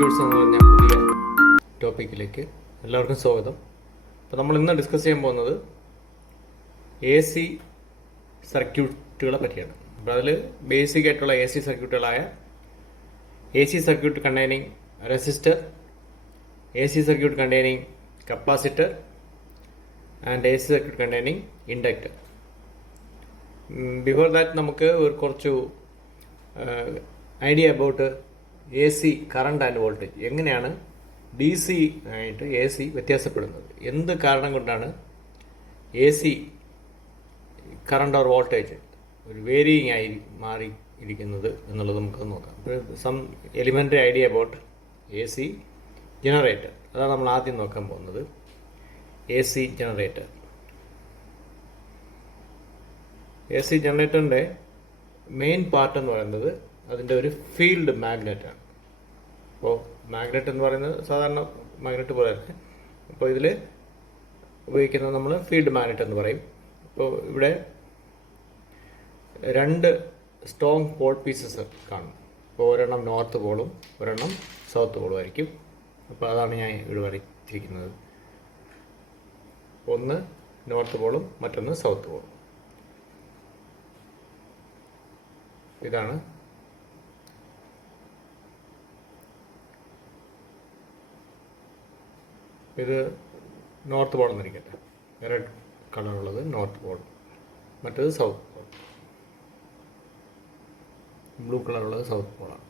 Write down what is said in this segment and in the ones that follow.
Circuits എന്ന് പറഞ്ഞ പുതിയ ടോപ്പിക്കിലേക്ക് എല്ലാവർക്കും സ്വാഗതം. അപ്പോൾ നമ്മൾ ഇന്ന് ഡിസ്കസ് ചെയ്യാൻ പോകുന്നത് എ സി സർക്യൂട്ടുകളെ പറ്റിയാണ്. അപ്പോൾ അതിൽ ബേസിക് ആയിട്ടുള്ള എ സി സർക്യൂട്ടുകളായ A C circuit containing resistor, A C circuit containing capacitor and A C circuit containing inductor. Before that നമുക്ക് ഒരു കുറച്ച് idea about A C current and voltage, എങ്ങനെയാണ് ഡി സി ആയിട്ട് എ സി വ്യത്യാസപ്പെടുന്നത്, എന്ത് കാരണം കൊണ്ടാണ് A C current or voltage ഒരു വേരിയിങ് ആയി മാറിയിരിക്കുന്നത് എന്നുള്ളത് നമുക്ക് നോക്കാം. Some elementary idea about A C generator, അതാണ് നമ്മൾ ആദ്യം നോക്കാൻ പോകുന്നത്. A C generator. A C ജനറേറ്ററിൻ്റെ മെയിൻ പാർട്ട് എന്ന് പറയുന്നത് അതിൻ്റെ ഒരു ഫീൽഡ് മാഗ്നറ്റാണ്. അപ്പോൾ മാഗ്നറ്റ് എന്ന് പറയുന്നത് സാധാരണ മാഗ്നറ്റ് പോലെ തന്നെ. അപ്പോൾ ഇതിൽ ഉപയോഗിക്കുന്നത് നമ്മൾ ഫീൽഡ് മാഗ്നറ്റ് എന്ന് പറയും. അപ്പോൾ ഇവിടെ രണ്ട് സ്ട്രോങ് പോൾ പീസസ് കാണും. അപ്പോൾ ഒരെണ്ണം നോർത്ത് പോളും ഒരെണ്ണം സൗത്ത് പോളും ആയിരിക്കും. അപ്പോൾ അതാണ് ഞാൻ ഇവിടെ വരച്ചിരിക്കുന്നത്. ഒന്ന് നോർത്ത് പോളും മറ്റൊന്ന് സൗത്ത് പോളും. ഇതാണ് ഇത് നോർത്ത് പോൾ എന്നിരിക്കട്ടെ, റെഡ് കളറുള്ളത് നോർത്ത് പോൾ, മറ്റേത് സൗത്ത് പോൾ, ബ്ലൂ കളറുള്ളത് സൗത്ത് പോളാണ്.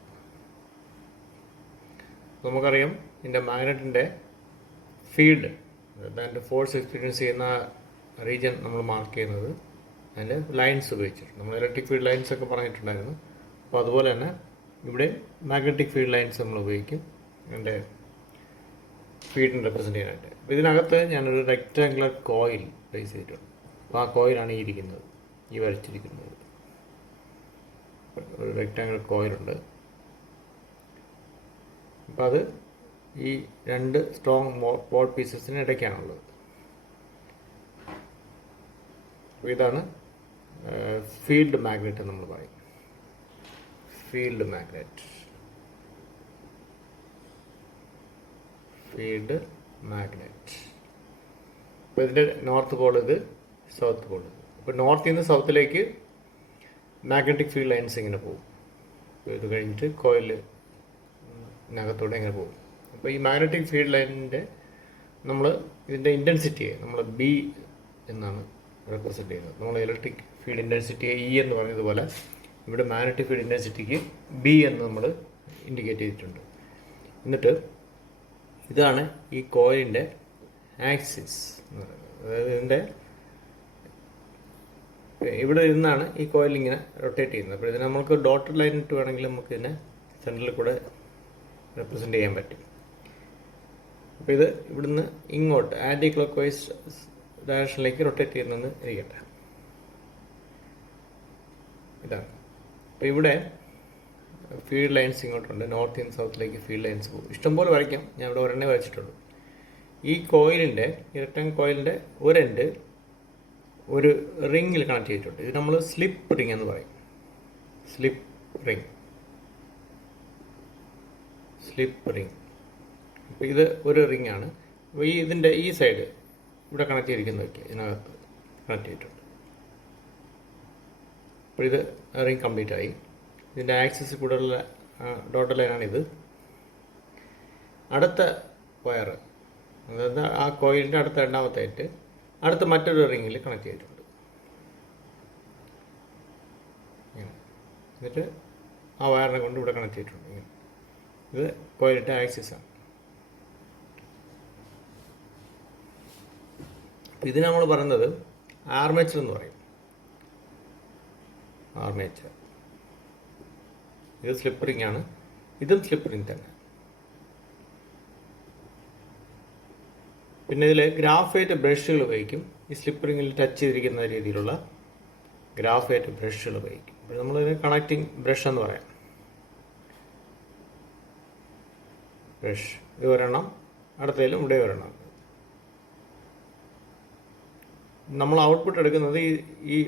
നമുക്കറിയാം ഇതിൻ്റെ മാഗ്നറ്റിൻ്റെ ഫീൽഡ്, അതിൻ്റെ ഫോഴ്സ് എക്സ്പീരിയൻസ് ചെയ്യുന്ന റീജിയൻ നമ്മൾ മാർക്ക് ചെയ്യുന്നത് അതിൻ്റെ ലൈൻസ് ഉപയോഗിച്ചിട്ടുണ്ട്. നമ്മൾ ഇലക്ട്രിക് ഫീൽഡ് ലൈൻസ് ഒക്കെ പറഞ്ഞിട്ടുണ്ടായിരുന്നു. അപ്പോൾ അതുപോലെ തന്നെ ഇവിടെ മാഗ്നറ്റിക് ഫീൽഡ് ലൈൻസ് നമ്മൾ ഉപയോഗിക്കും അതിൻ്റെ ഫീൽഡിന് റെപ്രസെൻ്റ് ചെയ്യാനായിട്ട്. അപ്പോൾ ഇതിനകത്ത് ഞാനൊരു റെക്റ്റാങ്കുലർ കോയിൽ പ്ലേസ് ചെയ്തിട്ടുണ്ട്. അപ്പോൾ ആ കോയിലാണ് ഈ ഇരിക്കുന്നത്, ഈ വരച്ചിരിക്കുന്നത്. ഒരു റെക്റ്റാങ്കുലർ കോയിലുണ്ട്. അപ്പോൾ അത് ഈ രണ്ട് സ്ട്രോങ് പോൾ പീസസിന് ഇടയ്ക്കാണുള്ളത്. അപ്പോൾ ഇതാണ് ഫീൽഡ് മാഗ്നറ്റ് നമ്മൾ പറയും. Field magnet, field magnet. അപ്പോൾ ഇതിൻ്റെ നോർത്ത് പോൾ, ഇത് സൗത്ത് പോൾ. അപ്പോൾ നോർത്തിൽ നിന്ന് സൗത്തിലേക്ക് മാഗ്നറ്റിക് ഫീൽഡ് ലൈൻസ് ഇങ്ങനെ പോകും. ഇത് കഴിഞ്ഞിട്ട് കോയിലിനകത്തൂടെ ഇങ്ങനെ പോകും. അപ്പോൾ ഈ മാഗ്നറ്റിക് ഫീൽഡ് ലൈനിൻ്റെ നമ്മൾ ഇതിൻ്റെ ഇൻറ്റൻസിറ്റിയെ നമ്മൾ ബി എന്നാണ് റെപ്രസെൻ്റ് ചെയ്യുന്നത്. നമ്മൾ ഇലക്ട്രിക് ഫീൽഡ് ഇൻറ്റൻസിറ്റിയെ ഇ എന്ന് പറയുന്നതുപോലെ ഇവിടെ മാഗ്നറ്റിക് ഫീൽഡ് ഇൻറ്റൻസിറ്റിക്ക് ബി എന്ന് നമ്മൾ ഇൻഡിക്കേറ്റ് ചെയ്തിട്ടുണ്ട്. എന്നിട്ട് ഇതാണ് ഈ കോയിലിൻ്റെ ആക്സിസ് എന്ന് പറയുന്നത്. അതായത് ഇതിൻ്റെ ഇവിടെ ഇരുന്നാണ് ഈ കോയിൽ ഇങ്ങനെ റൊട്ടേറ്റ് ചെയ്യുന്നത്. അപ്പോൾ ഇതിന് നമുക്ക് ഡോട്ടഡ് ലൈൻ ഇട്ട് വേണമെങ്കിൽ നമുക്ക് ഇതിനെ സെൻറ്ററിൽ കൂടെ റെപ്രസെൻ്റ് ചെയ്യാൻ പറ്റും. അപ്പോൾ ഇത് ഇവിടുന്ന് ഇങ്ങോട്ട് ആൻറ്റി ക്ലോക്ക് വൈസ് ഡയറക്ഷനിലേക്ക് റൊട്ടേറ്റ് ചെയ്യുന്നതെന്ന് ഇരിക്കട്ടെ. ഇതാണ്. അപ്പോൾ ഇവിടെ ഫീൽഡ് ലൈൻസ് ഇങ്ങോട്ടുണ്ട്. നോർത്ത് ആൻഡ് സൗത്തിലേക്ക് ഫീൽഡ് ലൈൻസ് പോകും. ഇഷ്ടംപോലെ വരയ്ക്കാം, ഞാൻ ഇവിടെ ഒരെണ്ണേ വരച്ചിട്ടുള്ളൂ. ഈ കോയിലിൻ്റെ, ഇരട്ടൻ കോയിലിൻ്റെ ഒരെൻഡ് ഒരു റിങ്ങിൽ കണക്ട് ചെയ്തിട്ടുണ്ട്. ഇത് നമ്മൾ സ്ലിപ്പ് റിങ് എന്ന് പറയും. Slip ring, slip ring. അപ്പോൾ ഇത് ഒരു റിങ് ആണ്. അപ്പോൾ ഇതിൻ്റെ ഈ സൈഡ് ഇവിടെ കണക്ട് ചെയ്തിരിക്കുന്നതൊക്കെ ഇതിനകത്ത് കണക്ട് ചെയ്തിട്ടുണ്ട്. അപ്പോൾ ഇത് റിങ് കംപ്ലീറ്റ് ആയി. ഇതിൻ്റെ ആക്സിസ് കൂടെയുള്ള ഡോട്ടർ ലൈനാണിത്. അടുത്ത വയർ, അതായത് ആ കോയിലിൻ്റെ അടുത്ത രണ്ടാമത്തായിട്ട് അടുത്ത മറ്റൊരു റിങ്ങിൽ കണക്ട് ചെയ്തിട്ടുണ്ട്. എന്നിട്ട് ആ വയറിനെ കൊണ്ട് ഇവിടെ കണക്ട് ചെയ്തിട്ടുണ്ട്. ഇത് കോയിലിൻ്റെ ആക്സിസാണ്. ഇതിന് നമ്മൾ പറയുന്നത് ആർമേച്ചർ എന്ന് പറയും. ആർമേച്ചർ. ഇത് സ്ലിപ്പ് റിംഗ് ആണ്. ഇതും സ്ലിപ്പ് റിംഗ് തന്നെ. പിന്നെ ഇതിൽ ഗ്രാഫൈറ്റ് ബ്രഷുകൾ ഉപയോഗിക്കും. ഈ സ്ലിപ്പ് റിങ്ങിൽ ടച്ച് ചെയ്തിരിക്കുന്ന രീതിയിലുള്ള ഗ്രാഫൈറ്റ് ബ്രഷുകൾ ഉപയോഗിക്കും. അപ്പോൾ നമ്മളിതിന് കണക്റ്റിംഗ് ബ്രഷ് എന്ന് പറയാം. ബ്രഷ് ഇത് ഒരെണ്ണം, അടുത്തതിലും ഇവിടെ ഒരെണ്ണം. നമ്മൾ ഔട്ട്പുട്ട് എടുക്കുന്നത് ഈ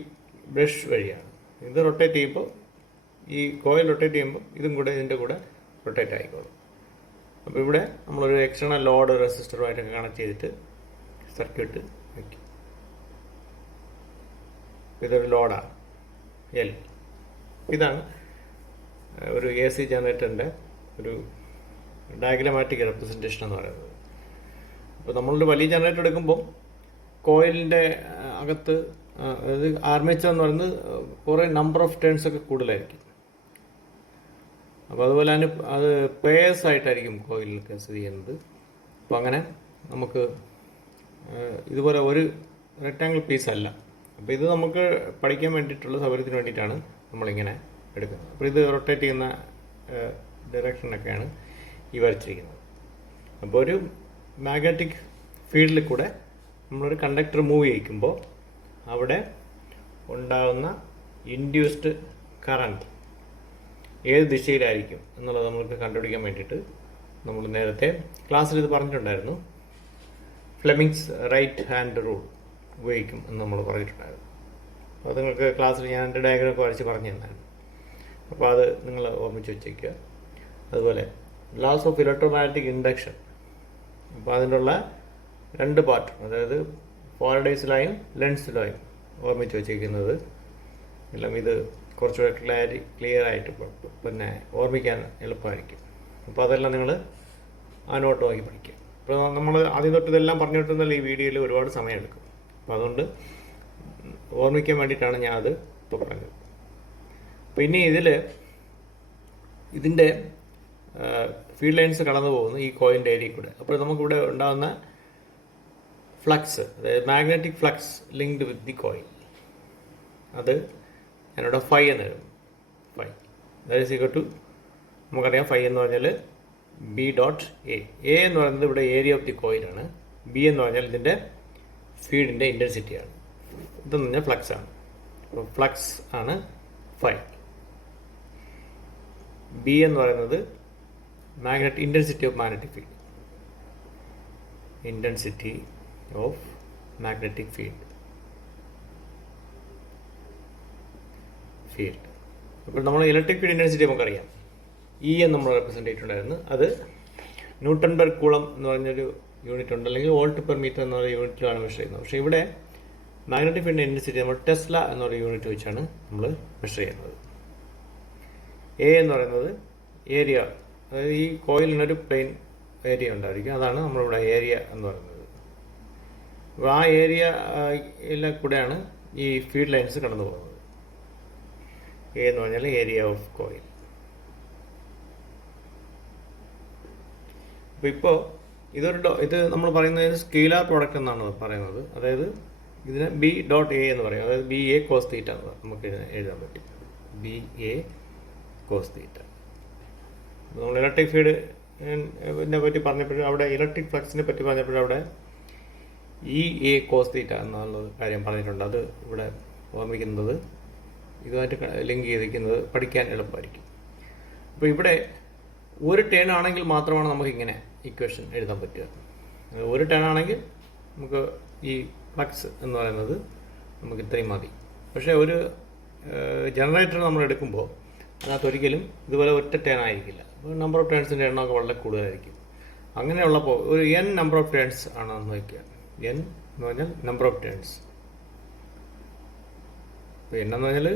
ബ്രഷ് വഴിയാണ്. ഇത് റൊട്ടേറ്റ് ചെയ്യുമ്പോൾ, ഈ കോയിൽ റൊട്ടേറ്റ് ചെയ്യുമ്പോൾ ഇതും കൂടെ ഇതിൻ്റെ കൂടെ റൊട്ടേറ്റ് ആയിക്കോളും. അപ്പോൾ ഇവിടെ നമ്മളൊരു എക്സ്റ്റേണൽ ലോഡ് റെസിസ്റ്ററുമായിട്ടൊക്കെ കണക്ട് ചെയ്തിട്ട് സർക്യൂട്ട് വയ്ക്കും. ഇതൊരു ലോഡാണ് എൽ. ഇതാണ് ഒരു എ സി ജനറേറ്ററിൻ്റെ ഒരു ഡയഗ്രമാറ്റിക് റെപ്രസെൻറ്റേഷൻ എന്ന് പറയുന്നത്. അപ്പോൾ നമ്മളൊരു വലിയ ജനറേറ്റർ എടുക്കുമ്പോൾ കോയിലിൻ്റെ അകത്ത് അതായത് ആർമേച്ചർ എന്ന് പറയുന്നത് കുറേ നമ്പർ ഓഫ് ടേൺസ് ഒക്കെ കൂടുതലായിരിക്കും. അപ്പോൾ അതുപോലെ തന്നെ അത് പേഴ്സ് ആയിട്ടായിരിക്കും കോയിലൊക്കെ സ്ഥിതി ചെയ്യുന്നത്. അപ്പോൾ അങ്ങനെ നമുക്ക് ഇതുപോലെ ഒരു റെക്റ്റാങ്കിൾ പീസ് അല്ല. അപ്പോൾ ഇത് നമുക്ക് പഠിക്കാൻ വേണ്ടിയിട്ടുള്ള സൗകര്യത്തിന് വേണ്ടിയിട്ടാണ് നമ്മളിങ്ങനെ എടുക്കുന്നത്. അപ്പോൾ ഇത് റൊട്ടേറ്റ് ചെയ്യുന്ന ഡയറക്ഷനൊക്കെയാണ് ഈ വരച്ചിരിക്കുന്നത്. അപ്പോൾ ഒരു മാഗ്നറ്റിക് ഫീൽഡിൽ കൂടെ നമ്മളൊരു കണ്ടക്ടർ മൂവ് ചെയ്യിക്കുമ്പോൾ അവിടെ ഉണ്ടാകുന്ന ഇൻഡ്യൂസ്ഡ് കറണ്ട് ഏത് ദിശയിലായിരിക്കും എന്നുള്ളത് നമ്മൾക്ക് കണ്ടുപിടിക്കാൻ വേണ്ടിയിട്ട് നമ്മൾ നേരത്തെ ക്ലാസ്സിൽ ഇത് പറഞ്ഞിട്ടുണ്ടായിരുന്നു. ഫ്ലെമിങ്സ് റൈറ്റ് ഹാൻഡ് റൂൾ ഉപയോഗിക്കും എന്ന് നമ്മൾ പറഞ്ഞിട്ടുണ്ടായിരുന്നു. അപ്പോൾ നിങ്ങൾക്ക് ക്ലാസ്സിൽ ഞാൻ എൻ്റെ ഡയഗ്രാമൊക്കെ വരച്ച് പറഞ്ഞു തന്നായിരുന്നു. അപ്പോൾ അത് നിങ്ങൾ ഓർമ്മിച്ച് വെച്ചേക്കുക. അതുപോലെ ലാസ് ഓഫ് ഇലക്ട്രോമാഗ്നറ്റിക് ഇൻഡക്ഷൻ, അപ്പോൾ അതിനുള്ള 2 പാർട്ട്, അതായത് ഫാരഡേയ്സ് ലോയും ലെൻസ് ലോയും ഓർമ്മിച്ച് വെച്ചിരിക്കുന്നത് എല്ലാം ഇത് കുറച്ചുകൂടെ ക്ലിയർ ആയിട്ട് പിന്നെ ഓർമ്മിക്കാൻ എളുപ്പമായിരിക്കും. അപ്പോൾ അതെല്ലാം നിങ്ങൾ ആ നോട്ട് നോക്കി പഠിക്കുക. അപ്പോൾ നമ്മൾ ആദ്യം തൊട്ട് ഇതെല്ലാം പറഞ്ഞിട്ടുണ്ടെങ്കിൽ ഈ വീഡിയോയിൽ ഒരുപാട് സമയമെടുക്കും. അപ്പോൾ അതുകൊണ്ട് ഓർമ്മിക്കാൻ വേണ്ടിയിട്ടാണ് ഞാൻ അത് ഇപ്പോൾ പറഞ്ഞത്. അപ്പോൾ ഇനി ഇതിൻ്റെ ഫീൽഡ് ലൈൻസ് കടന്നു പോകുന്നു ഈ കോയിലിൻ്റെ ഏരിയയിൽ കൂടെ. അപ്പോൾ നമുക്കിവിടെ ഉണ്ടാകുന്ന ഫ്ലക്സ്, അതായത് magnetic flux linked with the coil, അത് ഞാനിവിടെ ഫൈ എന്ന് എഴുതും. Phi that is equal to, നമുക്കറിയാം ഫൈ എന്ന് പറഞ്ഞാൽ ബി ഡോട്ട് എ. എ എന്ന് പറയുന്നത് ഇവിടെ ഏരിയ ഓഫ് ദി കോയിലാണ്. ബി എന്ന് പറഞ്ഞാൽ ഇതിൻ്റെ ഫീൽഡിൻ്റെ ഇൻറ്റൻസിറ്റിയാണ്. ഇതെന്ന് പറഞ്ഞാൽ ഫ്ലക്സ് ആണ്. അപ്പോൾ ഫ്ലക്സ് ആണ് ഫൈ. ബി എന്ന് പറയുന്നത് intensity of magnetic field. Intensity of magnetic field. അപ്പോൾ നമ്മൾ ഇലക്ട്രിക് ഫീൽഡ് ഇൻറ്റൻസിറ്റി നമുക്കറിയാം. ഇ എന്ന് നമ്മൾ റെപ്രസെൻ്റ് ചെയ്തിട്ടുണ്ടായിരുന്നു. അത് ന്യൂട്ടൺബർഗ് കൂളം എന്ന് പറഞ്ഞൊരു യൂണിറ്റ് ഉണ്ട്, അല്ലെങ്കിൽ വോൾട്ട് പെർ മീറ്റർ എന്ന യൂണിറ്റിലാണ് മെഷർ ചെയ്യുന്നത്. പക്ഷേ ഇവിടെ മാഗ്നറ്റിക് ഫീൽഡിൻ്റെ ഇൻറ്റൻസിറ്റി നമ്മൾ ടെസ്ല എന്നൊരു യൂണിറ്റ് വെച്ചാണ് നമ്മൾ മെഷർ ചെയ്യുന്നത്. എ എന്ന് പറയുന്നത് ഏരിയ, അതായത് ഈ കോയിലിനൊരു പ്ലെയിൻ ഏരിയ ഉണ്ടായിരിക്കും. അതാണ് നമ്മളിവിടെ ഏരിയ എന്ന് പറയുന്നത്. അപ്പോൾ ആ ഏരിയയിലെ കൂടെയാണ് ഈ ഫീൽഡ് ലൈൻസ് കടന്നു പോകുന്നത്. എ എന്ന് പറഞ്ഞാൽ ഏരിയ ഓഫ് കോയിൽ. അപ്പോൾ ഇപ്പോൾ ഇത് നമ്മൾ പറയുന്നത് സ്കെയിലാർ പ്രോഡക്റ്റ് എന്നാണ് പറയുന്നത്. അതായത് ഇതിനെ ബി ഡോട്ട് എ എന്ന് പറയും. അതായത് ബി എ കോസ് തീറ്റ എന്ന് നമുക്ക് എഴുതാൻ പറ്റും. B A cos theta. നമ്മൾ ഇലക്ട്രിക് ഫീൽഡിനെ പറ്റി പറഞ്ഞപ്പോഴും അവിടെ ഇലക്ട്രിക് ഫ്ലക്സിനെ പറ്റി പറഞ്ഞപ്പോഴും അവിടെ ഇ എ കോസ് തീറ്റ എന്നുള്ളത് കാര്യം പറഞ്ഞിട്ടുണ്ട്. അത് ഇവിടെ ഓർമ്മിക്കുന്നത് ഇതുമായിട്ട് ലിങ്ക് ചെയ്തിരിക്കുന്നത് പഠിക്കാൻ എളുപ്പമായിരിക്കും. അപ്പോൾ ഇവിടെ ഒരു ടേൺ ആണെങ്കിൽ മാത്രമാണ് നമുക്ക് ഇങ്ങനെ ഇക്വേഷൻ എഴുതാൻ പറ്റുക. ഒരു ടേൺ ആണെങ്കിൽ നമുക്ക് ഈ ഫ്ലക്സ് എന്ന് പറയുന്നത് നമുക്ക് ഇത്രയും മതി. പക്ഷേ ഒരു ജനറേറ്റർ നമ്മൾ എടുക്കുമ്പോൾ അതിനകത്ത് ഒരിക്കലും ഇതുപോലെ ഒറ്റ ടേൺ ആയിരിക്കില്ല. നമ്പർ ഓഫ് ടേൺസിൻ്റെ എണ്ണമൊക്കെ വളരെ കൂടുതലായിരിക്കും. അങ്ങനെയുള്ളപ്പോൾ ഒരു n നമ്പർ ഓഫ് ടേൺസ് ആണെന്ന് വയ്ക്കുക. n എന്ന് പറഞ്ഞാൽ നമ്പർ ഓഫ് ടേൺസ്. അപ്പോൾ n എന്ന് പറഞ്ഞാൽ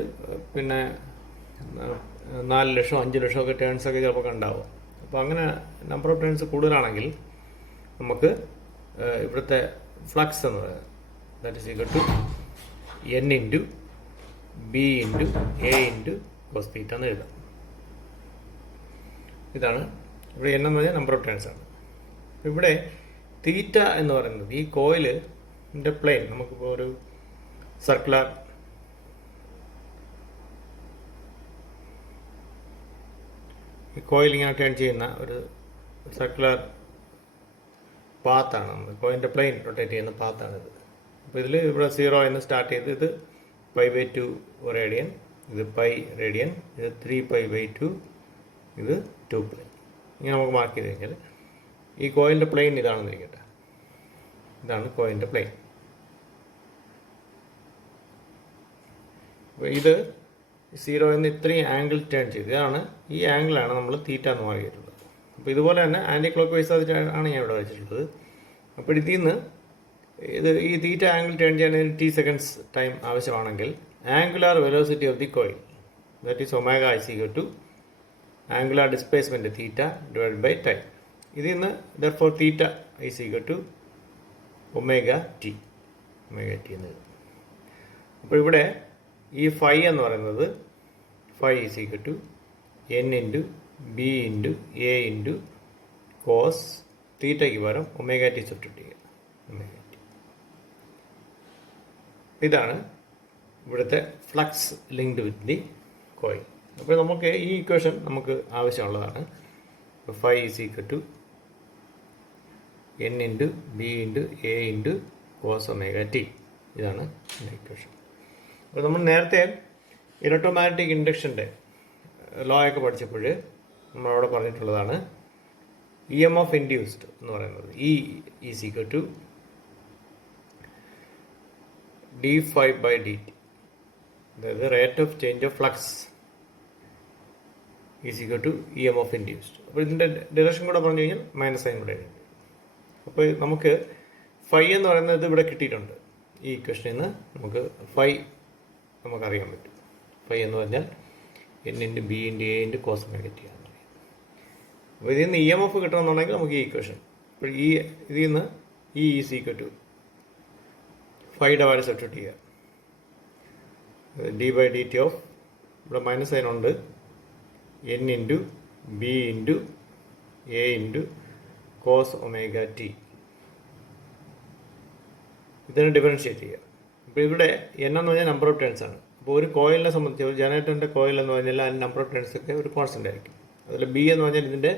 പിന്നെ 4 ലക്ഷം 5 ലക്ഷം ഒക്കെ ടേൺസൊക്കെ ചിലപ്പോൾ ഉണ്ടാവും. അപ്പോൾ അങ്ങനെ നമ്പർ ഓഫ് ടേൺസ് കൂടുതലാണെങ്കിൽ നമുക്ക് ഇവിടുത്തെ ഫ്ലക്സ് എന്ന് പറയുന്നത് that is equal to n into B into A into cos theta എന്ന് എഴുതാം. ഇതാണ് ഇവിടെ n എന്ന് പറഞ്ഞാൽ നമ്പർ ഓഫ് ടേൺസ് ആണ്. ഇവിടെ തീറ്റ എന്ന് പറയുന്നത് ഈ കോയിലിൻ്റെ പ്ലെയിൻ, നമുക്കിപ്പോൾ ഒരു സർക്കുലർ ഈ കോയിൽ ഇങ്ങനെ ടേൺ ചെയ്യുന്ന ഒരു സർക്കുലർ പാത്താണ്. കോയിലിൻ്റെ പ്ലെയിൻ റൊട്ടേറ്റ് ചെയ്യുന്ന പാത്താണിത്. അപ്പോൾ ഇതിൽ ഇവിടെ 0 എന്ന് സ്റ്റാർട്ട് ചെയ്ത് ഇത് π/2 റേഡിയൻ, ഇത് π റേഡിയൻ, ഇത് 3π/2, ഇത് 2π. ഇങ്ങനെ നമുക്ക് മാർക്ക് ചെയ്ത് കഴിഞ്ഞാൽ ഈ കോയിലിൻ്റെ പ്ലെയിൻ ഇതാണെന്ന് ഇരിക്കട്ടെ. ഇതാണ് കോയിലിൻ്റെ പ്ലെയിൻ. അപ്പോൾ ഇത് 0 എന്ന് ഇത്രയും ആംഗിൾ ടേൺ ചെയ്ത്, ഇതാണ് ഈ ആംഗിളാണ് നമ്മൾ തീറ്റ എന്ന് മാറിയിട്ടുള്ളത്. അപ്പോൾ ഇതുപോലെ തന്നെ ആൻറ്റി ക്ലോക്ക് വൈസ് ആണ് ഞാൻ ഇവിടെ വെച്ചിട്ടുള്ളത്. അപ്പോൾ ഇതിൽ നിന്ന് ഈ തീറ്റ ആംഗിൾ ടേൺ ചെയ്യാൻ ടി സെക്കൻഡ്സ് ടൈം ആവശ്യമാണെങ്കിൽ angular velocity of the coil that is omega is equal to angular displacement theta divide by time. ഇതിൽ നിന്ന് therefore theta is equal to omega T എന്ന്. അപ്പോൾ ഇവിടെ ഈ ഫൈ എന്ന് പറയുന്നത് phi is equal to N into B into A into cos തീറ്റയ്ക്ക് പകരം ഒമേഗ ടി സബ്സ്റ്റിറ്റ്യൂട്ട് ചെയ്യുക. ഒമേഗ ടി ഇതാണ് ഇവിടുത്തെ flux linked with the coil. അപ്പോൾ നമുക്ക് ഈ ഇക്വേഷൻ നമുക്ക് ആവശ്യമുള്ളതാണ്. Phi is equal to N into B into A into cos omega T. ഇതാണ് ഇക്വേഷൻ. അപ്പോൾ നമ്മൾ നേരത്തെ ഇലക്ട്രോമാഗ്നറ്റിക് ഇൻഡക്ഷൻ്റെ ലോ ഒക്കെ പഠിച്ചപ്പോൾ നമ്മളവിടെ പറഞ്ഞിട്ടുള്ളതാണ് ഇ എം എഫ് ഇൻഡ്യൂസ്ഡ് എന്ന് പറയുന്നത് E is equal to D phi by D T. അതായത് rate of change of flux is equal to E M F induced. അപ്പോൾ ഇതിൻ്റെ ഡയറക്ഷൻ കൂടെ പറഞ്ഞു കഴിഞ്ഞാൽ മൈനസ് സൈൻ കൂടെ ഉണ്ട്. അപ്പോൾ നമുക്ക് ഫൈ എന്ന് പറയുന്നത് ഇവിടെ കിട്ടിയിട്ടുണ്ട്. ഈ ഇക്വേഷനിൽ നിന്ന് നമുക്ക് ഫൈ നമുക്കറിയാൻ പറ്റും. ഫൈ എന്ന് പറഞ്ഞാൽ N into B into A into cos omega t ആണ്. അപ്പോൾ ഇതിൽ നിന്ന് ഇ എം എഫ് കിട്ടണമെന്നുണ്ടെങ്കിൽ നമുക്ക് ഈ ഇക്വേഷൻ ഇപ്പോൾ ഇതിൽ നിന്ന് ഇ ഈസ് ഈക്വൽ ടു ഫൈയുടെ വാല്യൂ സബ്സ്റ്റിറ്റ്യൂട്ട് ചെയ്യുക. D by D T of ഇവിടെ മൈനസ് സൈൻ ഉണ്ട് N into B into A into cos omega t. ഇതിനെ ഡിഫറൻഷിയേറ്റ് ചെയ്യുക. അപ്പോൾ ഇവിടെ എൻ എന്ന് പറഞ്ഞാൽ നമ്പർ ഓഫ് ടേൺസ് ആണ്. അപ്പോൾ ഒരു കോയിലിനെ സംബന്ധിച്ച് ഒരു ജനറേറ്ററിൻ്റെ കോയിൽ എന്ന് പറഞ്ഞാൽ അതിൻ്റെ നമ്പർ ഓഫ് ടേൺസ് ഒക്കെ ഒരു കോൺസ്റ്റൻ്റ് ആയിരിക്കും. അതിൽ ബി എന്ന് പറഞ്ഞാൽ ഇതിൻ്റെ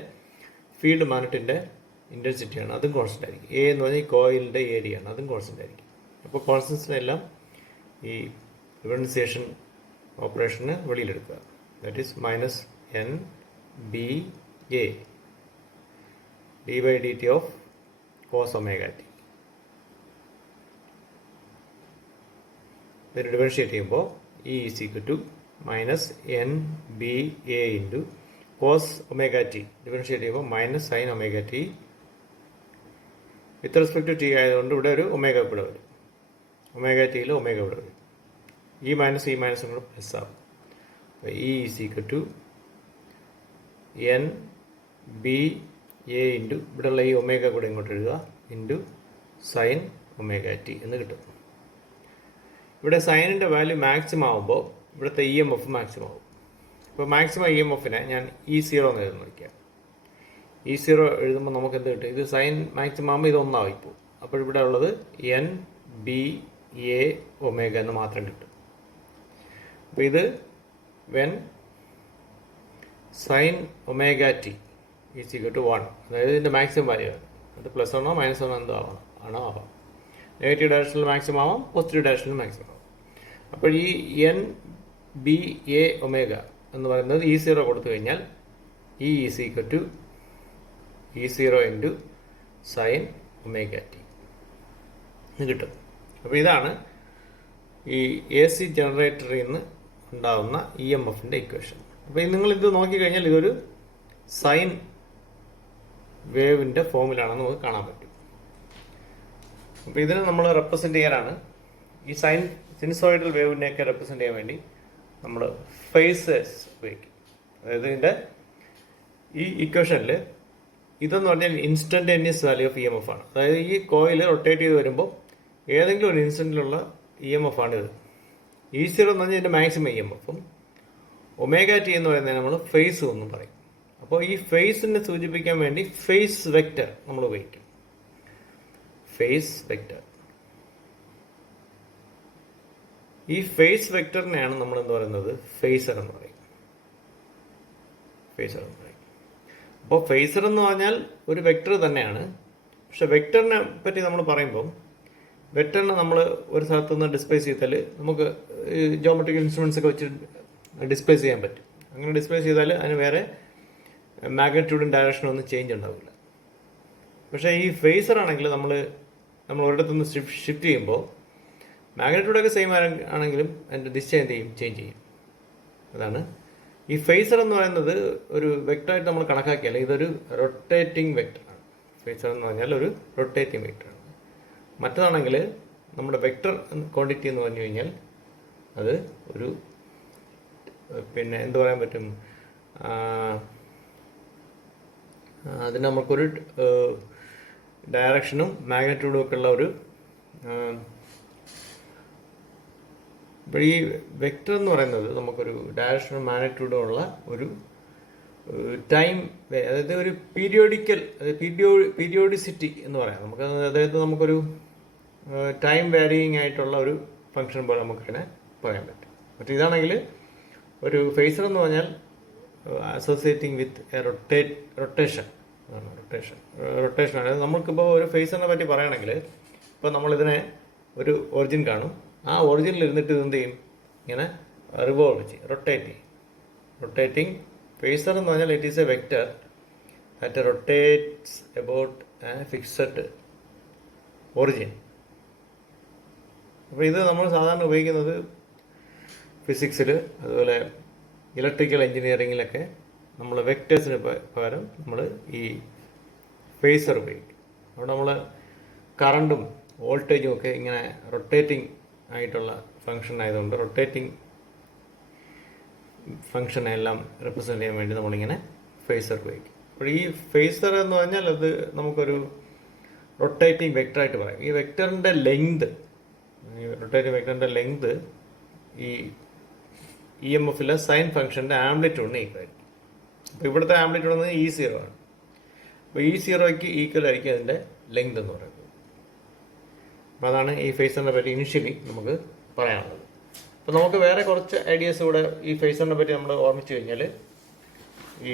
ഫീൽഡ് മാഗ്നറ്റിൻ്റെ ഇൻറ്റൻസിറ്റിയാണ്, അതും കോൺസ്റ്റൻ്റ് ആയിരിക്കും. എ എന്ന് പറഞ്ഞാൽ ഈ കോയിലിൻ്റെ ഏരിയ ആണ്, അതും കോൺസ്റ്റൻ്റ് ആയിരിക്കും. അപ്പോൾ കോൺസ്റ്റൻസിനെല്ലാം ഈ ഡിഫറൻസിയേഷൻ ഓപ്പറേഷന് വെളിയിലെടുക്കുക. That is minus N B A D by D T of cos omega T. ഇതിന് ഡിഫറൻഷിയേറ്റ് ചെയ്യുമ്പോൾ E is equal to minus N B A into cos omega T. Differentiate ചെയ്യുമ്പോൾ minus sine omega T with respect to T ആയതുകൊണ്ട് ഇവിടെ ഒരു omega ഇവിടെ വരും. Omega ടിയിൽ omega ഇവിടെ വരും. ഈ മൈനസും കൂടെ പ്ലസ് ആവും. E is equal to N B A into ഇവിടെയുള്ള ഈ ഒമേഗ കൂടെ ഇങ്ങോട്ട് എഴുതുക ഇൻറ്റു സൈൻ ഒമേഗ ടി എന്ന് കിട്ടും. ഇവിടെ സൈനിൻ്റെ വാല്യൂ മാക്സിമം ആകുമ്പോൾ ഇവിടുത്തെ ഇ എം എഫ് മാക്സിമം ആവും. ഇപ്പോൾ മാക്സിമം ഇ എം എഫിനെ ഞാൻ E0 എന്ന് എഴുതുന്നു വയ്ക്കാം. E0 എഴുതുമ്പോൾ നമുക്ക് എന്ത് കിട്ടും? ഇത് സൈൻ മാക്സിമം ആകുമ്പോൾ ഇത് ഒന്നാവും ഇപ്പോൾ. അപ്പോൾ ഇവിടെ ഉള്ളത് എൻ ബി എ ഒമേഗ എന്ന് മാത്രം കിട്ടും. അപ്പോൾ ഇത് when sine omega T is equal to 1, അതായത് ഇതിൻ്റെ മാക്സിമം വാല്യൂ ആണ്. അത് പ്ലസ് ആണോ മൈനസ് ആണോ എന്തോ ആവാം. നെഗറ്റീവ് ഡയറക്ഷനിൽ മാക്സിമം ആവാം, പോസിറ്റീവ് ഡയറക്ഷനിൽ മാക്സിമം ആവാം. അപ്പോൾ ഈ എൻ ബി എ ഒമേഗ എന്ന് പറയുന്നത് E0 കൊടുത്തു കഴിഞ്ഞാൽ E is equal to E0 into sine omega T എന്ന് കിട്ടും. അപ്പോൾ ഇതാണ് ഈ എ സി ജനറേറ്ററിൽ നിന്ന് ഉണ്ടാകുന്ന ഇ എം എഫിൻ്റെ ഇക്വേഷൻ. അപ്പോൾ നിങ്ങളിത് നോക്കിക്കഴിഞ്ഞാൽ ഇതൊരു സൈൻ വേവിൻ്റെ ഫോമിലാണെന്ന് നമുക്ക് കാണാൻ പറ്റും. അപ്പോൾ ഇതിനെ നമ്മൾ റെപ്രസെൻ്റ് ചെയ്യാനാണ് ഈ സിനുസോയിഡൽ വേവിനെയൊക്കെ റെപ്രസെൻ്റ് ചെയ്യാൻ വേണ്ടി നമ്മൾ ഫേസസ് ഉപയോഗിക്കും. അതായത് ഇതിൻ്റെ ഈ ഇക്വേഷനിൽ ഇതെന്ന് പറഞ്ഞാൽ instantaneous value of E M F ആണ്. അതായത് ഈ കോയിൽ റൊട്ടേറ്റ് ചെയ്ത് വരുമ്പോൾ ഏതെങ്കിലും ഒരു ഇൻസ്റ്റൻറ്റിലുള്ള ഇ എം എഫ് ആണിത്. E0 എന്ന് പറഞ്ഞാൽ ഇതിൻ്റെ മാക്സിമം ഇ എം എഫും ഒമേഗ ടി എന്ന് പറയുന്നത് നമ്മൾ ഫേസ് എന്നും പറയും. അപ്പോൾ ഈ ഫേസിനെ സൂചിപ്പിക്കാൻ വേണ്ടി ഫേസ് വെക്റ്റർ നമ്മൾ ഉപയോഗിക്കും. ഫേസ് വെക്റ്റർ, ഈ ഫേസ് വെക്റ്ററിനെയാണ് നമ്മൾ എന്ത് പറയുന്നത്? ഫേസർ എന്ന് പറയും. അപ്പോൾ ഫേസർ എന്ന് പറഞ്ഞാൽ ഒരു വെക്റ്റർ തന്നെയാണ്. പക്ഷെ വെക്റ്ററിനെ പറ്റി നമ്മൾ പറയുമ്പം വെക്റ്ററിനെ നമ്മൾ ഒരു സ്ഥലത്ത് നിന്ന് ഡിസ്പ്ലേസ് ചെയ്താൽ നമുക്ക് ജോമെട്രിക്കൽ ഇൻസ്ട്രുമെൻസ് ഒക്കെ വെച്ച് ഡിസ്പ്ലേസ് ചെയ്യാൻ പറ്റും. അങ്ങനെ ഡിസ്പ്ലേസ് ചെയ്താൽ അതിന് വേറെ മാഗ്നിറ്റ്യൂഡും ഡയറക്ഷനും ഒന്നും ചേഞ്ച് ഉണ്ടാവില്ല. പക്ഷേ ഈ ഫേസർ ആണെങ്കിൽ നമ്മൾ ഒരിടത്തു നിന്ന് ഷിഫ്റ്റ് ചെയ്യുമ്പോൾ മാഗ്നിറ്റ്യൂഡൊക്കെ സെയിം ആണെങ്കിലും അതിൻ്റെ ദിശ എന്ത് ചെയ്യും? ചേഞ്ച് ചെയ്യും. അതാണ് ഈ ഫേസർ എന്ന് പറയുന്നത് ഒരു വെക്ടറായിട്ട് നമ്മൾ കണക്കാക്കിയാൽ ഇതൊരു റൊട്ടേറ്റിംഗ് വെക്ടറാണ്. ഫേസർ എന്ന് പറഞ്ഞാൽ ഒരു റൊട്ടേറ്റിംഗ് വെക്ടറാണ്. മറ്റതാണെങ്കിൽ നമ്മുടെ വെക്ടർ ക്വാണ്ടിറ്റി എന്ന് പറഞ്ഞു കഴിഞ്ഞാൽ അത് ഒരു പിന്നെ എന്ത് പറയാൻ പറ്റും, അതിന് നമുക്കൊരു ഡയറക്ഷനും മാഗ്നിറ്റ്യൂഡും ഒക്കെ ഉള്ള ഒരു ഇപ്പോൾ ഈ വെക്ടർ എന്ന് പറയുന്നത് നമുക്കൊരു ഡയറക്ഷനും മാഗ്നിറ്റ്യൂഡും ഉള്ള ഒരു ടൈം, അതായത് ഒരു പീരിയോഡിസിറ്റി എന്ന് പറയാം നമുക്ക്. അതായത് നമുക്കൊരു ടൈം വാരിയിങ് ആയിട്ടുള്ള ഒരു ഫംഗ്ഷൻ പോലെ നമുക്കിങ്ങനെ പറയാൻ പറ്റും. പക്ഷേ ഇതാണെങ്കിൽ ഒരു ഫേസർ എന്ന് പറഞ്ഞാൽ അസോസിയേറ്റിംഗ് വിത്ത് എ റൊട്ടേഷൻ ആണ്. നമുക്കിപ്പോൾ ഒരു ഫേസറിനെ പറ്റി പറയുകയാണെങ്കിൽ ഇപ്പോൾ നമ്മളിതിനെ ഒരു ഒറിജിൻ കാണും, ആ ഒറിജിനിൽ ഇരുന്നിട്ട് ഇതെന്ത് ചെയ്യും, ഇങ്ങനെ റിവോൾവ് ചെയ്യും, റൊട്ടേറ്റിംഗ് ഫേസർ എന്ന് പറഞ്ഞാൽ it is A vector that rotates about A fixed origin. അപ്പോൾ ഇത് നമ്മൾ സാധാരണ ഉപയോഗിക്കുന്നത് ഫിസിക്സിൽ, അതുപോലെ ഇലക്ട്രിക്കൽ എഞ്ചിനീയറിങ്ങിലൊക്കെ നമ്മൾ വെക്ടേഴ്സിന് പകരം നമ്മൾ ഈ ഫേസർ ഉപയോഗിക്കും. അവിടെ നമ്മൾ കറണ്ടും വോൾട്ടേജും ഒക്കെ ഇങ്ങനെ റൊട്ടേറ്റിംഗ് ആയിട്ടുള്ള ഫംഗ്ഷൻ ആയതുകൊണ്ട് റൊട്ടേറ്റിംഗ് ഫംഗ്ഷനെ എല്ലാം റെപ്രസെൻ്റ് ചെയ്യാൻ വേണ്ടി നമ്മളിങ്ങനെ ഫേസർ ഉപയോഗിക്കും. അപ്പോൾ ഈ ഫേസർ എന്ന് പറഞ്ഞാൽ അത് നമുക്കൊരു റൊട്ടേറ്റിംഗ് വെക്ടറായിട്ട് പറയാം. ഈ വെക്ടറിൻ്റെ ലെങ്ത്, റൊട്ടേറ്റിംഗ് വെക്ടറിൻ്റെ ലെങ്ത് ഈ EMFലെ സൈൻ ഫംഗ്ഷൻ്റെ ആംപ്ലിറ്റ്യൂഡിന് ഈക്വൽ ആയിരിക്കും. അപ്പോൾ ഇവിടുത്തെ ആംപ്ലിറ്റ്യൂഡ് എന്ന് E0 ആണ്. അപ്പോൾ E0ക്ക് ഈക്വൽ ആയിരിക്കും അതിൻ്റെ ലെങ്ത് എന്ന് പറയുന്നത്. അപ്പോൾ അതാണ് ഈ ഫേസറിനെ പറ്റി ഇനിഷ്യലി നമുക്ക് പറയാനുള്ളത്. അപ്പോൾ നമുക്ക് വേറെ കുറച്ച് ഐഡിയാസ് കൂടെ ഈ ഫേസറിനെ പറ്റി നമ്മൾ ഓർമ്മിച്ച് കഴിഞ്ഞാൽ, ഈ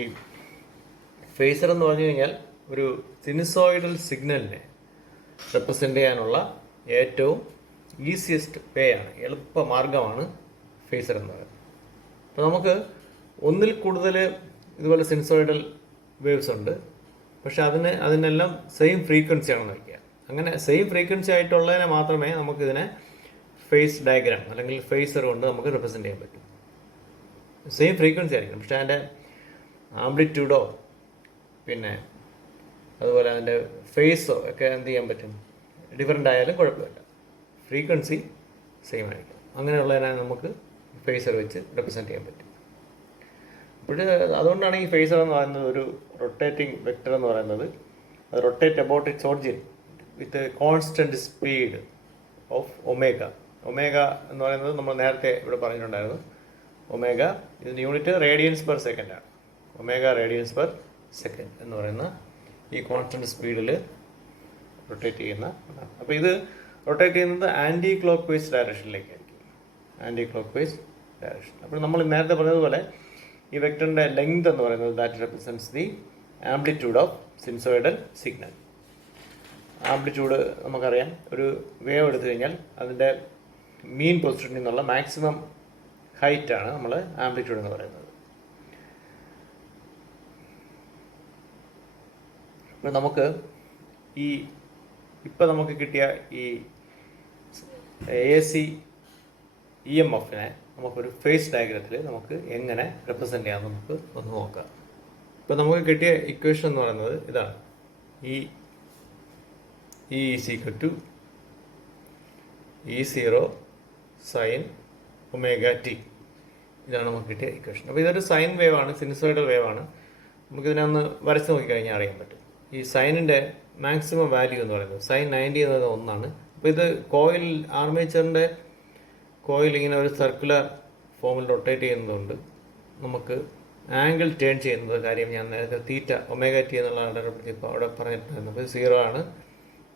ഫേസർ എന്ന് പറഞ്ഞു കഴിഞ്ഞാൽ ഒരു സിനുസോയിഡൽ സിഗ്നലിനെ റെപ്രസെൻ്റ് ചെയ്യാനുള്ള ഏറ്റവും ഈസിയസ്റ്റ് വേ ആണ്, എളുപ്പ മാർഗമാണ് ഫേസർ എന്ന് പറയുന്നത്. അപ്പോൾ നമുക്ക് ഒന്നിൽ കൂടുതൽ ഇതുപോലെ സിനുസോയിഡൽ വേവ്സ് ഉണ്ട്, പക്ഷെ അതിനെല്ലാം സെയിം ഫ്രീക്വൻസി ആണെന്ന് വയ്ക്കുക. അങ്ങനെ സെയിം ഫ്രീക്വൻസി ആയിട്ടുള്ളതിനെ മാത്രമേ നമുക്കിതിനെ ഫേസ് ഡയഗ്രാം അല്ലെങ്കിൽ ഫേസർ കൊണ്ട് നമുക്ക് റെപ്രസെൻ്റ് ചെയ്യാൻ പറ്റും. സെയിം ഫ്രീക്വൻസി ആയിരിക്കും, പക്ഷെ അതിൻ്റെ ആംപ്ലിറ്റ്യൂഡോ പിന്നെ അതുപോലെ അതിൻ്റെ ഫേസോ ഒക്കെ എന്ത് ചെയ്യാൻ പറ്റും, ഡിഫറെൻ്റ് ആയാലും കുഴപ്പമില്ല, ഫ്രീക്വൻസി സെയിം ആയിരിക്കും. അങ്ങനെയുള്ളതിനെ നമുക്ക് ഫേസർ വെച്ച് റെപ്രസെൻ്റ് ചെയ്യാൻ പറ്റും. അപ്പോൾ അതുകൊണ്ടാണ് ഈ ഫേസർ എന്ന് പറയുന്നത് ഒരു റൊട്ടേറ്റിംഗ് വെക്ടർ എന്ന് പറയുന്നത്. Rotate about its origin with constant speed of omega. Omega എന്ന് പറയുന്നത് നമ്മൾ നേരത്തെ ഇവിടെ പറഞ്ഞിട്ടുണ്ടായിരുന്നു. ഒമേഗ ഇതിൻ്റെ യൂണിറ്റ് റേഡിയൻസ് പെർ സെക്കൻഡ് ആണ്. ഒമേഗ റേഡിയൻസ് പെർ സെക്കൻഡ് എന്ന് പറയുന്ന ഈ കോൺസ്റ്റൻറ്റ് സ്പീഡിൽ റൊട്ടേറ്റ് ചെയ്യുന്ന. അപ്പോൾ ഇത് റൊട്ടേറ്റ് ചെയ്യുന്നത് ആൻറ്റി ക്ലോക്ക് വൈസ് ഡയറക്ഷനിലേക്കായിരിക്കും, ആൻറ്റി ക്ലോക്ക് വൈസ് ഡയറക്ഷൻ. അപ്പോൾ നമ്മൾ നേരത്തെ പറഞ്ഞതുപോലെ ഈ വെക്ടറിൻ്റെ ലെങ്ത് എന്ന് പറയുന്നത് that represents the amplitude of sinusoidal signal. Amplitude നമുക്കറിയാം, ഒരു വേവ് എടുത്തു കഴിഞ്ഞാൽ അതിൻ്റെ മീൻ പൊസിഷനിൽ നിന്നുള്ള മാക്സിമം ഹൈറ്റാണ് നമ്മൾ ആംപ്ലിറ്റ്യൂഡ് എന്ന് പറയുന്നത്. അപ്പോൾ നമുക്ക് ഇപ്പം നമുക്ക് കിട്ടിയ ഈ AC EMFനെ നമുക്കൊരു ഫേസ് ഡയഗ്രത്തിൽ നമുക്ക് എങ്ങനെ റെപ്രസെൻ്റ് ചെയ്യാമെന്ന് നമുക്ക് ഒന്ന് നോക്കാം. ഇപ്പോൾ നമുക്ക് കിട്ടിയ ഇക്വേഷൻ എന്ന് പറയുന്നത് ഇതാണ്. E is equal to E0 sine omega T. ഇതാണ് നമുക്ക് കിട്ടിയ ഇക്വേഷൻ. അപ്പോൾ ഇതൊരു സൈൻ വേവ് ആണ്, സിനുസോയിഡൽ വേവ് ആണ്. നമുക്കിതിനെ ഒന്ന് വരച്ച് നോക്കിക്കഴിഞ്ഞാൽ അറിയാൻ പറ്റും. ഈ സൈനിൻ്റെ മാക്സിമം വാല്യൂ എന്ന് പറയുന്നത് സൈൻ 90 എന്നത് 1 ആണ്. അപ്പോൾ ഇത് ആർമേച്ചറിൻ്റെ കോയിൽ ഇങ്ങനെ ഒരു സർക്കുലർ ഫോമിൽ റൊട്ടേറ്റ് ചെയ്യുന്നതുകൊണ്ട് നമുക്ക് ആംഗിൾ ടേൺ ചെയ്യുന്നത് കാര്യം ഞാൻ നേരത്തെ തീറ്റ ഒമേഗ ടി എന്നുള്ള ഇപ്പോൾ അവിടെ പറഞ്ഞിട്ടുണ്ടായിരുന്നു. അപ്പോൾ 0 ആണ്,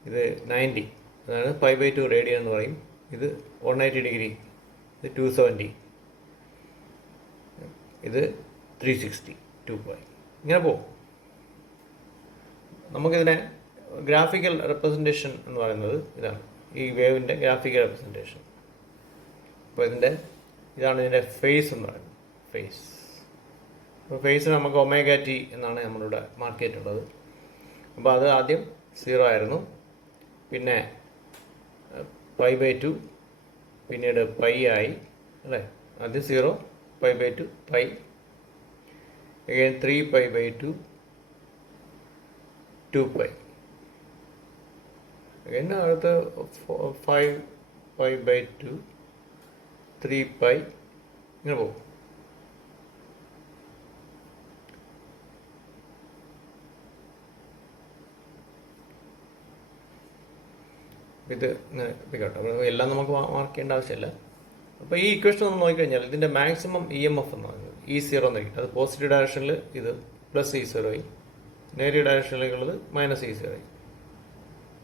ഇത് 90, അതാണ് π/2 റേഡിയൻ എന്ന് പറയും. ഇത് 180 ഡിഗ്രി, ഇത് 270, ഇത് 360, 2π, ഇങ്ങനെ പോകും. നമുക്കിതിനെ ഗ്രാഫിക്കൽ റെപ്രസെൻറ്റേഷൻ എന്ന് പറയുന്നത് ഇതാണ്, ഈ വേവിൻ്റെ ഗ്രാഫിക്കൽ റെപ്രസെൻറ്റേഷൻ. അപ്പോൾ ഇതാണ് ഇതിൻ്റെ ഫേസ് എന്ന് പറയുന്നത്, ഫേസ്. അപ്പോൾ ഫേസ് നമുക്ക് ഒമേഗ ടി എന്നാണ് നമ്മളിവിടെ മാർക്ക് ചെയ്തിട്ടുള്ളത്. അപ്പോൾ അത് ആദ്യം 0 ആയിരുന്നു, പിന്നെ π/2, പിന്നീട് π ആയി, അല്ലേ? ആദ്യം 0, π/2, π, again 3 pi by 2, 2 pi. Again അടുത്ത 5 pi by 2, 3 pi, ഇങ്ങനെ പോകും. ഇത് ഇങ്ങനെ കേട്ടോ. അപ്പോൾ എല്ലാം നമുക്ക് മാർക്ക് ചെയ്യേണ്ട ആവശ്യമില്ല. അപ്പോൾ ഈ ഇക്വേഷൻ നമ്മൾ നോക്കിക്കഴിഞ്ഞാൽ ഇതിൻ്റെ മാക്സിമം ഇ എം എഫ് എന്ന് പറയുന്നത് E0 എന്നായിരിക്കും. അത് പോസിറ്റീവ് ഡയറക്ഷനിൽ ഇത് പ്ലസ് E0 ആയി, നെഗറ്റീവ് ഡയറക്ഷനിലേക്കുള്ളത് മൈനസ് E0 ആയി.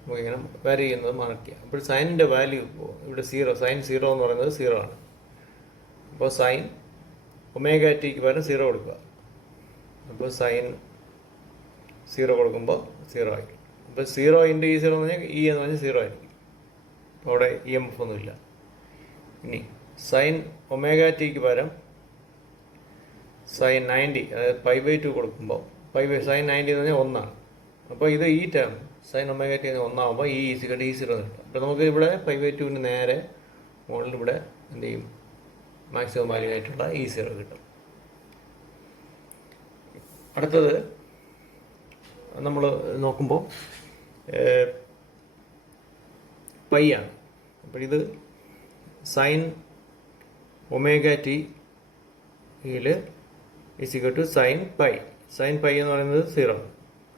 നമുക്കിങ്ങനെ വാരി ചെയ്യുന്നത് മാർക്ക് ചെയ്യാം. അപ്പോൾ സൈനിൻ്റെ വാല്യൂ ഇപ്പോൾ ഇവിടെ 0, സൈൻ 0 എന്ന് പറയുന്നത് 0 ആണ്. അപ്പോൾ സൈൻ ഒമേഗ ടിക്ക് പകരം 0 കൊടുക്കുക. അപ്പോൾ സൈൻ 0 കൊടുക്കുമ്പോൾ 0 ആയിരിക്കും. അപ്പോൾ 0 ഇൻറ്റു E0 എന്ന് പറഞ്ഞാൽ E എന്ന് പറഞ്ഞാൽ 0 ആയിരിക്കും. അവിടെ ഇ എം എഫ് ഒന്നുമില്ല. ഇനി സൈൻ ഒമേഗ ടിക്ക് പകരം സൈൻ 90, അതായത് പൈ ബൈ 2 കൊടുക്കുമ്പോൾ സൈൻ 90 എന്ന് പറഞ്ഞാൽ 1 ആണ്. അപ്പോൾ ഇത് ഈ ടേം സൈൻ ഒമേഗ ടി 1 ആകുമ്പോൾ E E0 കിട്ടും. അപ്പോൾ നമുക്ക് ഇവിടെ പൈ ബൈ 2ന് നേരെ മുകളിൽ ഇവിടെ എന്ത് ചെയ്യും, മാക്സിമം വാല്യൂ ആയിട്ടുള്ള E0 കിട്ടും. അടുത്തത് നമ്മൾ നോക്കുമ്പോൾ പൈ ആണ്. അപ്പോൾ ഇത് സൈൻ ഒമേഗ ടിയിൽ is equal to sine pi. Sine pi എന്ന് പറയുന്നത് 0 ആണ്.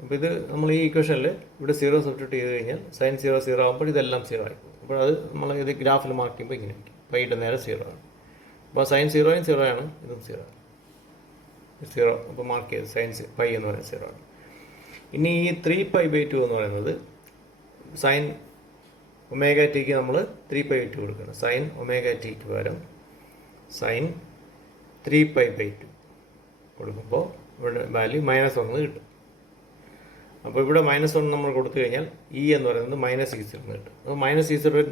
അപ്പോൾ ഇത് നമ്മൾ ഈ ഇക്വേഷനിൽ ഇവിടെ 0 സബ്സ്റ്റിറ്റ്യൂട്ട് ചെയ്ത് കഴിഞ്ഞാൽ സൈൻ 0 ആകുമ്പോൾ ഇതെല്ലാം 0 ആയിരിക്കും. അപ്പോൾ അത് നമ്മൾ ഇത് ഗ്രാഫിൽ മാർക്ക് ചെയ്യുമ്പോൾ ഇങ്ങനെ ആയിരിക്കും. പൈയുടെ നേരെ 0 ആണ്. അപ്പോൾ സൈൻ 0യും 0 ആണ്, ഇതും 0 ആണ്. 0 അപ്പോൾ മാർക്ക് ചെയ്ത് സൈൻ പൈ എന്ന് പറയുന്നത് 0 ആണ്. ഇനി ഈ 3 പൈ ബൈ 2 എന്ന് പറയുന്നത് സൈൻ ഒമേഗ ടിക്ക് നമ്മൾ 3 പൈ ബൈ 2 കൊടുക്കണം. സൈൻ ഒമേഗ ടിക്ക് പകരം സൈൻ 3 പൈ ബൈ 2 കൊടുക്കുമ്പോൾ ഇവിടെ വാല്യൂ -1 കിട്ടും. അപ്പോൾ ഇവിടെ -1 നമ്മൾ കൊടുത്തു കഴിഞ്ഞാൽ E എന്ന് പറയുന്നത് -E0 എന്ന് കിട്ടും. അപ്പോൾ -E0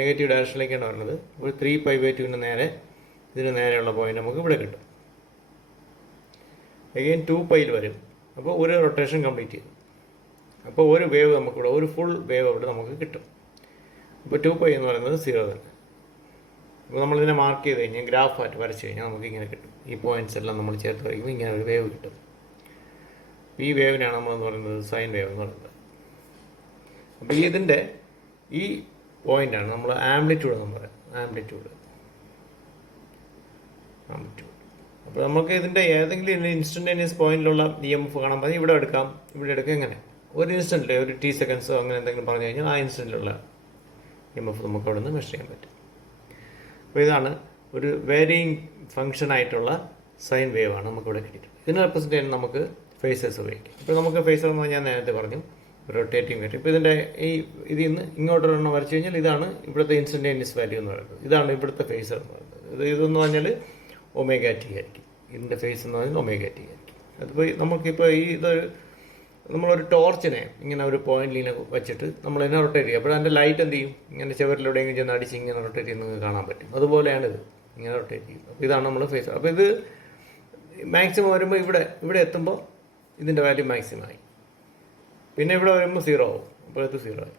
നെഗറ്റീവ് ഡയറക്ഷനിലേക്കാണ് വരുന്നത്. അപ്പോൾ 3 പൈ ബൈ 2ന് നേരെ ഇതിന് നേരെയുള്ള പോയിന്റ് നമുക്ക് ഇവിടെ കിട്ടും. അഗെയിൻ 2 പൈയിൽ വരും. അപ്പോൾ ഒരു റൊട്ടേഷൻ കംപ്ലീറ്റ് ചെയ്തു. അപ്പോൾ ഒരു വേവ് നമുക്കിവിടെ, ഒരു ഫുൾ വേവ് അവിടെ നമുക്ക് കിട്ടും. അപ്പോൾ 2 പൈ എന്ന് പറയുന്നത് 0 തന്നെ. അപ്പോൾ നമ്മളിതിനെ മാർക്ക് ചെയ്ത് കഴിഞ്ഞാൽ ഗ്രാഫായിട്ട് വരച്ച് കഴിഞ്ഞാൽ നമുക്ക് ഇങ്ങനെ കിട്ടും. ഈ പോയിന്റ്സ് എല്ലാം നമ്മൾ ചേർത്ത് വയ്ക്കുമ്പോൾ ഇങ്ങനെ ഒരു വേവ് കിട്ടും. ഈ വേവിനാണ് നമ്മളെന്ന് പറയുന്നത് സൈൻ വേവ് എന്ന് പറയുന്നത്. അപ്പോൾ ഇതിൻ്റെ ഈ പോയിൻ്റാണ് നമ്മൾ ആംപ്ലിറ്റ്യൂഡ് എന്ന് പറയുന്നത്. ആംപ്ലിറ്റ്യൂഡ്. അപ്പോൾ നമുക്ക് ഇതിൻ്റെ ഏതെങ്കിലും ഇൻസ്റ്റൻറ്റേനിയസ് പോയിന്റിലുള്ള ഇ എം എഫ് കാണാൻ പറഞ്ഞാൽ ഇവിടെ എടുക്കാം, എങ്ങനെ ഒരു ഇൻസ്റ്റൻറ്റിൽ ഒരു T സെക്കൻഡ്സോ അങ്ങനെ എന്തെങ്കിലും പറഞ്ഞു കഴിഞ്ഞാൽ ആ ഇൻസ്റ്റൻറ്റിലുള്ള ഇ എം എഫ് നമുക്ക് അവിടെ നിന്ന് മെഷർ ചെയ്യാൻ പറ്റും. അപ്പോൾ ഇതാണ് ഒരു വേരിയിങ് ഫങ്ഷൻ ആയിട്ടുള്ള സൈൻ വേവ് ആണ് നമുക്കിവിടെ കിട്ടിയിട്ടുണ്ട്. ഇതിനെ റെപ്രസെൻറ്റ് ചെയ്യാൻ നമുക്ക് ഫേസസ് ഉപയോഗിക്കാം. ഇപ്പോൾ നമുക്ക് ഫേസർ എന്ന് ഞാൻ നേരത്തെ പറഞ്ഞു, റൊട്ടേറ്റിംഗ് വേറ്റ്. ഇപ്പോൾ ഇതിൻ്റെ ഇതിൽ നിന്ന് ഇങ്ങോട്ടൊരെണ്ണം വരച്ചു കഴിഞ്ഞാൽ ഇതാണ് ഇവിടുത്തെ ഇൻസ്റ്റൻറ്റേനിയസ് വാല്യൂ എന്ന് പറയുന്നത്. ഇതാണ് ഇവിടുത്തെ ഫേസർ എന്ന് പറയുന്നത്. ഇതെന്ന് പറഞ്ഞാൽ ഒമേഗ ടി ആയിരിക്കും. ഇതിൻ്റെ ഫേസ് എന്ന് പറഞ്ഞാൽ ഒമേഗ ടി ആയിരിക്കും. അതിപ്പോൾ നമുക്കിപ്പോൾ നമ്മളൊരു ടോർച്ചിനെ ഇങ്ങനെ ഒരു പോയിന്റിൽ വെച്ചിട്ട് നമ്മൾ ഇതിനെ റൊട്ടേറ്റ് ചെയ്യും. അപ്പോൾ അതിൻ്റെ ലൈറ്റ് എന്ത് ചെയ്യും, ഇങ്ങനെ ചെവരിലൂടെയെങ്കിലും ചെന്ന് അടിച്ച് ഇങ്ങനെ റൊട്ടേറ്റ് ചെയ്യുന്നത് കാണാൻ പറ്റും. അതുപോലെയാണിത്, ഇങ്ങനെ റൊട്ടേറ്റ് ചെയ്യും. അപ്പോൾ ഇതാണ് നമ്മൾ ഫേസ്. അപ്പോൾ ഇത് മാക്സിമം വരുമ്പോൾ ഇവിടെ എത്തുമ്പോൾ ഇതിൻ്റെ വാല്യൂ മാക്സിമം ആയി. പിന്നെ ഇവിടെ വരുമ്പോൾ 0 ആവും. അപ്പോൾ ഇത് 0 ആയി.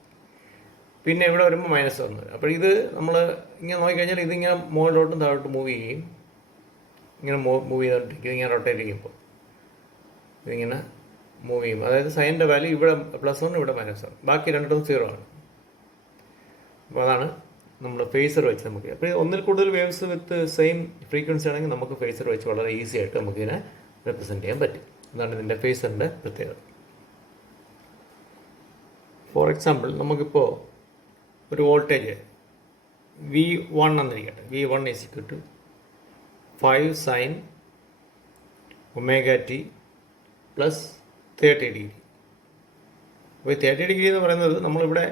പിന്നെ ഇവിടെ വരുമ്പോൾ -1 വരും. അപ്പോൾ ഇത് നമ്മൾ ഇങ്ങനെ നോക്കിക്കഴിഞ്ഞാൽ ഇതിങ്ങനെ മുകളിലോട്ടും താഴോട്ടും മൂവ് ചെയ്യും. ഇങ്ങനെ മൂവ് ചെയ്തോണ്ടിരിക്കും. ഇങ്ങനെ റൊട്ടേറ്റ് ചെയ്യുമ്പോൾ ഇതിങ്ങനെ മൂവ് ചെയ്യും. അതായത് സൈനിൻ്റെ വാല്യൂ ഇവിടെ +1, ഇവിടെ -1. ബാക്കി രണ്ടും 0 ആണ്. അപ്പോൾ അതാണ് നമ്മൾ ഫേസർ വെച്ച് നമുക്ക്. അപ്പോൾ ഒന്നിൽ കൂടുതൽ വേവ്സ് വിത്ത് സെയിം ഫ്രീക്വൻസി ആണെങ്കിൽ നമുക്ക് ഫേസർ വെച്ച് വളരെ ഈസി ആയിട്ട് നമുക്കിതിനെ റെപ്രസെൻറ്റ് ചെയ്യാൻ പറ്റും. ഇതാണ് ഇതിൻ്റെ ഫേസറിൻ്റെ പ്രത്യേകത. ഫോർ എക്സാമ്പിൾ നമുക്കിപ്പോൾ ഒരു വോൾട്ടേജ് V1 എന്നിരിക്കട്ടെ. V1 = 5 sin omega T plus 30 degree. അപ്പോൾ 30 ഡിഗ്രി എന്ന് പറയുന്നത് നമ്മളിവിടെ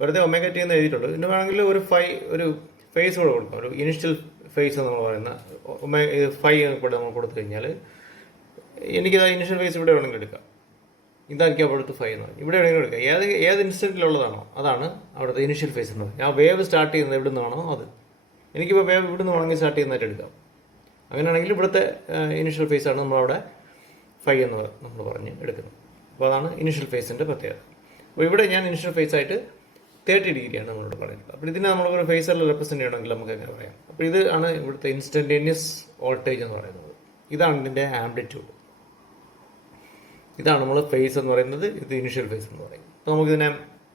വെറുതെ ഒമേഗ ടി എന്ന് എഴുതിയിട്ടുള്ളൂ. ഇതിന് വേണമെങ്കിൽ ഒരു ഫേസ് കൂടെ കൊടുക്കാം. ഒരു ഇനിഷ്യൽ ഫേസ് നമ്മൾ പറയുന്ന 5 കൂടെ നമ്മൾ കൊടുത്തു കഴിഞ്ഞാൽ എനിക്കിത് ഇനിഷ്യൽ ഫേസ് ഇവിടെ വേണമെങ്കിൽ എടുക്കാം. ഇതായിരിക്കും അവിടുത്തെ 5 എന്ന് പറയും. ഇവിടെ വേണമെങ്കിലും എടുക്കാം. ഏത് ഇൻസ്റ്റൻറ്റിലുള്ളതാണോ അതാണ് അവിടുത്തെ ഇനിഷ്യൽ ഫേസ് എന്ന് പറയും. ആ വേവ് സ്റ്റാർട്ട് ചെയ്യുന്നത് എവിടെ നിന്നാണോ അത്. എനിക്കിപ്പോൾ വേവ് ഇവിടെ നിന്ന് വേണമെങ്കിൽ സ്റ്റാർട്ട് ചെയ്യുന്നതായിട്ട് എടുക്കാം. അങ്ങനെയാണെങ്കിൽ ഇവിടുത്തെ ഇനിഷ്യൽ ഫേസാണ് നമ്മളവിടെ 5 എന്ന് നമ്മൾ പറഞ്ഞ് എടുക്കുന്നത്. അപ്പോൾ അതാണ് ഇനിഷ്യൽ ഫേസിൻ്റെ പ്രത്യേകത. അപ്പോൾ ഇവിടെ ഞാൻ ഇനിഷ്യൽ ഫേസായിട്ട് 30 ഡിഗ്രിയാണ് നമ്മളോട് പറയുന്നത്. അപ്പോൾ ഇതിനെ നമ്മളൊരു ഫേസറിൽ റെപ്രസെൻറ്റ് ചെയ്യണമെങ്കിൽ നമുക്ക് എങ്ങനെ പറയാം. അപ്പോൾ ഇത് ആണ് ഇവിടുത്തെ ഇൻസ്റ്റൻറ്റേനിയസ് വോൾട്ടേജ് എന്ന് പറയുന്നത്. ഇതാണ് ഇതിൻ്റെ ആംപ്ലിറ്റ്യൂഡ്. ഇതാണ് നമ്മൾ ഫേസ് എന്ന് പറയുന്നത്, ഇത് ഇനിഷ്യൽ ഫേസ് എന്ന് പറയും. അപ്പോൾ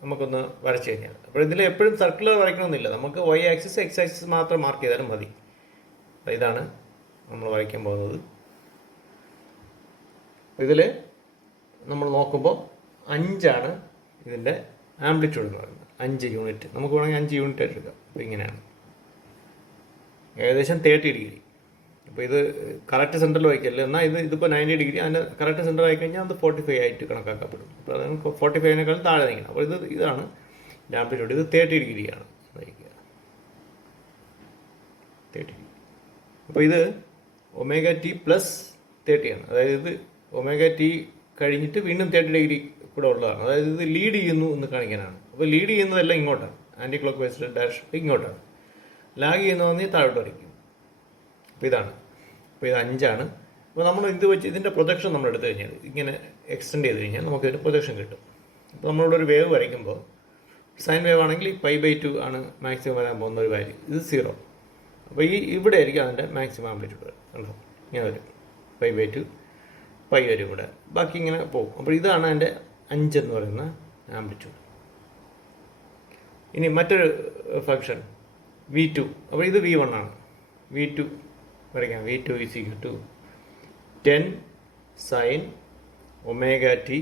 നമുക്കൊന്ന് വരച്ച് കഴിഞ്ഞാൽ, അപ്പോൾ ഇതിൽ എപ്പോഴും സർക്കുലർ വരയ്ക്കണമെന്നില്ല, നമുക്ക് വൈ ആക്സിസ് എക്സ് ആക്സിസ് മാത്രം മാർക്ക് ചെയ്താലും മതി. അപ്പോൾ ഇതാണ് നമ്മൾ വരയ്ക്കാൻ പോകുന്നത്. ഇതിൽ നമ്മൾ നോക്കുമ്പോൾ 5 ഇതിൻ്റെ ആംപ്ലിറ്റ്യൂഡ് എന്ന് പറയുന്നത്, 5 യൂണിറ്റ്. നമുക്ക് വേണമെങ്കിൽ 5 യൂണിറ്റ് ആയിട്ട് എടുക്കാം. അപ്പോൾ ഇങ്ങനെയാണ് ഏകദേശം 30 ഡിഗ്രി. അപ്പോൾ ഇത് കറക്റ്റ് സെൻറ്ററിൽ വയ്ക്കല്ലേ, എന്നാൽ ഇതിപ്പോൾ 90 ഡിഗ്രി, അതിൻ്റെ കറക്റ്റ് സെൻറ്റർ ആയി കഴിഞ്ഞാൽ അത് 45 ആയിട്ട് കണക്കാക്കപ്പെടും. അപ്പോൾ അതാണ് 45നേക്കാളും താഴെ നിൽക്കണം. അപ്പോൾ ഇതാണ് ആംപ്ലിറ്റ്യൂഡ്. ഇത് 30 ഡിഗ്രിയാണ് വയ്ക്കുക, 30 ഡിഗ്രി. അപ്പോൾ ഇത് ω t പ്ലസ് 30 ആണ്. അതായത് ഇത് ω t കഴിഞ്ഞിട്ട് വീണ്ടും 30 ഡിഗ്രി കൂടെ ഉള്ളതാണ്. അതായത് ഇത് ലീഡ് ചെയ്യുന്നു എന്ന് കാണിക്കാനാണ്. അപ്പോൾ ലീഡ് ചെയ്യുന്നതെല്ലാം ഇങ്ങോട്ടാണ്, ആൻറ്റി ക്ലോക്ക് വൈസ് ഡയറക്ഷൻ ഇങ്ങോട്ടാണ്. ലാഗ് ചെയ്യുന്ന പറഞ്ഞാൽ താഴോട്ട് വരയ്ക്കും. അപ്പോൾ ഇതാണ്. അപ്പോൾ ഇത് 5. അപ്പോൾ നമ്മൾ ഇത് വെച്ച് ഇതിൻ്റെ പ്രൊജക്ഷൻ നമ്മൾ എടുത്തു കഴിഞ്ഞാൽ, ഇങ്ങനെ എക്സ്റ്റെൻഡ് ചെയ്ത് കഴിഞ്ഞാൽ നമുക്ക് ഇതിൻ്റെ പ്രൊജക്ഷൻ കിട്ടും. അപ്പോൾ നമ്മളിവിടെ ഒരു വേവ് വരയ്ക്കുമ്പോൾ സൈൻ വേവ് ആണെങ്കിൽ π/2 ആണ് മാക്സിമം വരാൻ പോകുന്ന ഒരു വാല്യൂ. ഇത് 0. അപ്പോൾ ഇവിടെ ആയിരിക്കും അതിൻ്റെ മാക്സിമം ആംപ്ലിറ്റ്യൂഡ്. കണ്ടോ, ഇങ്ങനെ വരും π/2 π വരും ഇവിടെ, ബാക്കി ഇങ്ങനെ പോകും. അപ്പോൾ ഇതാണ് എൻ്റെ 5 എന്ന് പറയുന്ന ആംപ്ലിറ്റ്യൂഡ്. ഇനി മറ്റൊരു ഫംഗ്ഷൻ V2. അപ്പോൾ ഇത് V1 ആണ്. V2 വരയ്ക്കാം. V2 = 10 sin ω t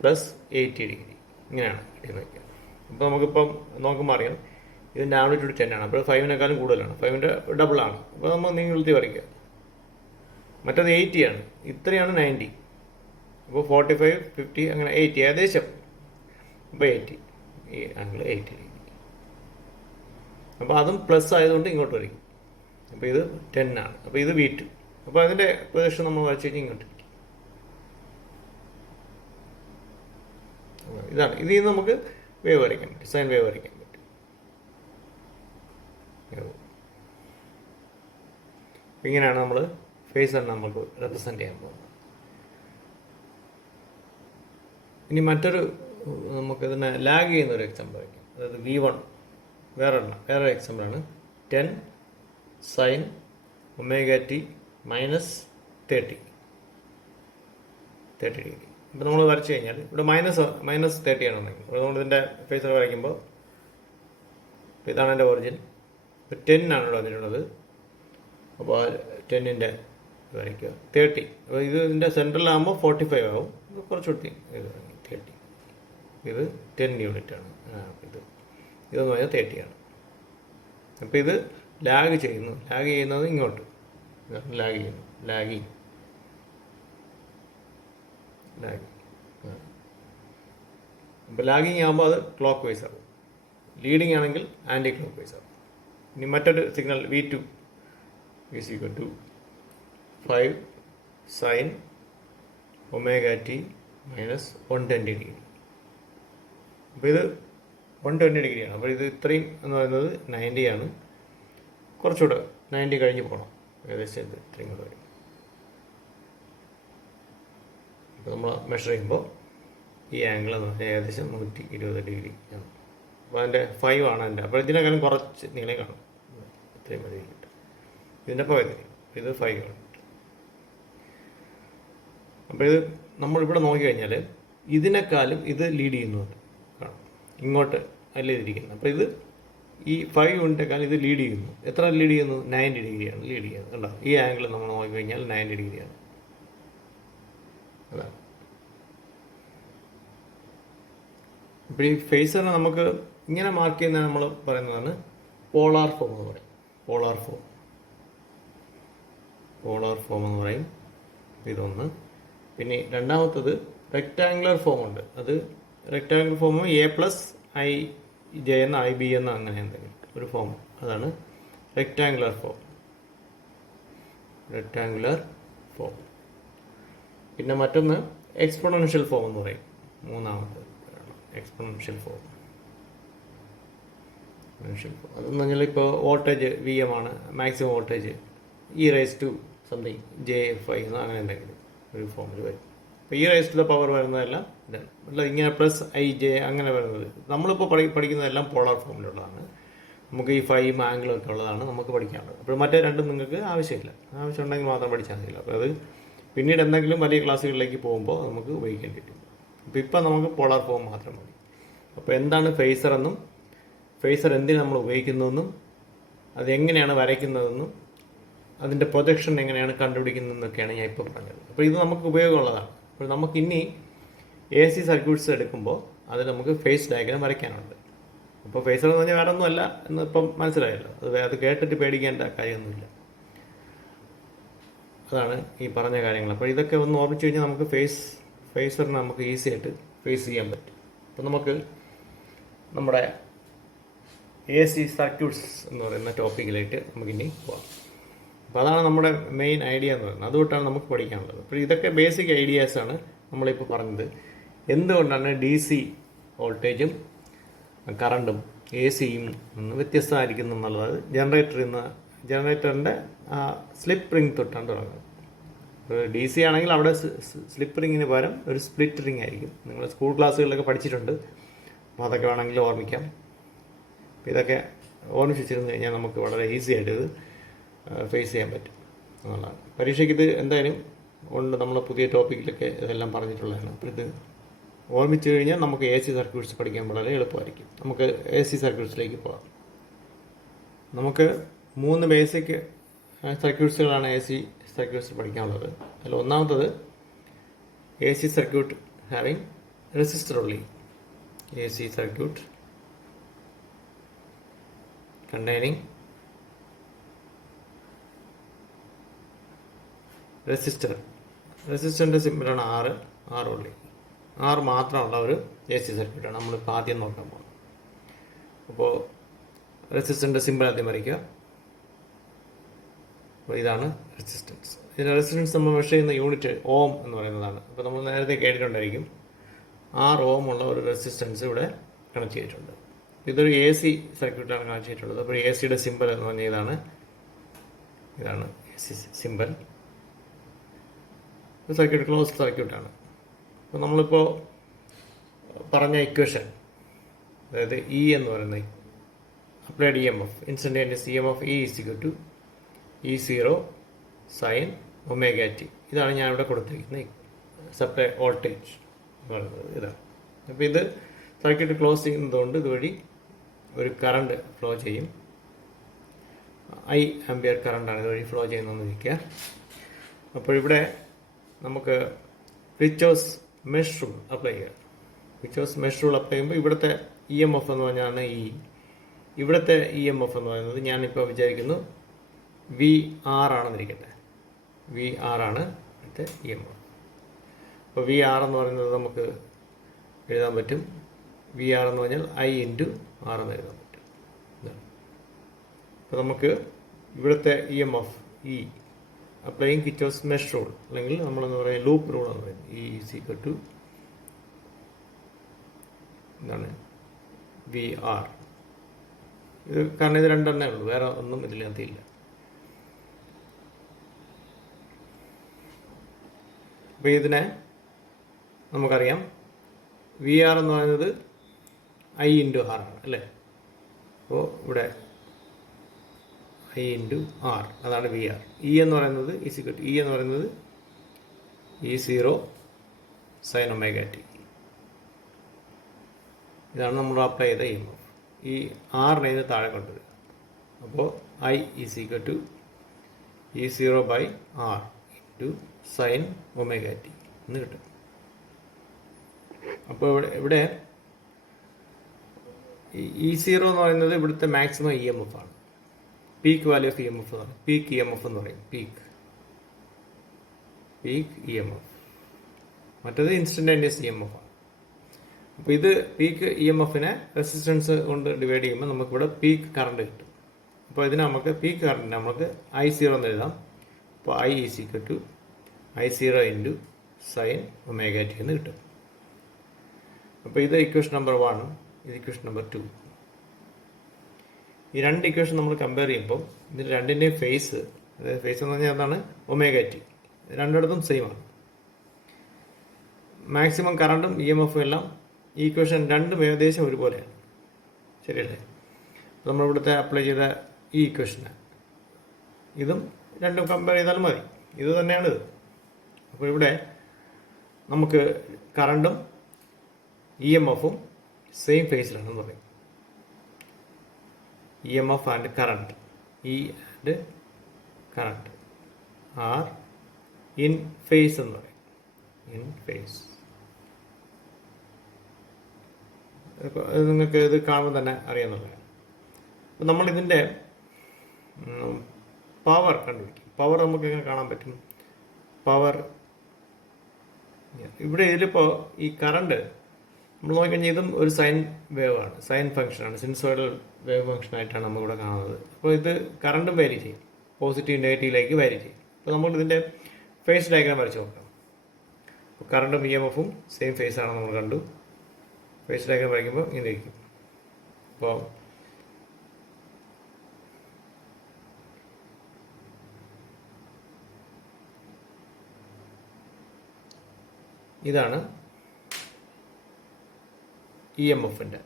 plus 80 degree. ഇങ്ങനെയാണ് ഇങ്ങനെ വയ്ക്കുക. അപ്പോൾ നമുക്കിപ്പം നോക്കുമ്പോൾ അറിയാം ഇതിൻ്റെ ആംപ്ലിറ്റ്യൂഡ് 10 ആണ്. അപ്പോൾ 5നേക്കാളും കൂടുതലാണ്, 5ൻ്റെ ഡബിളാണ്. അപ്പോൾ നമ്മൾ നീളത്തി വരയ്ക്കുക. മറ്റത് 80 ആണ്, ഇത്രയാണ് 90. അപ്പോൾ 45, 50 അങ്ങനെ 80 ഏകദേശം. അപ്പോൾ 80, ഈ ആംഗിൾ 80 ഡിഗ്രി. അപ്പോൾ അതും പ്ലസ് ആയതുകൊണ്ട് ഇങ്ങോട്ട് വരയ്ക്കും. അപ്പോൾ ഇത് 10 ആണ്. അപ്പോൾ ഇത് V2. അപ്പോൾ അതിൻ്റെ പ്രൊജക്ഷൻ നമ്മൾ വരച്ച് കഴിഞ്ഞാൽ ഇങ്ങോട്ട് ഇരിക്കും. ഇതാണ്. ഇതിൽ നിന്ന് നമുക്ക് വേവ് വരയ്ക്കാൻ പറ്റും, സൈൻ വേവ് വരയ്ക്കാൻ പറ്റും. ഇങ്ങനെയാണ് നമ്മൾ ഫേസറിനെ നമുക്ക് റെപ്രസെൻ്റ് ചെയ്യാൻ പോകുന്നത്. ഇനി മറ്റൊരു നമുക്കിതിനെ ലാഗ് ചെയ്യുന്ന ഒരു എക്സാമ്പിൾ വയ്ക്കാം. അതായത് V1 വേറെ എക്സാമ്പിളാണ് 10 sin ω t മൈനസ് 30 ഡിഗ്രി. ഇപ്പോൾ നമ്മൾ വരച്ച് കഴിഞ്ഞാൽ ഇവിടെ മൈനസ് 30 ആണെന്നുണ്ടെങ്കിൽ ഇവിടെ നമ്മളിതിൻ്റെ ഫേസർ വരയ്ക്കുമ്പോൾ ഇതാണ് എൻ്റെ ഒറിജിൻ. ഇപ്പോൾ 10 ആണ് ഇവിടെ വന്നിട്ടുള്ളത്. അപ്പോൾ 10ൻ്റെ വരയ്ക്കുക 30. അപ്പോൾ ഇതിൻ്റെ സെൻട്രലാകുമ്പോൾ 45 ആവും. കുറച്ചുകൂടി 30. ഇത് 10 യൂണിറ്റാണ്. ഇതെന്ന് പറഞ്ഞാൽ 30 ആണ്. അപ്പോൾ ഇത് ലാഗ് ചെയ്യുന്നത് ഇങ്ങോട്ട് ലാഗിങ്. അപ്പോൾ ലാഗിങ് ആകുമ്പോൾ അത് ക്ലോക്ക് വൈസ് ആകും, ലീഡിങ് ആണെങ്കിൽ ആൻറ്റി ക്ലോക്ക് വൈസ് ആകും. ഇനി മറ്റൊരു signal V2 = 5 sin ω t minus 120 degree. അപ്പോൾ ഇത് 120 ഡിഗ്രിയാണ്. അപ്പോൾ ഇത് ഇത്രയും എന്ന് പറയുന്നത് 90 ആണ്. കുറച്ചുകൂടെ 90 കഴിഞ്ഞ് പോകണം, ഏകദേശം ഇത് ഇത്രയും കൂടെ വരും. അപ്പോൾ നമ്മൾ മെഷർ ചെയ്യുമ്പോൾ ഈ ആംഗിൾ എന്ന് പറഞ്ഞാൽ ഏകദേശം 120 ഡിഗ്രി ആണ്. അപ്പോൾ അതിൻ്റെ 5 ആണ് എൻ്റെ. അപ്പോൾ ഇതിനേക്കാളും കുറച്ച് നീളം കാണും, ഇത്രയും മതി കിട്ടും. ഇതിൻ്റെ പകുതി, ഇത് 5 ആണ്. അപ്പോൾ ഇത് നമ്മളിവിടെ നോക്കിക്കഴിഞ്ഞാൽ ഇതിനേക്കാളും ഇത് ലീഡ് ചെയ്യുന്നുണ്ട് കാണും, ഇങ്ങോട്ട് അല്ല ഇതിരിക്കുന്നത്. അപ്പോൾ ഇത് ഈ 5 യൂണിറ്റേക്കാളും ഇത് ലീഡ് ചെയ്യുന്നു. എത്ര ലീഡ് ചെയ്യുന്നു? 90 ഡിഗ്രിയാണ് ലീഡ് ചെയ്യുന്നത്. കണ്ടോ, ഈ ആംഗിൾ നമ്മൾ നോക്കിക്കഴിഞ്ഞാൽ 90 ഡിഗ്രിയാണ്. അതാണ്. ഇപ്പോൾ ഈ ഫേസറിനെ നമുക്ക് ഇങ്ങനെ മാർക്ക് ചെയ്യുന്ന നമ്മൾ പറയുന്നതാണ് പോളാർ ഫോം എന്ന് പറയും. പോളാർ ഫോം എന്ന് പറയും. ഇതൊന്ന്. പിന്നെ രണ്ടാമത്തത് റെക്റ്റാങ്കുലർ ഫോം ഉണ്ട്. അത് റെക്റ്റാങ്കുലർ ഫോം A+IJ എന്ന IB എന്ന അങ്ങനെ എന്തെങ്കിലും ഒരു ഫോം, അതാണ് റെക്റ്റാങ്കുലർ ഫോം. പിന്നെ മറ്റൊന്ന് എക്സ്പോണൻഷ്യൽ ഫോം എന്ന് പറയും. മൂന്നാമത് എക്സ്പോണൻഷ്യൽ ഫോം. അതെന്ന് പറഞ്ഞാൽ ഇപ്പോൾ വോൾട്ടേജ് VM ആണ്, മാക്സിമം വോൾട്ടേജ് e⁻⁷ JFI അങ്ങനെ എന്തെങ്കിലും ഒരു ഫോമിൽ വരും. അപ്പോൾ e⁻⁴ വരുന്നതെല്ലാം ഇതാണ്. അല്ല ഇങ്ങനെ +IJ അങ്ങനെ വരുന്നത് നമ്മളിപ്പോൾ പഠിക്കുന്നതെല്ലാം പോളാർ ഫോമിലുള്ളതാണ്. നമുക്ക് ഈ 5 ആംഗിളൊക്കെ ഉള്ളതാണ് നമുക്ക് പഠിക്കാനുള്ളത്. അപ്പോൾ മറ്റേ രണ്ടും നിങ്ങൾക്ക് ആവശ്യമില്ല, ആവശ്യമുണ്ടെങ്കിൽ മാത്രം പഠിച്ചാൽ മതിയില്ല. അപ്പോൾ അത് പിന്നീട് എന്തെങ്കിലും വലിയ ക്ലാസ്സുകളിലേക്ക് പോകുമ്പോൾ നമുക്ക് ഉപയോഗിക്കേണ്ടി വരും. അപ്പോൾ ഇപ്പം നമുക്ക് പോളാർ ഫോം മാത്രം മതി. അപ്പോൾ എന്താണ് ഫേസർ എന്നും ഫേസർ എന്തിന് നമ്മൾ ഉപയോഗിക്കുന്നതെന്നും അതെങ്ങനെയാണ് വരയ്ക്കുന്നതെന്നും അതിൻ്റെ പ്രൊജക്ഷൻ എങ്ങനെയാണ് കണ്ടുപിടിക്കുന്നതെന്നൊക്കെയാണ് ഞാൻ ഇപ്പോൾ പറഞ്ഞത്. അപ്പോൾ ഇത് നമുക്ക് ഉപയോഗമുള്ളതാണ്. അപ്പോൾ നമുക്കിനി AC സർക്യൂട്ട്സ് എടുക്കുമ്പോൾ അത് നമുക്ക് ഫേസ് ഡയഗ്രാം വരയ്ക്കാനുണ്ട്. അപ്പോൾ ഫേസർ എന്ന് പറഞ്ഞാൽ വേറെ ഒന്നുമല്ല എന്ന് ഇപ്പം മനസ്സിലായല്ലോ. അത് കേട്ടിട്ട് പേടിക്കേണ്ട കാര്യമൊന്നുമില്ല. അതാണ് ഈ പറഞ്ഞ കാര്യങ്ങൾ. അപ്പോൾ ഇതൊക്കെ ഒന്ന് ഓർമ്മിച്ച് കഴിഞ്ഞാൽ നമുക്ക് ഫേസറിന് നമുക്ക് ഈസി ആയിട്ട് ഫേസ് ചെയ്യാൻ പറ്റും. അപ്പോൾ നമുക്ക് നമ്മുടെ AC സർക്യൂട്ട്സ് എന്ന് പറയുന്ന ടോപ്പിക്കിലേക്ക് നമുക്കിനി പോകാം. അപ്പോൾ അതാണ് നമ്മുടെ മെയിൻ ഐഡിയ എന്ന് പറയുന്നത്. അതുകൊണ്ടാണ് നമുക്ക് പഠിക്കാനുള്ളത്. അപ്പോൾ ഇതൊക്കെ ബേസിക് ഐഡിയാസാണ് നമ്മളിപ്പോൾ പറഞ്ഞത്. എന്തുകൊണ്ടാണ് DC വോൾട്ടേജും കറണ്ടും AC-യും വ്യത്യസ്തമായിരിക്കുന്നു എന്നുള്ളത് ജനറേറ്ററിൻ്റെ സ്ലിപ്പ് റിംഗ് തൊട്ടാണ് തുടങ്ങുന്നത്. DC ആണെങ്കിൽ അവിടെ സ്ലിപ്പ് റിങ്ങിന് പകരം ഒരു സ്പ്ലിറ്റ് റിംഗ് ആയിരിക്കും. നിങ്ങൾ സ്കൂൾ ക്ലാസ്സുകളിലൊക്കെ പഠിച്ചിട്ടുണ്ട്. അപ്പോൾ അതൊക്കെ വേണമെങ്കിൽ ഓർമ്മിക്കാം. അപ്പോൾ ഇതൊക്കെ ഓർമ്മിച്ചിരുന്നു കഴിഞ്ഞാൽ നമുക്ക് വളരെ ഈസി ആയിട്ട് ഇത് ഫേസ് ചെയ്യാൻ പറ്റും എന്നുള്ളതാണ്. പരീക്ഷയ്ക്ക് ഇത് എന്തായാലും ഉണ്ട്. നമ്മൾ പുതിയ ടോപ്പിക്കിലൊക്കെ ഇതെല്ലാം പറഞ്ഞിട്ടുള്ളതാണ്. അപ്പോൾ ഇത് ഓർമ്മിച്ച് കഴിഞ്ഞാൽ നമുക്ക് AC സർക്യൂട്ട്സ് പഠിക്കാൻ വളരെ എളുപ്പമായിരിക്കും. നമുക്ക് AC സർക്യൂട്ട്സിലേക്ക് പോകാം. നമുക്ക് 3 ബേസിക് സർക്യൂട്ട്സുകളാണ് AC സർക്യൂട്ട്സ് പഠിക്കാനുള്ളത്. അതിൽ ഒന്നാമത്തത് AC സർക്യൂട്ട് ഹാവിങ് റെസിസ്റ്റർ ഉള്ളി. AC സർക്യൂട്ട് containing റെസിസ്റ്ററിൻ്റെ സിമ്പിളാണ് R ഉള്ളി. R മാത്രമുള്ള ഒരു AC സർക്യൂട്ടാണ് നമ്മളിപ്പോൾ ആദ്യം നോക്കാൻ പോകുന്നത്. അപ്പോൾ റെസിസ്റ്ററിൻ്റെ സിമ്പിൾ ആദ്യം വരയ്ക്കുക. അപ്പോൾ ഇതാണ് റെസിസ്റ്റൻസ്. ഇതിൻ്റെ റെസിസ്റ്റൻസ് നമ്മൾ മെഷർ ചെയ്യുന്ന യൂണിറ്റ് ഓം എന്ന് പറയുന്നതാണ്. അപ്പോൾ നമ്മൾ നേരത്തെ കേട്ടിട്ടുണ്ടായിരിക്കും 6 ഓം ഉള്ള ഒരു റെസിസ്റ്റൻസ് ഇവിടെ കണക്ട് ചെയ്തിട്ടുണ്ട്. ഇതൊരു AC സർക്യൂട്ടാണ് കണക്ട് ചെയ്തിട്ടുള്ളത്. അപ്പോൾ ACയുടെ സിമ്പിൾ എന്ന് പറഞ്ഞാൽ ഇതാണ് AC സിമ്പിൾ. സർക്യൂട്ട് ക്ലോസ് സർക്യൂട്ടാണ്. അപ്പോൾ നമ്മളിപ്പോൾ പറഞ്ഞ ഇക്വേഷൻ, അതായത് E എന്ന് പറയുന്നത് applied EMF, instantaneous EMF E = E0 sin ωt. ഇതാണ് ഞാൻ ഇവിടെ കൊടുത്തിരിക്കുന്നത് സപ്ലൈ വോൾട്ടേജ് എന്ന് പറയുന്നത്. ഇതാണ്. അപ്പോൾ ഇത് സർക്യൂട്ട് ക്ലോസ് ചെയ്യുന്നതുകൊണ്ട് ഇതുവഴി ഒരു കറണ്ട് ഫ്ലോ ചെയ്യും. I ആംപിയർ കറണ്ടാണ് ഇതുവഴി ഫ്ലോ ചെയ്യുന്നതെന്ന് ഇരിക്കുക. അപ്പോൾ ഇവിടെ നമുക്ക് കിർച്ചോഫ്സ് മെഷ് റൂൾ അപ്ലൈ ചെയ്യുക. കിർച്ചോഫ്സ് മെഷ് റൂൾ അപ്ലൈ ചെയ്യുമ്പോൾ ഇവിടുത്തെ EMF എന്ന് പറഞ്ഞാൽ ഇവിടുത്തെ EMF എന്ന് പറയുന്നത് ഞാനിപ്പോൾ വിചാരിക്കുന്നു VR ആണെന്നിരിക്കട്ടെ. VR ആണ് ഇവിടുത്തെ EMF. അപ്പോൾ VR എന്ന് പറയുന്നത് നമുക്ക് എഴുതാൻ പറ്റും. VR എന്ന് പറഞ്ഞാൽ I × R എന്ന് എഴുതാൻ പറ്റും. അപ്പോൾ നമുക്ക് ഇവിടുത്തെ EMF applying Kirchhoff's mesh rule, അല്ലെങ്കിൽ നമ്മളെന്ന് പറയുന്നത് ലൂപ്പ് റൂൾ എന്ന് പറയുന്നത് E എന്താണ് VR. ഇത് കാരണം ഇത് രണ്ടെണ്ണേ ഉള്ളൂ, വേറെ ഒന്നും ഇതിനകത്തില്ല. അപ്പോൾ ഇതിനെ നമുക്കറിയാം VR എന്ന് പറയുന്നത് I × R ആണ് അല്ലേ. അപ്പോൾ ഇവിടെ I × R അതാണ് VR. E എന്ന് പറയുന്നത് E0 sin ωt. ഇതാണ് നമ്മൾ അപ്ലൈ ചെയ്ത EMF. ഈ ആറിനെ ഇത് താഴെ കൊണ്ടുവരിക. അപ്പോൾ I = E0/R × sin ωt എന്ന് കിട്ടും. അപ്പോൾ ഇവിടെ E0 എന്ന് പറയുന്നത് ഇവിടുത്തെ മാക്സിമം EMF ആണ്. പീക്ക് വാല്യൂ ഓഫ് EMF എന്ന് പറയും. പീക്ക് EMF എന്ന് പറയും. Peak EMF. മറ്റേത് ഇൻസ്റ്റൻറ്റേനിയസ് EMF ആണ്. അപ്പോൾ ഇത് പീക്ക് EMF-നെ റെസിസ്റ്റൻസ് കൊണ്ട് ഡിവൈഡ് ചെയ്യുമ്പോൾ നമുക്കിവിടെ പീക്ക് കറണ്ട് കിട്ടും. അപ്പോൾ ഇതിന് നമുക്ക് പീക്ക് കറണ്ടിന് നമുക്ക് I0 എന്ന് എഴുതാം. അപ്പോൾ I = I0 × sin ωt എന്ന് കിട്ടും. അപ്പോൾ ഇത് ഇക്വേഷൻ നമ്പർ 1, ഇത് ഇക്വേഷൻ നമ്പർ 2. ഈ രണ്ട് ഇക്വേഷൻ നമ്മൾ കമ്പയർ ചെയ്യുമ്പോൾ ഇതിന് രണ്ടിൻ്റെയും ഫേസ്, അതായത് ഫേസ് എന്ന് പറഞ്ഞാൽ എന്താണ് ωt, രണ്ടിടത്തും സെയിം ആണ്. മാക്സിമം കറണ്ടും EMF-ഉം എല്ലാം ഈ ഇക്വേഷൻ രണ്ടും ഏകദേശം ഒരുപോലെയാണ്. ശരിയല്ലേ? നമ്മളിവിടുത്തെ അപ്ലൈ ചെയ്ത ഈ ഇക്വേഷന് ഇതും രണ്ടും കമ്പയർ ചെയ്താലും മതി. ഇത് തന്നെയാണ് ഇത്. അപ്പോൾ ഇവിടെ നമുക്ക് കറണ്ടും ഇ എം എഫും സെയിം ഫേസിലാണെന്ന് പറയും. E M F and current, E and current are in phase എന്ന് പറയും. In phase. നിങ്ങൾക്ക് ഇത് കാണുമ്പോൾ തന്നെ അറിയാവുന്നതാണ്. അപ്പം നമ്മളിതിൻ്റെ പവർ കണ്ടുപിടിക്കും. പവർ നമുക്ക് എങ്ങനെ കാണാൻ പറ്റും? പവർ ഇവിടെ ഇതിലിപ്പോൾ ഈ കറണ്ട് നമ്മൾ നോക്കിക്കഴിഞ്ഞാൽ ഇതും ഒരു സൈൻ വേവ് ആണ്, സൈൻ ഫംഗ്ഷനാണ്, സിനുസോയിഡൽ വേവ് ഫംഗ്ഷനായിട്ടാണ് നമ്മളിവിടെ കാണുന്നത്. അപ്പോൾ ഇത് കറണ്ടും വാരി ചെയ്യും, പോസിറ്റീവ് നെഗറ്റീവിലേക്ക് വാരി ചെയ്യും. അപ്പോൾ നമ്മൾ ഇതിൻ്റെ ഫേസ് ഡയഗ്രാം വരച്ച് നോക്കാം. അപ്പോൾ കറണ്ടും ഇ എം എഫും സെയിം ഫേസ് ആണെന്ന് നമ്മൾ കണ്ടു. ഫേസ് ഡയഗ്രാം വരയ്ക്കുമ്പോൾ ഇങ്ങനെ ഇരിക്കും. അപ്പോൾ ഇതാണ് ഇ എം എഫിൻ്റെ.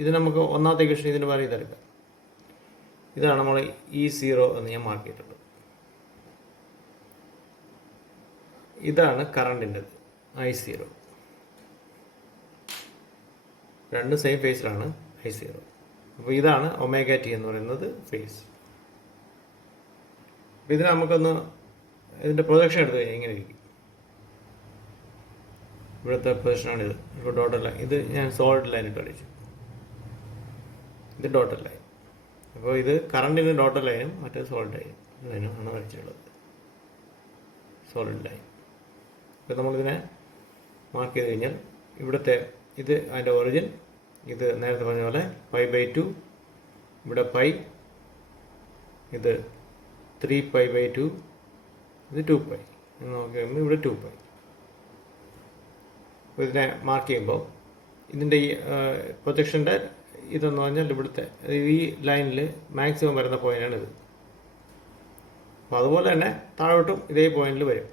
ഇത് നമുക്ക് ഒന്നാമത്തെ ഇക്വേഷൻ ഇതിന് പകരം ഇതെടുക്കാം. ഇതാണ് നമ്മൾ E0 എന്ന് ഞാൻ മാർക്ക് ചെയ്തിട്ടുണ്ട്. ഇതാണ് കറണ്ടിൻ്റെത് I0. രണ്ട് സെയിം ഫേസിലാണ് I0. അപ്പോൾ ഇതാണ് ഒമേഗ ടി എന്ന് പറയുന്നത് ഫേസ്. അപ്പോൾ ഇതിന് നമുക്കൊന്ന് ഇതിൻ്റെ പ്രൊജക്ഷൻ എടുത്തു കഴിഞ്ഞാൽ ഇങ്ങനെ ഇരിക്കും. ഇവിടുത്തെ പൊസിഷനാണിത്. ഇപ്പോൾ ഡോട്ടർ ലൈൻ, ഇത് ഞാൻ സോളിഡ് ലൈൻ ഇട്ട് വരച്ചു. ഇത് ഡോട്ടർ ലൈൻ. അപ്പോൾ ഇത് കറണ്ടിന് ഡോട്ടർ ലൈനും മറ്റേത് സോളിഡ് ലൈനും ആണ് വരച്ചിട്ടുള്ളത്. Solid line. അപ്പോൾ നമ്മളിതിനെ മാർക്ക് ചെയ്ത് കഴിഞ്ഞാൽ ഇവിടുത്തെ ഇത് അതിൻ്റെ ഒറിജിൻ, ഇത് നേരത്തെ പറഞ്ഞ പോലെ π/2, ഇവിടെ π, ഇത് 3π/2, ഇത് 2π എന്ന് നോക്കി കഴിയുമ്പോൾ ഇവിടെ 2π. അപ്പോൾ ഇതിനെ മാർക്ക് ചെയ്യുമ്പോൾ ഇതിൻ്റെ ഈ പ്രൊജക്ഷൻ്റെ ഇതെന്ന് പറഞ്ഞാൽ ഇവിടുത്തെ ഈ ലൈനിൽ മാക്സിമം വരുന്ന പോയിൻ്റാണ് ഇത്. അപ്പോൾ അതുപോലെ തന്നെ താഴോട്ടും ഇതേ പോയിന്റിൽ വരും.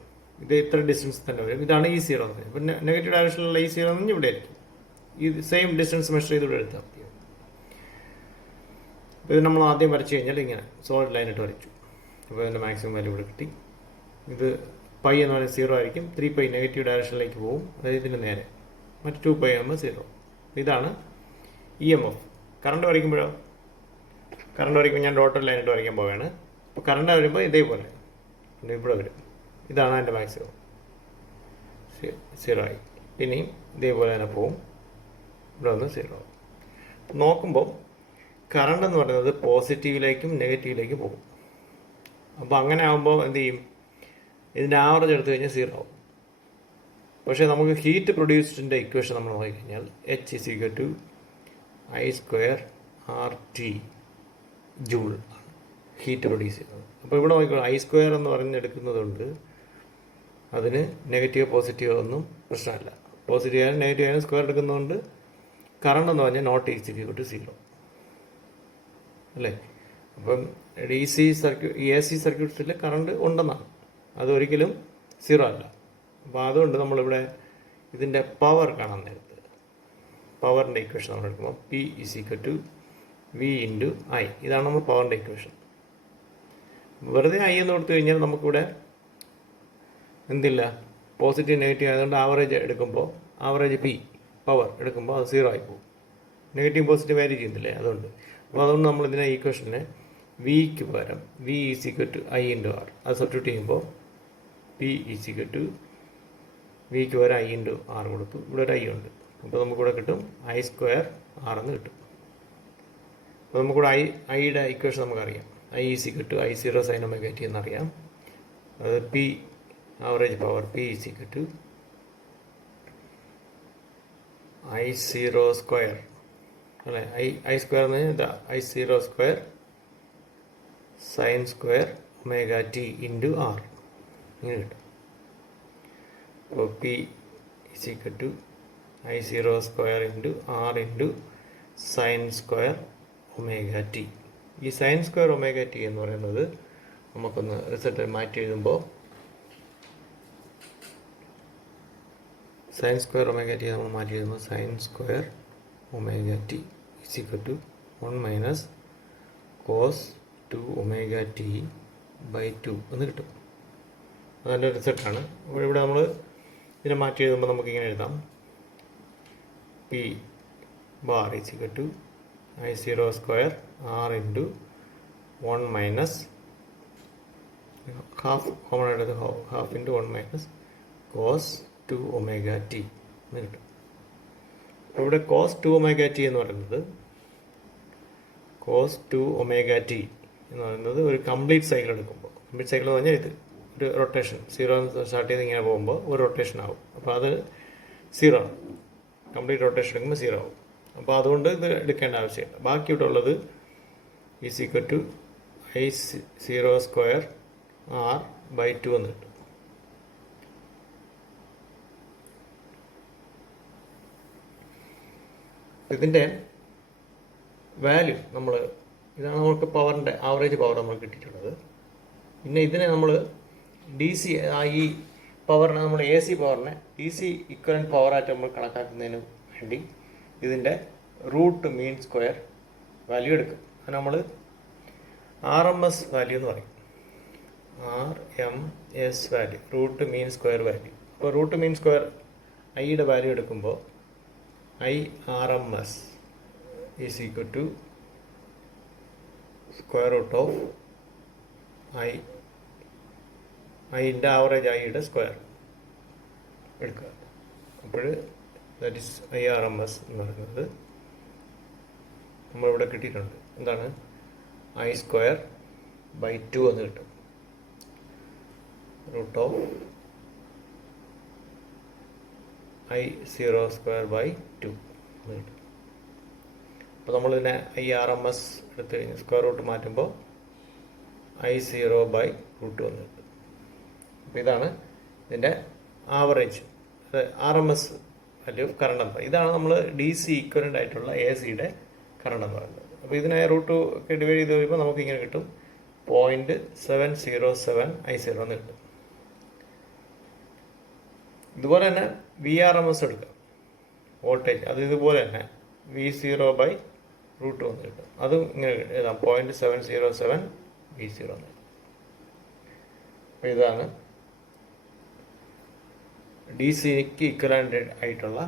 ഇത് ഇത്ര ഡിസ്റ്റൻസ് തന്നെ വരും. ഇതാണ് E0 എന്ന് പറയുന്നത്. പിന്നെ നെഗറ്റീവ് ഡയറക്ഷനിലുള്ള E0 എന്ന് പറഞ്ഞാൽ ഇവിടെ ആയിരിക്കും. ഇത് സെയിം ഡിസ്റ്റൻസ് മെഷർ ചെയ്ത് ഇവിടെ എടുത്താൽ മതി. അപ്പോൾ ഇത് നമ്മൾ ആദ്യം വരച്ച് കഴിഞ്ഞാൽ ഇങ്ങനെ സോളിഡ് ലൈൻ ഇട്ട് വരച്ചു. അപ്പോൾ ഇതിൻ്റെ മാക്സിമം വാല്യൂ ഇവിടെ കിട്ടി. ഇത് π എന്ന് പറയുന്നത് 0 ആയിരിക്കും. 3π നെഗറ്റീവ് ഡയറക്ഷനിലേക്ക് പോകും, അതായത് ഇതിന് നേരെ. മറ്റ് 2π ആകുമ്പോൾ 0. ഇതാണ് ഇ എം എഫ്. കറണ്ട് വരയ്ക്കുമ്പോഴോ, കറണ്ട് വരയ്ക്കുമ്പോൾ ഞാൻ ഡോട്ടർ ലൈൻ ഇട്ട് വരയ്ക്കാൻ പോവുകയാണ്. അപ്പോൾ കറണ്ട് വരുമ്പോൾ ഇതേപോലെ ഇവിടെ വരും. ഇതാണ് എൻ്റെ മാക്സിമം. 0 ആയി. പിന്നെയും ഇതേപോലെ തന്നെ പോവും. ഇവിടെ വന്ന് 0 ആവും. നോക്കുമ്പോൾ കറണ്ട് എന്ന് പറയുന്നത് പോസിറ്റീവിലേക്കും നെഗറ്റീവിലേക്കും പോകും. അപ്പോൾ അങ്ങനെ ആകുമ്പോൾ എന്ത് ചെയ്യും? ഇതിൻ്റെ ആവറേജ് എടുത്തു കഴിഞ്ഞാൽ 0 ആവും. പക്ഷേ നമുക്ക് ഹീറ്റ് പ്രൊഡ്യൂസ്ഡിൻ്റെ ഇക്വേഷൻ നമ്മൾ നോക്കിക്കഴിഞ്ഞാൽ H = I² RT ജൂൾ ആണ് ഹീറ്റ് പ്രൊഡ്യൂസ് ചെയ്യുന്നത്. അപ്പോൾ ഇവിടെ നോക്കിക്കോളൂ, I² എന്ന് പറഞ്ഞെടുക്കുന്നതുകൊണ്ട് അതിന് നെഗറ്റീവ് പോസിറ്റീവ് ഒന്നും പ്രശ്നമല്ല. പോസിറ്റീവ് ആയാലും നെഗറ്റീവ് ആയാലും സ്ക്വയർ എടുക്കുന്നതുകൊണ്ട് കറണ്ട് എന്ന് പറഞ്ഞാൽ നോട്ട് = 0 അല്ലേ? അപ്പം AC സർക്യൂട്ട്സിൽ കറണ്ട് ഉണ്ടെന്നാണ്, അതൊരിക്കലും 0 അല്ല. അപ്പോൾ അതുകൊണ്ട് നമ്മളിവിടെ ഇതിൻ്റെ പവർ കാണാൻ നേരത്ത് പവറിൻ്റെ ഇക്വേഷൻ നമ്മൾ എടുക്കുമ്പോൾ P = V × I. ഇതാണ് നമ്മൾ പവറിൻ്റെ ഇക്വേഷൻ. വെറുതെ I എന്ന് കൊടുത്തു കഴിഞ്ഞാൽ നമുക്കിവിടെ എന്തില്ല, പോസിറ്റീവ് നെഗറ്റീവ് ആയതുകൊണ്ട് ആവറേജ് എടുക്കുമ്പോൾ ആവറേജ് P പവർ എടുക്കുമ്പോൾ അത് 0 ആയി പോകും. നെഗറ്റീവ് പോസിറ്റീവ് വാല്യൂ ചെയ്യുന്നില്ലേ, അതുകൊണ്ട്. അപ്പോൾ അതുകൊണ്ട് നമ്മളിതിനെ ഈക്വേഷനെ വിക്ക് പകരം V = I × R അത് സബ്സ്റ്റിറ്റ്യൂട്ട് ചെയ്യുമ്പോൾ P = വിക്ക് പകരം I × R കൊടുത്തു. ഇവിടെ ഒരു I ഉണ്ട്. അപ്പോൾ നമുക്കിവിടെ കിട്ടും I² R എന്ന് കിട്ടും. അപ്പോൾ നമുക്കിവിടെ ഐയുടെ ഇക്വേഷൻ നമുക്കറിയാം. I = I0 sin ωt എന്നറിയാം. അത് P average power P = I0² അല്ലേ? I² എന്ന് പറഞ്ഞാൽ ഇതാ I0² sin² ωt × R ഇങ്ങനെ കിട്ടും. അപ്പോൾ P = I0² × R × sin² ωt. ഈ sin² ωt എന്ന് പറയുന്നത് നമുക്കൊന്ന് റിസൾട്ട് മാറ്റി എഴുതുമ്പോൾ sin² ωt നമ്മൾ മാറ്റി എഴുതുമ്പോൾ sin² ωt = 1 - cos 2 ωt/2 എന്ന് കിട്ടും. അതിൻ്റെ റിസൾട്ടാണ്. അപ്പോൾ ഇവിടെ നമ്മൾ ഇതിനെ മാറ്റി എഴുതുമ്പോൾ നമുക്കിങ്ങനെ എഴുതാം: P bar is equal to I0 square R into 1 minus half common ആയിട്ട് half into 1 minus cos 2 omega T എന്ന് കിട്ടും. അപ്പോൾ ഇവിടെ കോസ് 2 ഒമേഗ ടി എന്ന് പറയുന്നത് ഒരു കംപ്ലീറ്റ് സൈക്കിൾ എടുക്കുമ്പോൾ, കംപ്ലീറ്റ് സൈക്കിൾ എന്ന് പറഞ്ഞാൽ ഇത് ഒരു റൊട്ടേഷൻ 0 സ്റ്റാർട്ട് ചെയ്ത് ഇങ്ങനെ പോകുമ്പോൾ ഒരു റൊട്ടേഷൻ ആവും. അപ്പോൾ അത് 0 ആണ്. കംപ്ലീറ്റ് റൊട്ടേഷൻ എടുക്കുമ്പോൾ 0 ആവും. അപ്പോൾ അതുകൊണ്ട് ഇത് എടുക്കേണ്ട ആവശ്യമില്ല. ബാക്കി ഇവിടെ ഉള്ളത് is equal to I0 square R/2 എന്ന് കിട്ടും. ഇതിൻ്റെ വാല്യൂ ഇതാണ് നമുക്ക് പവറിൻ്റെ ആവറേജ് പവർ നമ്മൾ കിട്ടിയിട്ടുള്ളത്. പിന്നെ ഇതിനെ നമ്മൾ DC ഈ പവറിനെ നമ്മൾ AC പവറിനെ DC ഇക്വലൻറ്റ് പവറായിട്ട് നമ്മൾ കണക്കാക്കുന്നതിന് വേണ്ടി ഇതിൻ്റെ റൂട്ട് മീൻ സ്ക്വയർ വാല്യൂ എടുക്കും. അത് നമ്മൾ RMS വാല്യൂ എന്ന് പറയും. RMS value, root mean square value. അപ്പോൾ റൂട്ട് മീൻ സ്ക്വയർ ഐയുടെ വാല്യൂ എടുക്കുമ്പോൾ IRMS is equal to square root of ഐൻ്റെ ആവറേജ് ഐയുടെ സ്ക്വയർ എടുക്കുക. അപ്പോൾ ദാറ്റ് ഈസ് IRMS എന്ന് പറയുന്നത് നമ്മളിവിടെ കിട്ടിയിട്ടുണ്ട്. എന്താണ്? I²/2 എന്ന് കിട്ടും. റൂട്ട് ഓഫ് I0²/2 എന്ന് കിട്ടും. അപ്പോൾ നമ്മളിതിനെ IRMS എടുത്ത് കഴിഞ്ഞ് സ്ക്വയർ റൂട്ട് മാറ്റുമ്പോൾ I0/√2 എന്ന് കിട്ടും. അപ്പോൾ ഇതാണ് ഇതിൻ്റെ average, RMS value of current എന്ന് പറയുന്നത്. ഇതാണ് നമ്മൾ DC ഇക്വലൻ്റ് ആയിട്ടുള്ള AC-യുടെ കറണ്ട് എന്ന് പറയുന്നത്. അപ്പോൾ ഇതിനെ √2 ഒക്കെ ഡിവൈഡ് ചെയ്ത് കഴിയുമ്പോൾ നമുക്കിങ്ങനെ കിട്ടും 0.707 I0 എന്ന് കിട്ടും. ഇതുപോലെ തന്നെ VRMS എടുക്കാം, വോൾട്ടേജ്. അത് ഇതുപോലെ തന്നെ V0/√2 എന്ന് കിട്ടും. അതും ഇങ്ങനെ എഴുതാം 0.707 V0 എന്ന് കിട്ടും. അപ്പോൾ ഇതാണ് DC-ക്ക് ഇക്വലൻ്റ് ആയിട്ടുള്ള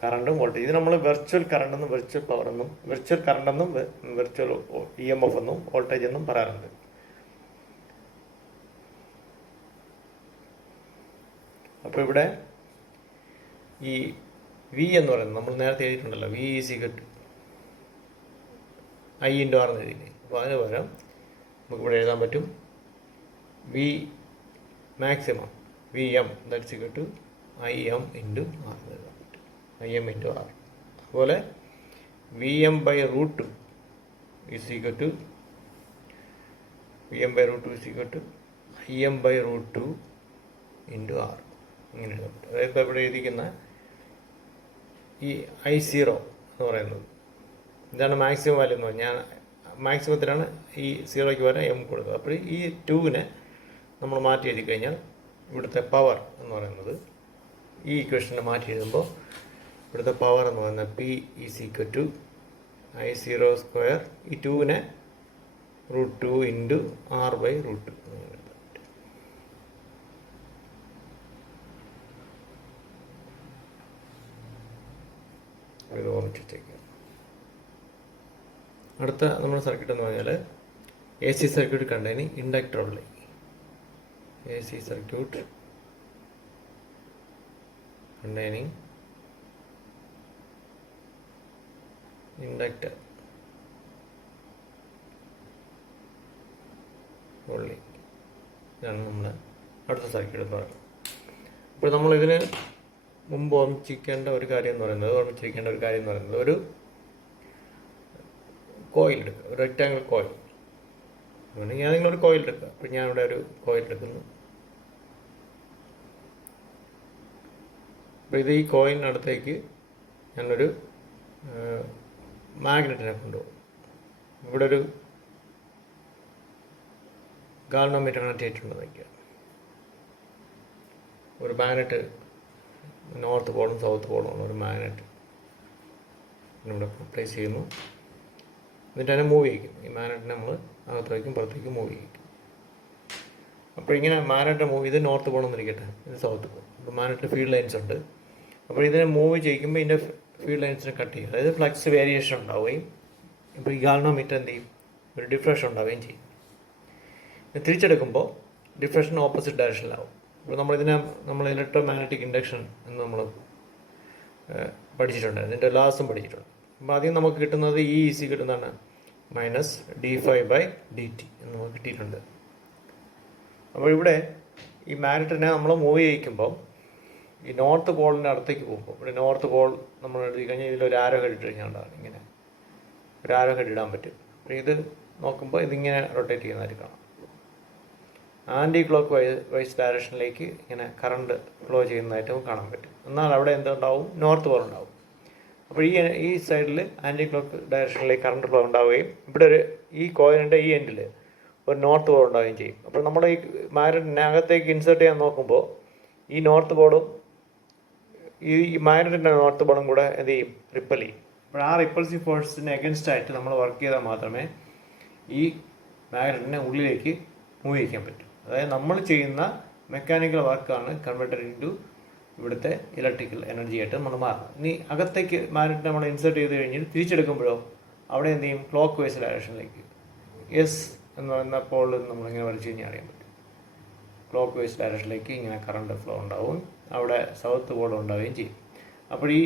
കറണ്ടും വോൾട്ടേജ്. ഇത് നമ്മൾ വെർച്വൽ കറണ്ടെന്നും വെർച്വൽ പവറെന്നും വെർച്വൽ കറണ്ടെന്നും വെർച്വൽ EMF എന്നും വോൾട്ടേജ് എന്നും പറയാറുണ്ട്. അപ്പോൾ ഇവിടെ ഈ V എന്ന് പറയുന്നത് നമ്മൾ നേരത്തെ എഴുതിയിട്ടുണ്ടല്ലോ, V is equal to I × R എന്ന് എഴുതിയില്ലേ. അപ്പോൾ അതിന് പകരം നമുക്കിവിടെ എഴുതാൻ പറ്റും V maximum VM that's equal to IM × R എന്ന് എഴുതാൻ പറ്റും. IM × R. അതുപോലെ VM/√2 is equal to VM/√2 is equal to IM/√2 × R ഇങ്ങനെ എഴുതാൻ പറ്റും. അതായത് ഇവിടെ എഴുതിക്കുന്ന ഈ I0 എന്ന് പറയുന്നത് ഇതാണ് മാക്സിമം വാല്യൂ എന്ന് പറഞ്ഞാൽ മാക്സിമത്തിലാണ് ഈ 0ക്ക് വരെ M കൊടുക്കുക. അപ്പോൾ ഈ 2-നെ നമ്മൾ മാറ്റി എഴുതി കഴിഞ്ഞാൽ ഇവിടുത്തെ പവർ എന്ന് പറയുന്നത് ഈ ഇക്വേഷനെ മാറ്റി എഴുതുമ്പോൾ ഇവിടുത്തെ പവർ എന്ന് പറയുന്നത് P is equal to I0 square ഈ 2-നെ √2 × R/√2 ഇത് ഓർമ്മിച്ചേക്കാം. അടുത്ത നമ്മുടെ സർക്യൂട്ട് എന്ന് പറഞ്ഞാൽ AC circuit containing inductor only. AC circuit containing inductor only. ഇതാണ് നമ്മുടെ അടുത്ത സർക്യൂട്ട് എന്ന് പറയുന്നത്. അപ്പോൾ നമ്മളിതിന് മുമ്പ് ഓർമ്മിച്ചിരിക്കേണ്ട ഒരു കാര്യം എന്ന് പറയുന്നത് ഒരു കോയിൽ എടുക്കുക, ഒരു റെക്റ്റാങ്കിൾ കോയിൽ. വേണമെങ്കിൽ നിങ്ങളൊരു കോയിൽ എടുക്കുക. അപ്പോൾ ഞാനിവിടെ ഒരു കോയിൽ എടുക്കുന്നു. അപ്പോൾ ഇത് ഈ കോയിലിനടുത്തേക്ക് ഞാനൊരു മാഗ്നറ്റിനെ കൊണ്ടുപോകും. ഇവിടെ ഒരു ഗാൽവനോമീറ്റർ കണക്ട് ചെയ്തിട്ടുണ്ടെന്ന് വയ്ക്കുക. ഒരു മാഗ്നറ്റ് നോർത്ത് പോളും സൗത്ത് പോളും ഉള്ള ഒരു മാഗ്നറ്റ് ഇവിടെ പ്ലേസ് ചെയ്യുന്നു. എന്നിട്ട് അതിനെ മൂവ് ചെയ്യിക്കും. ഈ മാഗ്നറ്റിനെ നമ്മൾ അകത്തേക്കും പുറത്തേക്കും മൂവ് ചെയ്യിക്കും. അപ്പോൾ ഇങ്ങനെ മാഗ്നറ്റ് മൂവ് ഇത് നോർത്ത് പോകണമെന്നിരിക്കട്ടെ, ഇത് സൗത്ത് പോകും. അപ്പോൾ മാഗ്നറ്റ് ഫീൽഡ് ലൈൻസ് ഉണ്ട്. അപ്പോൾ ഇതിനെ മൂവ് ചെയ്യിക്കുമ്പോൾ ഇതിൻ്റെ ഫീൽഡ് ലൈൻസിനെ കട്ട് ചെയ്യും. അതായത് ഫ്ലക്സ് വേരിയേഷൻ ഉണ്ടാവുകയും ഇപ്പോൾ ഈ ഗാൽവനോമീറ്റർ എന്ത് ചെയ്യും, ഒരു ഡിഫ്രഷൻ ഉണ്ടാവുകയും ചെയ്യും. തിരിച്ചെടുക്കുമ്പോൾ ഡിഫ്രഷൻ ഓപ്പോസിറ്റ് ഡയറക്ഷനിലാവും. അപ്പോൾ നമ്മൾ ഇലക്ട്രോ മാഗ്നറ്റിക് ഇൻഡക്ഷൻ എന്ന് നമ്മൾ പഠിച്ചിട്ടുണ്ട്, ഇതിൻ്റെ ലാസ്റ്റും പഠിച്ചിട്ടുണ്ട്. അപ്പോൾ ആദ്യം നമുക്ക് കിട്ടുന്നത് ഈ ഈസി കിട്ടുന്നതാണ് -d∅/dt എന്ന് നമുക്ക് കിട്ടിയിട്ടുണ്ട്. അപ്പോൾ ഇവിടെ ഈ മാഗ്നറ്റിനെ നമ്മൾ മൂവ് ചെയ്യിക്കുമ്പോൾ ഈ നോർത്ത് പോളിൻ്റെ അടുത്തേക്ക് പോകുമ്പോൾ, ഇവിടെ നോർത്ത് പോൾ നമ്മൾ എടുത്തു കഴിഞ്ഞാൽ ഇതിലൊരു ആരോ ഹെഡ് ഇട്ട് കഴിഞ്ഞാൽ ഉണ്ടാകും, ഇങ്ങനെ ഒരു ആരോ ഹെഡ് ഇടാൻ പറ്റും. അപ്പോൾ ഇത് നോക്കുമ്പോൾ ഇതിങ്ങനെ റൊട്ടേറ്റ് ചെയ്യുന്നതായിട്ട് കാണാം. ആൻറ്റി ക്ലോക്ക് വൈസ് ഡയറക്ഷനിലേക്ക് ഇങ്ങനെ കറണ്ട് ഫ്ലോ ചെയ്യുന്നതായിട്ട് നമുക്ക് കാണാൻ പറ്റും. എന്നാൽ അവിടെ എന്തുണ്ടാവും, നോർത്ത് പോൾ ഉണ്ടാവും. അപ്പോൾ ഈ സൈഡിൽ ആൻറ്റി ക്ലോക്ക് ഡയറക്ഷനിലേക്ക് കറണ്ട് ഫ്ലോ ഉണ്ടാവുകയും ഇവിടെ ഈ കോയിലിൻ്റെ ഈ എൻഡിൽ ഒരു നോർത്ത് പോൾ ഉണ്ടാവുകയും ചെയ്യും. അപ്പോൾ നമ്മൾ ഈ മാഗ്നറ്റിനകത്തേക്ക് ഇൻസേർട്ട് ചെയ്യാൻ നോക്കുമ്പോൾ ഈ നോർത്ത് പോളും ഈ മാഗ്നറ്റിൻ്റെ നോർത്ത് പോളും കൂടെ എന്ത് ചെയ്യും, റിപ്പൽ ചെയ്യും. അപ്പോൾ ആ റിപ്പൾസീവ് ഫോഴ്സിന് എഗൻസ്റ്റ് ആയിട്ട് നമ്മൾ വർക്ക് ചെയ്താൽ മാത്രമേ ഈ മാഗ്നറ്റിനെ ഉള്ളിലേക്ക് മൂവ് ചെയ്യിക്കാൻ പറ്റും. അതായത് നമ്മൾ ചെയ്യുന്ന മെക്കാനിക്കൽ വർക്കാണ് കൺവെർട്ടഡ് ഇൻറ്റു ഇവിടുത്തെ ഇലക്ട്രിക്കൽ എനർജി ആയിട്ട് നമ്മൾ മാറുന്നത്. ഇനി അകത്തേക്ക് മാഗ്നറ്റ് നമ്മൾ ഇൻസേർട്ട് ചെയ്ത് കഴിഞ്ഞ് തിരിച്ചെടുക്കുമ്പോഴോ അവിടെ എന്ത് ചെയ്യും, ക്ലോക്ക് വൈസ് ഡയറക്ഷനിലേക്ക് എസ് എന്ന് പറയുന്ന പോളിൽ നമ്മളിങ്ങനെ വരച്ച് കഴിഞ്ഞാൽ അറിയാൻ പറ്റും. ക്ലോക്ക് വൈസ് ഡയറക്ഷനിലേക്ക് ഇങ്ങനെ കറണ്ട് ഫ്ലോ ഉണ്ടാവും, അവിടെ സൗത്ത് പോൾ ഉണ്ടാവുകയും ചെയ്യും. അപ്പോൾ ഈ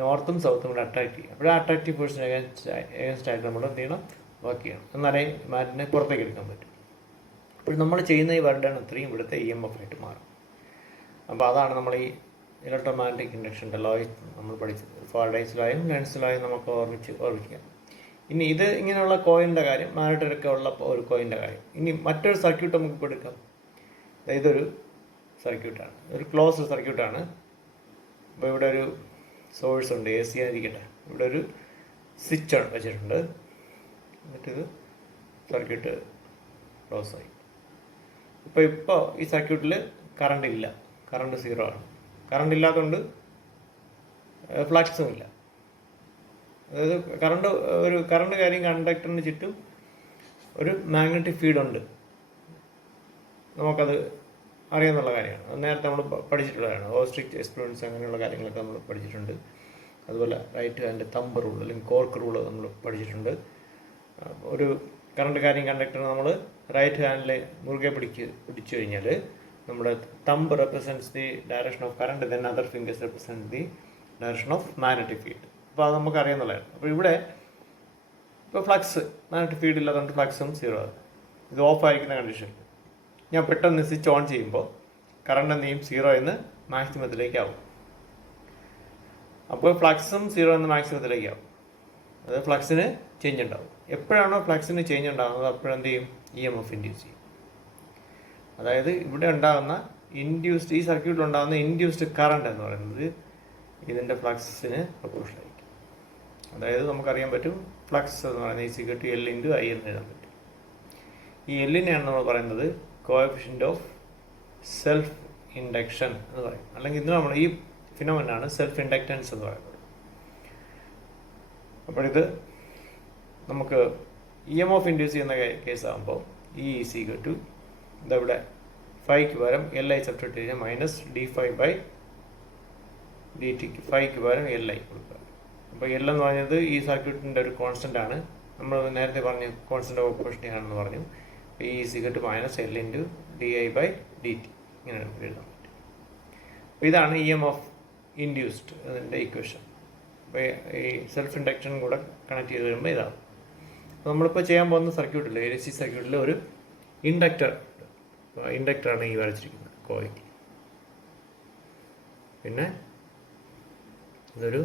നോർത്തും സൗത്തും കൂടെ അട്രാക്ട് ചെയ്യും. അപ്പോൾ ആ അട്രാക്റ്റീവ് ഫോഴ്സിന് എഗൻസ്റ്റ് ആയിട്ട് നമ്മൾ എന്ത് ചെയ്യണം, വർക്ക് ചെയ്യണം. എന്നാലേ മാഗ്നറ്റിനെ പുറത്തേക്ക് എടുക്കാൻ പറ്റും. അപ്പോൾ നമ്മൾ ചെയ്യുന്ന ഈ വർക്കാണ് ഇത്രയും ഇവിടുത്തെ EMF ആയിട്ട് മാറും. അപ്പോൾ അതാണ് നമ്മൾ ഈ ഇലക്ട്രോ മാഗ്നറ്റിക് ഇൻഡക്ഷൻ്റെ ലോയിൽ നമ്മൾ പഠിച്ചത്. ഫാരഡേസ് ലോയും ലെൻസ് ലോയും നമുക്ക് ഓർമ്മിക്കാം. ഇനി ഇത് ഇങ്ങനെയുള്ള കോയിലിൻ്റെ കാര്യം, മാഗ്നറ്റിലൊക്കെ ഉള്ള ഒരു കോയിലിൻ്റെ കാര്യം. ഇനി മറ്റൊരു സർക്യൂട്ട് നമുക്ക് ഇപ്പോൾ എടുക്കാം. ഇതൊരു സർക്യൂട്ടാണ്, ഒരു ക്ലോസ്ഡ് സർക്യൂട്ടാണ്. അപ്പോൾ ഇവിടെ ഒരു സോഴ്സ് ഉണ്ട്, AC ആയിരിക്കട്ടെ. ഇവിടെ ഒരു സ്വിച്ച് വെച്ചിട്ടുണ്ട്. എന്നിട്ടിത് സർക്യൂട്ട് ക്ലോസ് ആയി. ഇപ്പോൾ ഈ സർക്യൂട്ടിൽ കറണ്ട് ഇല്ല, കറണ്ട് 0 ആണ്. കറണ്ട് ഇല്ലാത്തതുകൊണ്ട് ഫ്ലക്സും ഇല്ല. അതായത് കറണ്ട് കാര്യം കണ്ടക്ടറിന് ചുറ്റും ഒരു മാഗ്നറ്റിക് ഫീൽഡ് ഉണ്ട്. നമുക്കത് അറിയാവുന്ന കാര്യമാണ്. അത് നേരത്തെ നമ്മൾ പഠിച്ചിട്ടുള്ളതാണ്. ഓസ്ട്രിച്ച് എക്സ്പീരിയൻസ് അങ്ങനെയുള്ള കാര്യങ്ങളൊക്കെ നമ്മൾ പഠിച്ചിട്ടുണ്ട്. അതുപോലെ റൈറ്റ് ഹാൻഡ് തമ്പ് റൂൾ അല്ലെങ്കിൽ കോർക്ക് റൂൾ നമ്മൾ പഠിച്ചിട്ടുണ്ട്. ഒരു കറണ്ട് കാര്യം കണ്ടക്ടർ നമ്മൾ റൈറ്റ് ഹാൻഡിൽ മുറുകെ പിടിച്ചു കഴിഞ്ഞാൽ നമ്മുടെ thumb represents the direction of current, then other fingers represent the direction of magnetic field. അപ്പോൾ അത് നമുക്ക് അറിയാവുന്നതാണ്. അപ്പോൾ ഇവിടെ ഇപ്പോൾ ഫ്ലക്സ്, മാഗ്നറ്റിക് ഫീൽഡ് ഇല്ലാത്തതുകൊണ്ട് ഫ്ലക്സും 0 ആണ്. ഇത് ഓഫ് ആയിരിക്കുന്ന കണ്ടീഷനിൽ ഞാൻ പെട്ടെന്ന് സ്വിച്ച് ഓൺ ചെയ്യുമ്പോൾ കറണ്ട് എന്ത് ചെയ്യും, 0 എന്ന് മാക്സിമത്തിലേക്ക് ആവും. അപ്പോൾ ഫ്ലക്സും 0 എന്ന് മാക്സിമത്തിലേക്ക് ആവും. അത് ഫ്ലക്സിന് ചേഞ്ച് ഉണ്ടാവും. എപ്പോഴാണോ ഫ്ലക്സിന് ചേഞ്ച് ഉണ്ടാകുന്നത് അപ്പോഴെന്ത് ചെയ്യും, EMF ഇൻഡ്യൂസ് ചെയ്യും. അതായത് ഇവിടെ ഉണ്ടാകുന്ന ഇൻഡ്യൂസ്ഡ്, ഈ സർക്യൂട്ടിൽ ഉണ്ടാകുന്ന ഇൻഡ്യൂസ്ഡ് കറണ്ട് എന്ന് പറയുന്നത് ഇതിൻ്റെ ഫ്ലക്സിന് പ്രൊപ്പോർഷനായിരിക്കും. അതായത് നമുക്കറിയാൻ പറ്റും ഫ്ലക്സ് എന്ന് പറയുന്നത് = L × I എന്ന് എഴുതാൻ പറ്റും. ഈ എല്ലിനെയാണ് നമ്മൾ പറയുന്നത് കോഎഫിഷ്യൻ്റ് ഓഫ് സെൽഫ് ഇൻഡക്ഷൻ എന്ന് പറയും. അല്ലെങ്കിൽ ഇത് നമ്മൾ ഈ ഫിനോമിനാണ് സെൽഫ് ഇൻഡക്റ്റൻസ് എന്ന് പറയുന്നത്. അപ്പോൾ ഇത് നമുക്ക് EMF ഇൻഡ്യൂസ് ചെയ്യുന്ന കേസാകുമ്പോൾ E ഇതവിടെ 5ക്ക് പകരം Li സബ്സ്റ്റിറ്റ്യൂട്ട് കഴിഞ്ഞാൽ -d∅/dt, 5ക്ക് പകരം Li കൊടുക്കുക. അപ്പോൾ L എന്ന് പറഞ്ഞത് ഈ സർക്യൂട്ടിൻ്റെ ഒരു കോൺസ്റ്റൻ്റ് ആണ്. നമ്മൾ നേരത്തെ പറഞ്ഞു കോൺസ്റ്റൻ്റ് ഓഫ് പ്രൊപ്പോർഷനിറ്റി ആണെന്ന് പറഞ്ഞു. E = -L × di/dt ഇങ്ങനെ എഴുതാൻ പറ്റും. അപ്പോൾ ഇതാണ് EMF ഇൻഡ്യൂസ്ഡ് അതിൻ്റെ ഇക്വേഷൻ. അപ്പോൾ ഈ സെൽഫ് ഇൻഡക്ഷൻ കൂടെ കണക്ട് ചെയ്ത് വരുമ്പോൾ ഇതാണ്. അപ്പോൾ നമ്മളിപ്പോൾ ചെയ്യാൻ പോകുന്ന സർക്യൂട്ടിൽ AC സർക്യൂട്ടിൽ ഒരു ഇൻഡക്ടറാണ് ഈ വരച്ചിരിക്കുന്നത് കോയിൽ. പിന്നെ ഇതൊരു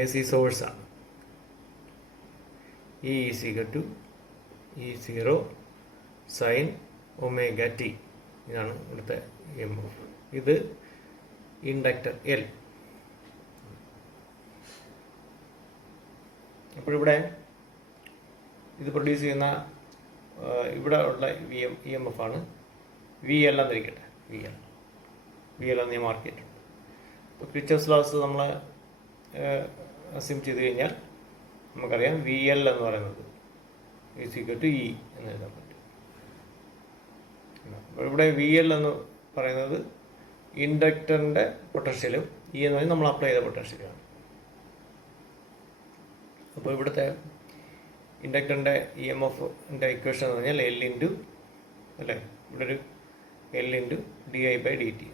AC സോഴ്സാണ്. E = E0 sin ωt ഇതാണ് ഇവിടുത്തെ EMF. ഇത് ഇൻഡക്ടർ L. അപ്പോൾ ഇവിടെ ഇത് പ്രൊഡ്യൂസ് ചെയ്യുന്ന ഇവിടെ ഉള്ള EMF ആണ് VL എന്നിരിക്കട്ടെ. VL എന്ന് ഞാൻ മാർക്ക് ചെയ്തിട്ടുണ്ട്. ഇപ്പോൾ ക്രിച്ചേഴ്സ് ലോസ് നമ്മൾ അസ്യൂം ചെയ്ത് കഴിഞ്ഞാൽ നമുക്കറിയാം VL എന്ന് പറയുന്നത് E എന്ന് എഴുതാൻ പറ്റും. ഇവിടെ വി എൽ എന്ന് പറയുന്നത് ഇൻഡക്ടറിൻ്റെ പൊട്ടൻഷ്യലും ഇ എന്ന് പറഞ്ഞാൽ നമ്മൾ അപ്ലൈ ചെയ്ത പൊട്ടൻഷ്യലുമാണ്. അപ്പോൾ ഇവിടുത്തെ ഇൻഡക്ടറിൻ്റെ ഇ എം എഫിൻ്റെ ഇക്വേഷൻ എന്ന് പറഞ്ഞാൽ എൽ ഇൻറ്റു അല്ലേ, ഇവിടെ ഒരു L into D I by D T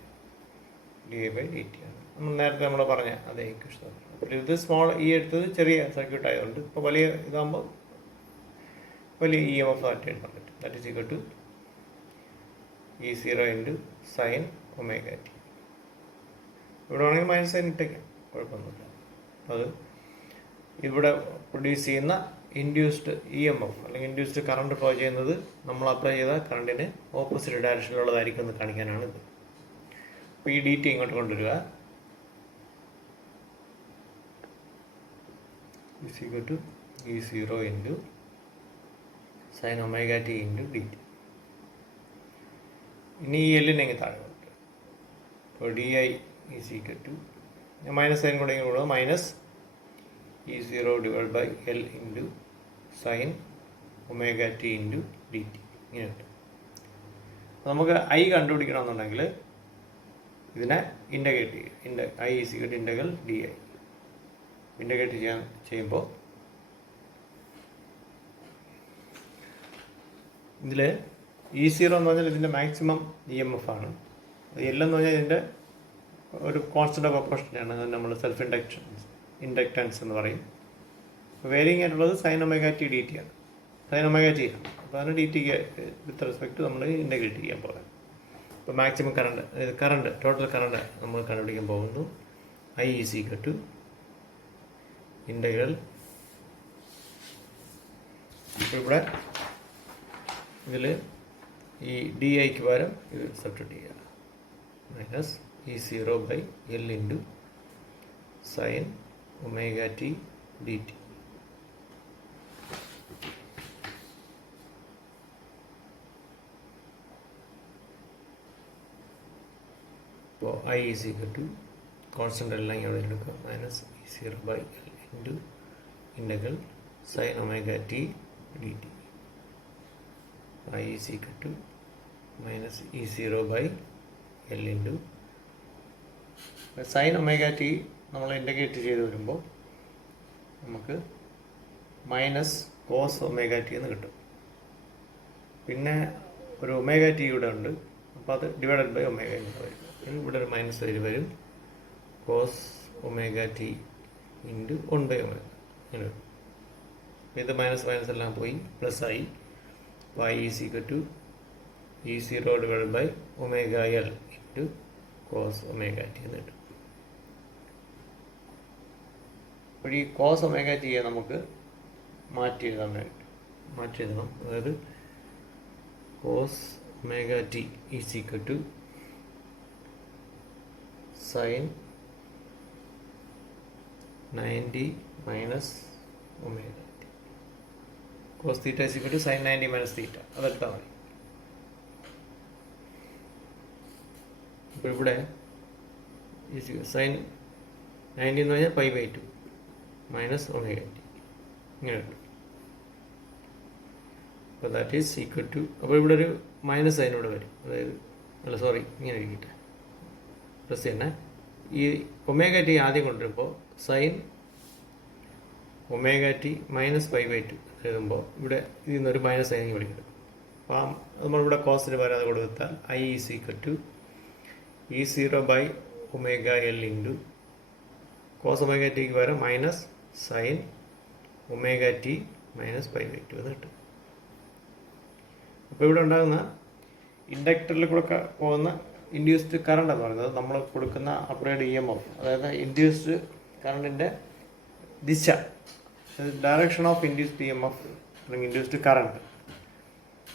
ആണ്. നമ്മൾ നേരത്തെ നമ്മൾ പറഞ്ഞ അതേ ഇക്വേഷൻ. അപ്പോൾ ഇത് സ്മോൾ ഈ എടുത്തത് ചെറിയ സർക്യൂട്ട് ആയതുകൊണ്ട് ഇപ്പോൾ വലിയ ഇതാകുമ്പോൾ വലിയ ഇ എം എഫ് ആയിട്ട് എഴുതാൻ പറ്റും. That is equal to E0 into sine omega T. ഇവിടെ വേണമെങ്കിൽ മൈനസ് സൈൻ ഇട്ടേക്കാം, കുഴപ്പമൊന്നുമില്ല. അത് ഇവിടെ പ്രൊഡ്യൂസ് ചെയ്യുന്ന ഇൻഡ്യൂസ്ഡ് ഇ എം എഫ് അല്ലെങ്കിൽ ഇൻഡ്യൂസ്ഡ് കറണ്ട് ഫ്ലോ ചെയ്യുന്നത് നമ്മൾ അപ്ലൈ ചെയ്ത കറണ്ടിന് ഓപ്പോസിറ്റ് ഡയറക്ഷനിലുള്ളതായിരിക്കും എന്ന് കാണിക്കാനാണ് ഇത്. അപ്പോൾ ഈ ഡി ടി ഇങ്ങോട്ട് കൊണ്ടുവരിക. E0 into sine omega T into D T. ഇനി ഈ എല്ലിനെ ഇങ്ങനെ താഴെ കൊണ്ടുവരിക. അപ്പോൾ D I is equal to minus sine കൂടെ ഇങ്ങനെ കൊടുക്കുക, minus E0 divide by L into sine omega T into D T ഇങ്ങനെ കിട്ടും. നമുക്ക് ഐ കണ്ടുപിടിക്കണമെന്നുണ്ടെങ്കിൽ ഇതിനെ ഇൻ്റഗ്രേറ്റ് ചെയ്യുക. I is equal to integral D I. Integrate ചെയ്യുമ്പോൾ ഇതിൽ E0 എന്ന് പറഞ്ഞാൽ ഇതിൻ്റെ മാക്സിമം ഇ എം എഫ് ആണ്. എൽ എന്ന് പറഞ്ഞാൽ ഇതിൻ്റെ ഒരു കോൺസ്റ്റൻ്റ് ഓഫ് പ്രൊപ്പോർഷനാണ്. അത് നമ്മൾ സെൽഫ് ഇൻഡക്റ്റൻസ് എന്ന് പറയും. വേരിങ് ആയിട്ടുള്ളത് sign omega T D T ആണ്. സൈൻ ഒമേഗ ടി ആണ്. അപ്പോൾ അതിന് ഡി ടിക്ക് വിത്ത് റെസ്പെക്ട് നമ്മൾ ഇൻ്റഗ്രേറ്റ് ചെയ്യാൻ പോകുന്നത്. ഇപ്പോൾ മാക്സിമം കറണ്ട് ടോട്ടൽ കറണ്ട് നമ്മൾ കണ്ടുപിടിക്കാൻ പോകുന്നു. I is equal to integral. ഇവിടെ ഇതിൽ ഈ ഡി ഐക്ക് പകരം ഇത് സബ്സ്റ്റിറ്റ്യൂട്ട് ചെയ്യുക. Minus E0 by L into sine omega T D T. അപ്പോൾ I is equal to constant എല്ലാം ഇവിടെ എടുക്കുക, minus E0 by L into integral sine omega T D T. I is equal to minus E0 by L into sine omega T നമ്മൾ integrate ചെയ്ത് വരുമ്പോൾ നമുക്ക് minus cos omega T എന്ന് കിട്ടും. പിന്നെ ഒരു ഒമേഗ ടി ഇവിടെ ഉണ്ട്, അപ്പോൾ അത് ഡിവൈഡഡ് ബൈ ഒമേഗ എന്ന് പറയും. ഇവിടെ ഒരു മൈനസ് വരും, കോസ് ഒമേഗ ടി ഇൻറ്റു 1/ω. ഇങ്ങനെ ഇത് മൈനസ് എല്ലാം പോയി പ്ലസ് ആയി. Y is equal to E0 divided by omega L into cos omega t എന്ന് കിട്ടും. അപ്പോൾ ഈ കോസ് ഒമേഗ ടിയെ നമുക്ക് മാറ്റി എഴുതണം. അതായത് cos omega T is equal to sine 90 minus omega. Cos theta is equal to sine 90 minus theta. അതെടുത്താൽ മതി. അപ്പോൾ ഇവിടെ സൈൻ 90 എന്ന് പറഞ്ഞാൽ π/2 മൈനസ് ഒമേഗ ടി ഇങ്ങനെ കിട്ടും. അപ്പോൾ ദാറ്റ് ഈസ് ഈക്വൽ ടു, അപ്പോൾ ഇവിടെ ഒരു മൈനസ് സൈൻ ഇവിടെ വരും. അതായത് ഇങ്ങനെ ഇരിക്കട്ടെ, പ്ലസ് തന്നെ ഈ ഒമേഗ ടി ആദ്യം കൊണ്ടുവരുമ്പോൾ സൈൻ ഒമേഗ ടി മൈനസ് π/2 എഴുതുമ്പോൾ ഇവിടെ ഇതിൽ നിന്നൊരു മൈനസ് സൈൻ വിളിക്കും. അപ്പോൾ നമ്മളിവിടെ കോസിന് പകരം അത് കൊടുത്താൽ I is equal to E0 by omega L into cos omega ടിക്ക് പകരം minus sine omega T minus π/2 എന്ന് കിട്ടും. അപ്പോൾ ഇവിടെ ഉണ്ടാകുന്ന ഇൻഡക്ടറിൽ കൂടെ പോകുന്ന ഇൻഡ്യൂസ്ഡ് കറണ്ട് എന്ന് പറയുന്നത് നമ്മൾ കൊടുക്കുന്ന അപ്ലൈഡ് ഇ എം എഫ്, അതായത് ഇൻഡ്യൂസ്ഡ് കറണ്ടിൻ്റെ ദിശ, direction of induced E M F അല്ലെങ്കിൽ ഇൻഡ്യൂസ്ഡ് കറണ്ട്.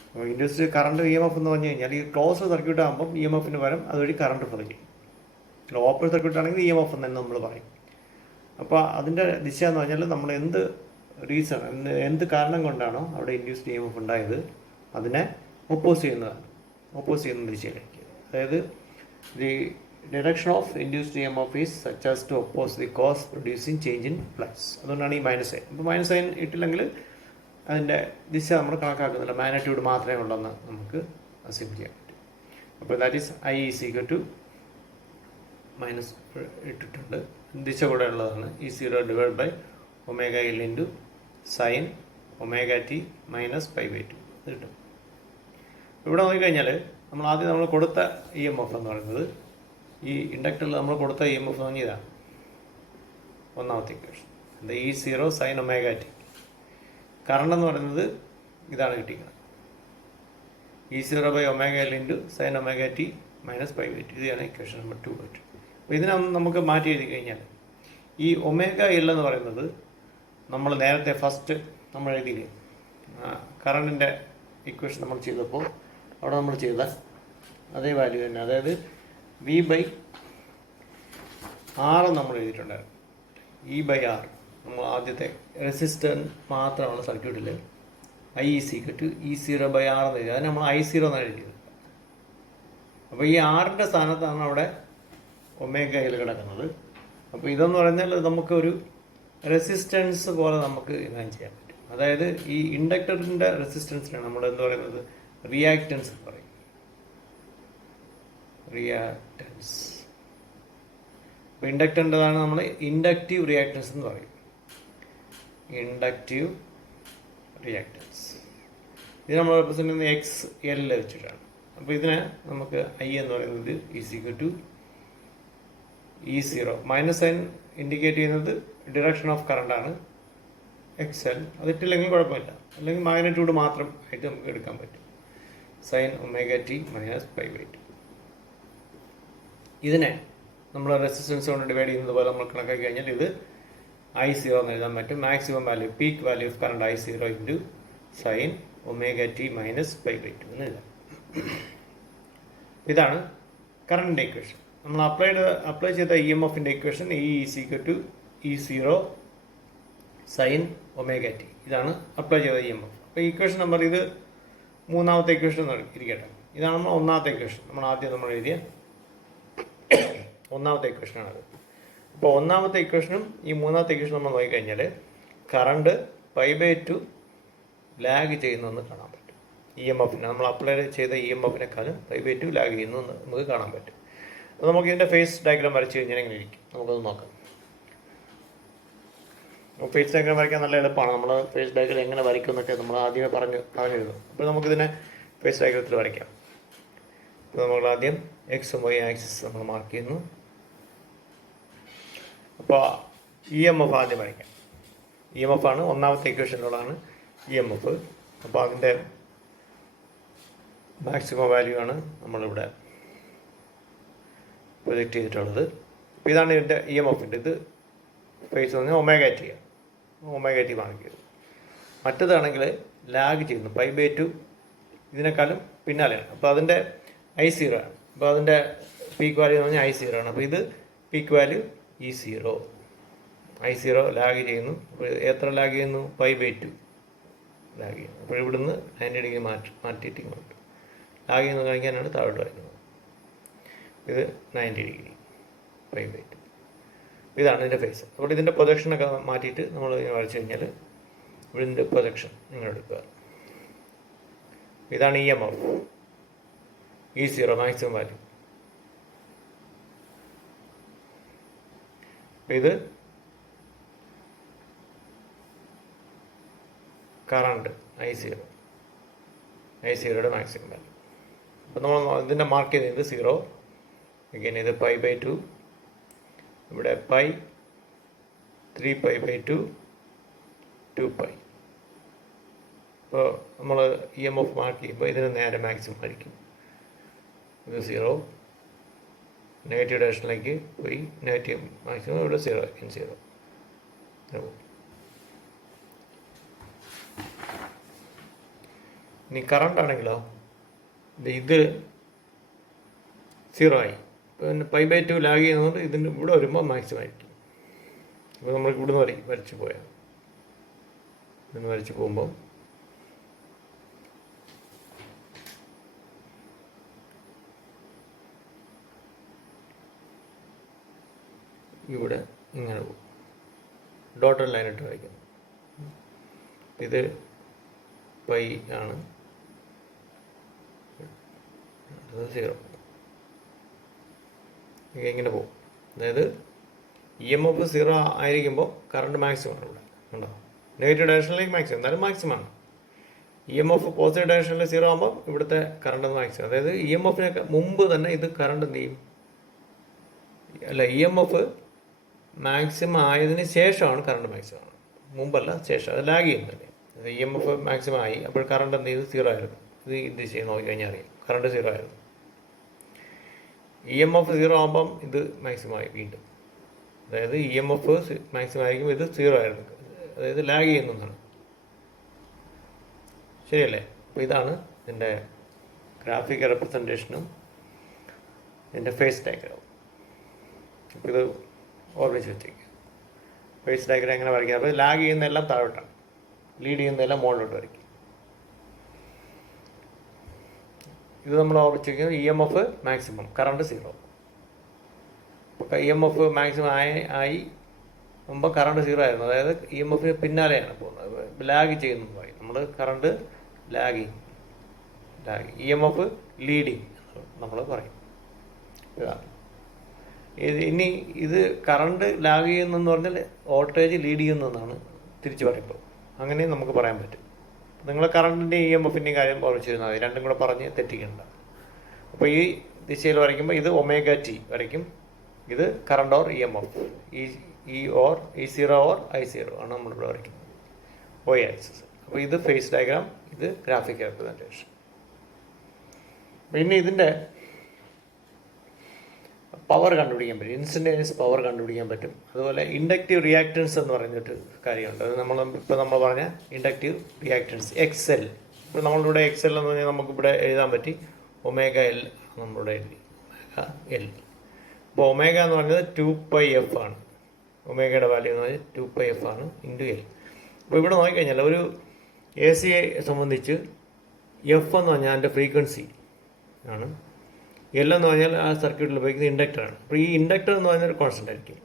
അപ്പോൾ induced current E M F എന്ന് പറഞ്ഞു കഴിഞ്ഞാൽ ഈ ക്ലോസ് സർക്യൂട്ട് ആകുമ്പോൾ ഇ എം എഫിന് പകരം അതുവഴി കറണ്ട് ഫ്ലോ ചെയ്യും. ഓപ്പൺ സർക്യൂട്ട് ആണെങ്കിൽ ഇ എം എഫ് എന്ന് നമ്മൾ പറയും. അപ്പോൾ അതിൻ്റെ ദിശ എന്ന് പറഞ്ഞാൽ നമ്മൾ എന്ത് കാരണം കൊണ്ടാണോ അവിടെ ഇൻഡ്യൂസ്ഡ് ഇ എം എഫ് ഉണ്ടായത് അതിനെ ഒപ്പോസ് ചെയ്യുന്ന ദിശയിലേക്ക്. അതായത് the direction of induced EMF is such as to oppose the cause producing change in flux. അതുകൊണ്ടാണ് ഈ മൈനസ് സൈൻ. ഇപ്പോൾ മൈനസ് സൈൻ ഇട്ടില്ലെങ്കിൽ അതിൻ്റെ ദിശ നമ്മൾ കണക്കാക്കുന്നില്ല, മാഗ്നിറ്റ്യൂഡ് മാത്രമേ ഉള്ളെന്ന് നമുക്ക് അസ്യൂം ചെയ്യാൻ പറ്റും. അപ്പോൾ that is I is equal to minus ഇട്ടിട്ടുണ്ട്, ദിശ കൂടെ ഉള്ളതാണ്. E0 divide by omega L into sine omega T minus π/2 കിട്ടും. ഇവിടെ നോക്കിക്കഴിഞ്ഞാൽ നമ്മൾ കൊടുത്ത EMF എന്ന് പറയുന്നത്, ഈ ഇൻഡക്ടറിൽ നമ്മൾ കൊടുത്ത EMF എന്ന് പറഞ്ഞാൽ ഇതാണ് ഒന്നാമത്തെ equation. E0 sine omega T. Current എന്ന് പറയുന്നത് ഇതാണ് കിട്ടിയത്, E0 by omega L into sine omega T minus π/2. ഇതാണ് ഇക്വേഷൻ നമ്പർ 2. അപ്പോൾ ഇതിനെ നമുക്ക് മാറ്റി എഴുതി കഴിഞ്ഞാൽ ഈ ഒമേഗ എൽ എന്ന് പറയുന്നത് നമ്മൾ നേരത്തെ ഫസ്റ്റ് നമ്മൾ എഴുതിയില്ലേ കറണ്ടിൻ്റെ ഇക്വേഷൻ നമ്മൾ ചെയ്തപ്പോൾ അവിടെ നമ്മൾ ചെയ്ത അതേ വാല്യൂ തന്നെ, അതായത് V/R നമ്മൾ എഴുതിയിട്ടുണ്ടായിരുന്നു. E/R നമ്മൾ ആദ്യത്തെ റെസിസ്റ്റർ മാത്രമുള്ള സർക്യൂട്ടിൽ I is equal to E0 by R എന്ന് എഴുതി. അത് നമ്മൾ I0 എന്നാണ് എഴുതിയത്. അപ്പോൾ ഈ ആറിൻ്റെ സ്ഥാനത്താണ് അവിടെ ഒമേഗ എൽ കിടക്കുന്നത്. അപ്പോൾ ഇതെന്ന് പറഞ്ഞാൽ നമുക്കൊരു റെസിസ്റ്റൻസ് പോലെ നമുക്ക് ഇതാണ് ചെയ്യാൻ പറ്റും. അതായത് ഈ ഇൻഡക്ടറിൻ്റെ റെസിസ്റ്റൻസിനാണ് നമ്മൾ എന്ത് പറയുന്നത്, റിയാക്റ്റൻസ് എന്ന് പറയും. റിയാക്റ്റൻസ്. അപ്പോൾ ഇൻഡക്ടറിൻ്റെതാണ് നമ്മൾ ഇൻഡക്റ്റീവ് റിയാക്റ്റൻസ് എന്ന് പറയും. ഇൻഡക്റ്റീവ് റിയാക്റ്റൻസ് ഇത് നമ്മൾ റെപ്രസെൻ്റ് ചെയ്യുന്നത് XL വെച്ചിട്ടാണ്. അപ്പോൾ ഇതിനെ നമുക്ക് I എന്ന് പറയുന്നത് is equal to E0 minus sine indicate ചെയ്യുന്നത് ഡിറക്ഷൻ ഓഫ് കറണ്ടാണ് XL. അതിട്ടില്ലെങ്കിൽ കുഴപ്പമില്ല, അല്ലെങ്കിൽ മാഗ്നിറ്റ്യൂഡ് മാത്രം ആയിട്ട് നമുക്ക് എടുക്കാൻ പറ്റും. Sine omega T minus π/2. ഇതിനെ നമ്മൾ റെസിസ്റ്റൻസ് കൊണ്ട് ഡിവൈഡ് ചെയ്യുന്നത് പോലെ നമ്മൾ കണക്കാക്കി കഴിഞ്ഞാൽ ഇത് I0 എന്ന് എഴുതാൻ പറ്റും. Maximum value, peak value of current I0 into sine omega T minus π/2 എന്ന് എഴുതാം. ഇതാണ് കറണ്ടിൻ്റെ ഇക്വേഷൻ. നമ്മൾ അപ്ലൈ ചെയ്ത EMFൻ്റെ equation E is equal to E0 sine omega T. ഇതാണ് അപ്ലൈ ചെയ്ത EMF. അപ്പോൾ ഇക്വേഷൻ നമ്പർ ഇത് മൂന്നാമത്തെ ഇക്വേഷൻ ഇരിക്കട്ടെ. ഇതാണ് നമ്മൾ ഒന്നാമത്തെ ഇക്വേഷൻ, നമ്മൾ എഴുതിയ ഒന്നാമത്തെ ഇക്വേഷനാണത്. അപ്പോൾ ഒന്നാമത്തെ ഇക്വേഷനും ഈ മൂന്നാമത്തെ ഇക്വേഷനും നമ്മൾ നോക്കിക്കഴിഞ്ഞാൽ കറണ്ട് π/2 ലാഗ് ചെയ്യുന്നതെന്ന് കാണാൻ പറ്റും. EMFന് നമ്മൾ അപ്ലൈ ചെയ്ത EMFിനെക്കാളും π/2 ലാഗ് ചെയ്യുന്നതെന്ന് നമുക്ക് കാണാൻ പറ്റും. അപ്പോൾ നമുക്ക് ഇതിൻ്റെ ഫേസ് ഡയഗ്രാം വരച്ച് കഴിഞ്ഞാൽ എങ്ങനെ ഇരിക്കും നമുക്കത് നോക്കാം. ഫേസ് ഡയഗ്രാം വരയ്ക്കാൻ നല്ല എളുപ്പമാണ്. നമ്മൾ ഫേസ് ഡയഗ്രാം എങ്ങനെ വരയ്ക്കും എന്നൊക്കെ നമ്മൾ ആദ്യമേ പറഞ്ഞിരുന്നു. അപ്പോൾ നമുക്കിതിനെ ഫേസ് ഡയഗ്രത്തിൽ വരയ്ക്കാം. അപ്പോൾ നമ്മൾ ആദ്യം എക്സും വൈ ആക്സിസ് നമ്മൾ മാർക്ക് ചെയ്യുന്നു. അപ്പോൾ EMF ആദ്യം വരയ്ക്കാം. EMF ആണ് ഒന്നാമത്തെ ഇക്വേഷനിലുള്ളതാണ് EMF. അപ്പോൾ അതിൻ്റെ മാക്സിമം വാല്യൂ ആണ് നമ്മളിവിടെ പ്രൊജക്റ്റ് ചെയ്തിട്ടുള്ളത്. അപ്പോൾ ഇതാണ് ഇതിൻ്റെ EMFൻ്റെ ഇത് ഫേസ് എന്ന് പറഞ്ഞാൽ ഒമേഗ ടി മാർക്ക് ചെയ്തു. മറ്റേതാണെങ്കിൽ ലാഗ് ചെയ്യുന്നു π/2 ഇതിനേക്കാളും പിന്നാലെയാണ്. അപ്പോൾ അതിൻ്റെ I0 ആണ്. അപ്പോൾ അതിൻ്റെ പീക്ക് വാല്യൂ എന്ന് പറഞ്ഞാൽ I0 ആണ്. അപ്പോൾ ഇത് peak value E0. I0 lag ചെയ്യുന്നു. അപ്പോൾ എത്ര ലാഗ് ചെയ്യുന്നു, π/2 ലാഗ് ചെയ്യുന്നു. അപ്പോൾ ഇവിടുന്ന് 90 ഡിഗ്രി മാറ്റിയിട്ട് ഇങ്ങോട്ട് ലാഗ് ചെയ്യുന്ന കാണിക്കാനാണ് താഴോട്ട് വരുന്നത്. ഇത് 90 ഡിഗ്രി π/2. ഇതാണ് ഇതിൻ്റെ ഫേസ്. അപ്പോൾ ഇതിൻ്റെ പ്രൊജക്ഷനൊക്കെ മാറ്റിയിട്ട് നമ്മൾ വരച്ച് കഴിഞ്ഞാൽ ഇതിൻ്റെ പ്രൊജക്ഷൻ നിങ്ങൾ എടുക്കുക. ഇതാണ് EMF E0 മാക്സിമം വാല്യൂ. ഇത് കറണ്ട് I0യുടെ മാക്സിമം വാല്യൂ. അപ്പോൾ നമ്മൾ ഇതിൻ്റെ മാർക്ക് ചെയ്തത് 0, അഗൈൻ ഇത് π/2, ഇവിടെ π, 3π/2, 2π. അപ്പോൾ നമ്മൾ EMF മാർക്ക് ചെയ്യുമ്പോൾ ഇതിന് നേരെ മാക്സിമം ആയിരിക്കും. ഇത് 0, നെഗറ്റീവ് ഡയറക്ഷനിലേക്ക് പോയി നെഗറ്റീവ് മാക്സിമം, ഇവിടെ 0 ആയിരിക്കും. 0. ഇനി കറണ്ട് ആണെങ്കിലോ ഇത് 0 ആയി. പിന്നെ π/2 ലാഗ് ചെയ്യുന്നതുകൊണ്ട് ഇതിന് ഇവിടെ വരുമ്പോൾ മാക്സിമം ആയിരിക്കും. അപ്പോൾ നമ്മൾ ഇവിടുന്ന് വരച്ച് പോയാൽ ഇവിടുന്ന് വരച്ച് പോകുമ്പോൾ ഇവിടെ ഇങ്ങനെ പോകും. ഡോട്ടഡ് ലൈനിട്ട് വരയ്ക്കുന്നു. ഇത് π ആണ്, 0. ഇങ്ങനെ പോകും. അതായത് EMF 0 ആയിരിക്കുമ്പോൾ കറണ്ട് മാക്സിമം ആണ് ഇവിടെ ഉണ്ടോ. നെഗറ്റീവ് ഡയറക്ഷനിലേക്ക് മാക്സിമം, എന്നാലും മാക്സിമം ആണ്. EMF പോസിറ്റീവ് ഡയറക്ഷനിൽ 0 ആകുമ്പോൾ ഇവിടുത്തെ കറണ്ട് മാക്സിമം. അതായത് EMFനൊക്കെ മുമ്പ് തന്നെ ഇത് കറണ്ട് എന്ത് ചെയ്യും, അല്ല EMF മാക്സിമം ആയതിന് ശേഷമാണ് കറണ്ട് മാക്സിമം ആണ്, മുമ്പല്ല ശേഷം. അത് ലാഗ് ചെയ്യും തന്നെ. EMF മാക്സിമം ആയി, അപ്പോൾ കറണ്ട് എന്ത് ചെയ്ത് 0 ആയിരുന്നു. ഇത് ചെയ്ത് നോക്കിക്കഴിഞ്ഞാൽ അറിയാം കറണ്ട് 0 ആയിരുന്നു. EMF 0 ആകുമ്പം ഇത് മാക്സിമം ആയി വീണ്ടും. അതായത് EMF മാക്സിമം ആയിരിക്കും, ഇത് 0 ആയിരുന്നു. അതായത് ലാഗ് ചെയ്യുന്നതാണ്. ശരിയല്ലേ? അപ്പോൾ ഇതാണ് ഇതിൻ്റെ ഗ്രാഫിക്കൽ റെപ്രസെൻറ്റേഷനും ഇതിൻ്റെ ഫേസ് ഡയഗ്രാം. ഇത് ഓർമ്മിച്ച് വെച്ചേക്കുക. ഫേസ് ഡയഗ്രാം എങ്ങനെ വരയ്ക്കുക? അപ്പോൾ ലാഗ് ചെയ്യുന്നതെല്ലാം താഴോട്ടാണ്, ലീഡ് ചെയ്യുന്നതെല്ലാം മുകളിലോട്ട് വരയ്ക്കും. ഇത് നമ്മൾ ഓർമ്മിച്ചിരിക്കുന്നത് EMF മാക്സിമം, കറണ്ട് 0. അപ്പോൾ EMF മാക്സിമം ആയി മുമ്പ് കറണ്ട് 0 ആയിരുന്നു. അതായത് EMFന് പിന്നാലെയാണ് പോകുന്നത്, ലാഗ് ചെയ്യുന്നു പറയും നമ്മൾ. കറണ്ട് ലാഗിങ്, EMF ലീഡിങ് നമ്മൾ പറയും. ഇതാണ്. ഇനി ഇത് കറണ്ട് ലാഗ് ചെയ്യുന്നെന്ന് പറഞ്ഞാൽ വോൾട്ടേജ് ലീഡ് ചെയ്യുന്നതെന്നാണ് തിരിച്ചു പറയുമ്പോൾ. അങ്ങനെ നമുക്ക് പറയാൻ പറ്റും. നിങ്ങൾ കറണ്ടിൻ്റെ EMFൻ്റെയും കാര്യം ഓർമ്മിച്ചിരുന്നാൽ മതി, രണ്ടും കൂടെ പറഞ്ഞ് തെറ്റിക്കണ്ട. അപ്പോൾ ഈ ദിശയിൽ വരയ്ക്കുമ്പോൾ ഇത് ωt വരയ്ക്കും, ഇത് current or EMF, E0 or I0 ആണ് നമ്മളിവിടെ വരയ്ക്കുന്നത്, Y ആക്സിസ്. അപ്പോൾ ഇത് ഫേസ് ഡയഗ്രാം, ഇത് ഗ്രാഫിക് റെപ്രസെൻറ്റേഷൻ. പിന്നെ ഇതിൻ്റെ പവർ കണ്ടുപിടിക്കാൻ പറ്റും, ഇൻസ്റ്റൻറ്റേനിയസ് പവർ കണ്ടുപിടിക്കാൻ പറ്റും. അതുപോലെ ഇൻഡക്റ്റീവ് റിയാക്റ്റൻസ് എന്ന് പറഞ്ഞിട്ട് കാര്യമുണ്ട്. അത് നമ്മൾ പറഞ്ഞ ഇൻഡക്റ്റീവ് റിയാക്റ്റൻസ് XL. ഇപ്പോൾ നമ്മളിവിടെ XL എന്ന് പറഞ്ഞാൽ നമുക്കിവിടെ എഴുതാൻ പറ്റി ωL നമ്മളിവിടെ എഴുതി, ωL. അപ്പോൾ ω എന്ന് പറഞ്ഞത് 2πf ആണ്. ഒമേഗയുടെ വാല്യൂ എന്ന് പറഞ്ഞാൽ 2πf ആണ് × L. അപ്പോൾ ഇവിടെ നോക്കിക്കഴിഞ്ഞാൽ ഒരു AC-യെ സംബന്ധിച്ച് F എന്ന് പറഞ്ഞാൽ അതിൻ്റെ ഫ്രീക്വൻസി ആണ്, L എന്ന് പറഞ്ഞാൽ ആ സർക്യൂട്ടിൽ ഉപയോഗിക്കുന്ന ഇൻഡക്ടറാണ്. അപ്പോൾ ഈ ഇൻഡക്ടർ എന്ന് പറഞ്ഞാൽ ഒരു കോൺസ്റ്റൻ്റ് ആയിരിക്കും.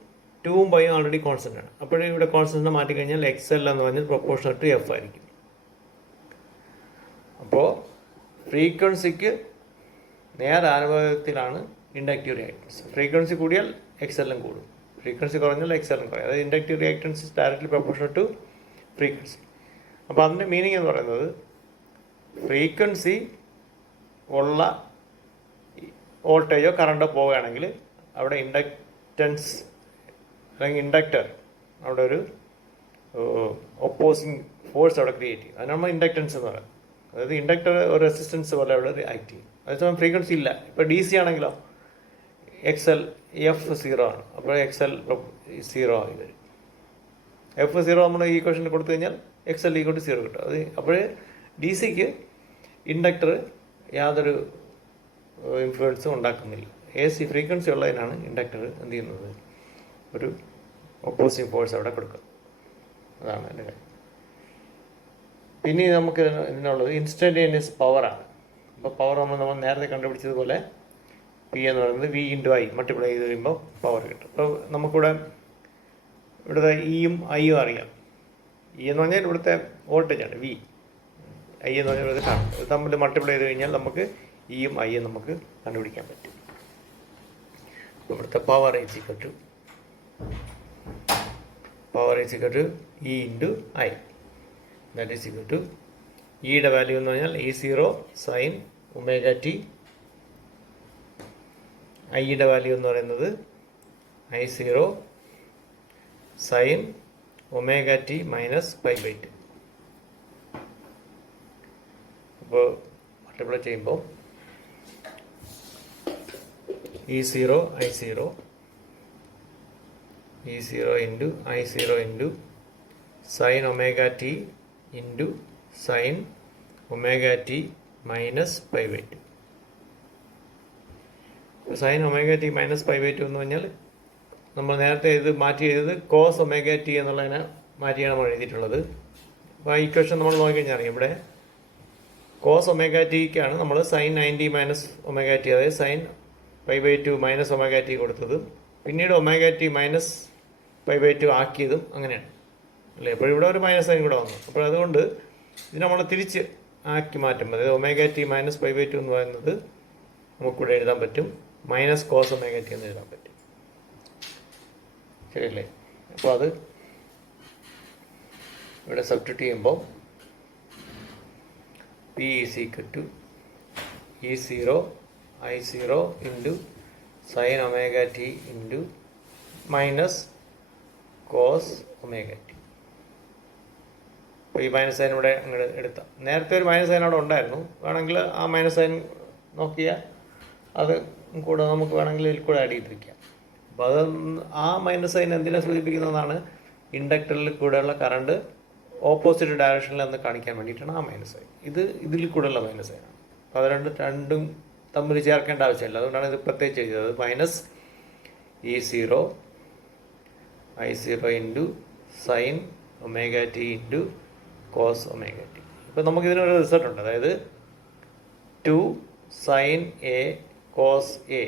2ഉം π ഓൾറെഡി കോൺസ്റ്റൻ്റ് ആണ്. അപ്പോൾ ഇവിടെ കോൺസ്റ്റൻ്റ് മാറ്റിക്കഴിഞ്ഞാൽ XL എന്ന് പറഞ്ഞാൽ പ്രൊപ്പോർഷണൽ ടു F ആയിരിക്കും. അപ്പോൾ ഫ്രീക്വൻസിക്ക് നേരാനുപാതത്തിലാണ് ഇൻഡക്റ്റീവ് റിയാക്ടൻസ്. ഫ്രീക്വൻസി കൂടിയാൽ XL കൂടും, ഫ്രീക്വൻസി കുറഞ്ഞാൽ XL കുറയും. അതായത് inductive reactance directly proportional to frequency. അപ്പോൾ അതിൻ്റെ മീനിങ് എന്ന് പറയുന്നത് ഫ്രീക്വൻസി ഉള്ള വോൾട്ടേജോ കറണ്ടോ പോവുകയാണെങ്കിൽ അവിടെ ഇൻഡക്റ്റൻസ് അല്ലെങ്കിൽ ഇൻഡക്ടർ അവിടെ ഒരു ഒപ്പോസിങ് ഫോഴ്സ് അവിടെ ക്രിയേറ്റ് ചെയ്യും. അതിന് നമ്മൾ ഇൻഡക്റ്റൻസ് എന്ന് പറയുന്നത്. അതായത് ഇൻഡക്ടർ ഒരു റെസിസ്റ്റൻസ് പോലെ അവിടെ ആക്ട് ചെയ്യും. അതേസമയം ഫ്രീക്വൻസി ഇല്ല. ഇപ്പോൾ DC ആണെങ്കിലോ F 0 ആണ്. അപ്പോൾ XL 0 ആയി വരും. F 0 നമ്മൾ ഈ ഇക്വേഷനിൽ കൊടുത്തു കഴിഞ്ഞാൽ XL = 0 കിട്ടും. അത് അപ്പോൾ DCക്ക് ഇൻഡക്ടർ യാതൊരു ഇൻഫ്ലുവൻസും ഉണ്ടാക്കുന്നില്ല. AC ഫ്രീക്വൻസി ഉള്ളതിനാണ് ഇൻഡക്ടർ എന്ത് ചെയ്യുന്നത്, ഒരു ഒപ്പോസിങ് ഫോഴ്സ് അവിടെ കൊടുക്കുക. അതാണ് എൻ്റെ കാര്യം. പിന്നെ നമുക്ക് ഇതിനുള്ളത് ഇൻസ്റ്റൻറ്റേനിയസ് പവറാണ്. അപ്പോൾ പവർ നമ്മൾ നേരത്തെ കണ്ടുപിടിച്ചതുപോലെ P എന്ന് പറയുന്നത് V × I മൾട്ടിപ്ലൈ ചെയ്ത് കഴിയുമ്പോൾ പവർ കിട്ടും. അപ്പോൾ നമുക്കിവിടെ ഇവിടുത്തെ Eയും Iയും അറിയാം. E എന്ന് പറഞ്ഞാൽ ഇവിടുത്തെ വോൾട്ടേജാണ്, V. I എന്ന് പറഞ്ഞാൽ ഇവിടുത്തെ കറണ്ട്. ഇത് തമ്മിൽ മൾട്ടിപ്ലൈ ചെയ്ത് കഴിഞ്ഞാൽ നമുക്ക് Eയും Iയും നമുക്ക് കണ്ടുപിടിക്കാൻ പറ്റും. ഇവിടുത്തെ power = E × I. That is equal to ഇയുടെ വാല്യൂ എന്ന് പറഞ്ഞാൽ E0 sin ωt. ഐയുടെ വാല്യൂ എന്ന് പറയുന്നത് I0 sin ωt - π/2. അപ്പോൾ മൾട്ടിപ്ലൈ ചെയ്യുമ്പോൾ E0 I0 × I0 × sin ωt × sin ωt - π/2. sin ωt - π/2 എന്ന് പറഞ്ഞാൽ നമ്മൾ നേരത്തെ ഇത് മാറ്റി ചെയ്തത് cos ωt എന്നുള്ളതിനെ മാറ്റിയാണ് നമ്മൾ എഴുതിയിട്ടുള്ളത്. അപ്പോൾ ആ ഇക്വേഷൻ നമ്മൾ നോക്കിക്കഴിഞ്ഞാൽ അറിയാം, ഇവിടെ cos ωtക്കാണ് നമ്മൾ sin 90 - ωt, അതായത് sin π/2 - ωt കൊടുത്തത്. പിന്നീട് ωt - π/2 ആക്കിയതും അങ്ങനെയാണ് അല്ലേ. അപ്പോൾ ഇവിടെ ഒരു മൈനസ് സൈൻ കൂടെ വന്നു. അപ്പോൾ അതുകൊണ്ട് ഇത് നമ്മൾ തിരിച്ച് ആക്കി മാറ്റും. അതായത് ωt - π/2 എന്ന് പറയുന്നത് നമുക്കിവിടെ എഴുതാൻ പറ്റും മൈനസ് കോസ് ഒമേഗ ടി എന്ന് എഴുതാൻ പറ്റും. ശരിയല്ലേ? അപ്പോൾ അത് ഇവിടെ സബ്സ്റ്റിറ്റ്യൂട്ട് ചെയ്യുമ്പോൾ P is equal to E0 I0 into sine omega T into minus cos omega T. അപ്പോൾ ഈ മൈനസ് സൈൻ ഇവിടെ അങ്ങോട്ട് എടുത്താൽ, നേരത്തെ ഒരു മൈനസ് സൈൻ അവിടെ ഉണ്ടായിരുന്നു, വേണമെങ്കിൽ ആ മൈനസ് സൈൻ നോക്കിയാൽ അത് കൂടെ നമുക്ക് വേണമെങ്കിൽ ഇതിൽ കൂടെ ആഡ് ചെയ്തിരിക്കാം. അപ്പോൾ അത് ആ മൈനസ് സൈൻ എന്തിനെ സൂചിപ്പിക്കുന്നതാണ്? ഇൻഡക്ടറിൽ കൂടെയുള്ള കറണ്ട് ഓപ്പോസിറ്റ് ഡയറക്ഷനിൽ എന്ന് കാണിക്കാൻ വേണ്ടിയിട്ടാണ് ആ മൈനസ് സൈൻ. ഇതിൽ കൂടെയുള്ള മൈനസ് സൈനാണ്. അപ്പോൾ അത് രണ്ടും തമ്മിൽ ചേർക്കേണ്ട ആവശ്യമില്ല, അതുകൊണ്ടാണ് ഇത് പ്രത്യേകിച്ച് ചെയ്തത്. Minus E0 I0 into sine omega T into cos omega T. ഇപ്പോൾ നമുക്കിതിനൊരു റിസൾട്ട് ഉണ്ട്, അതായത് 2 sine A cos A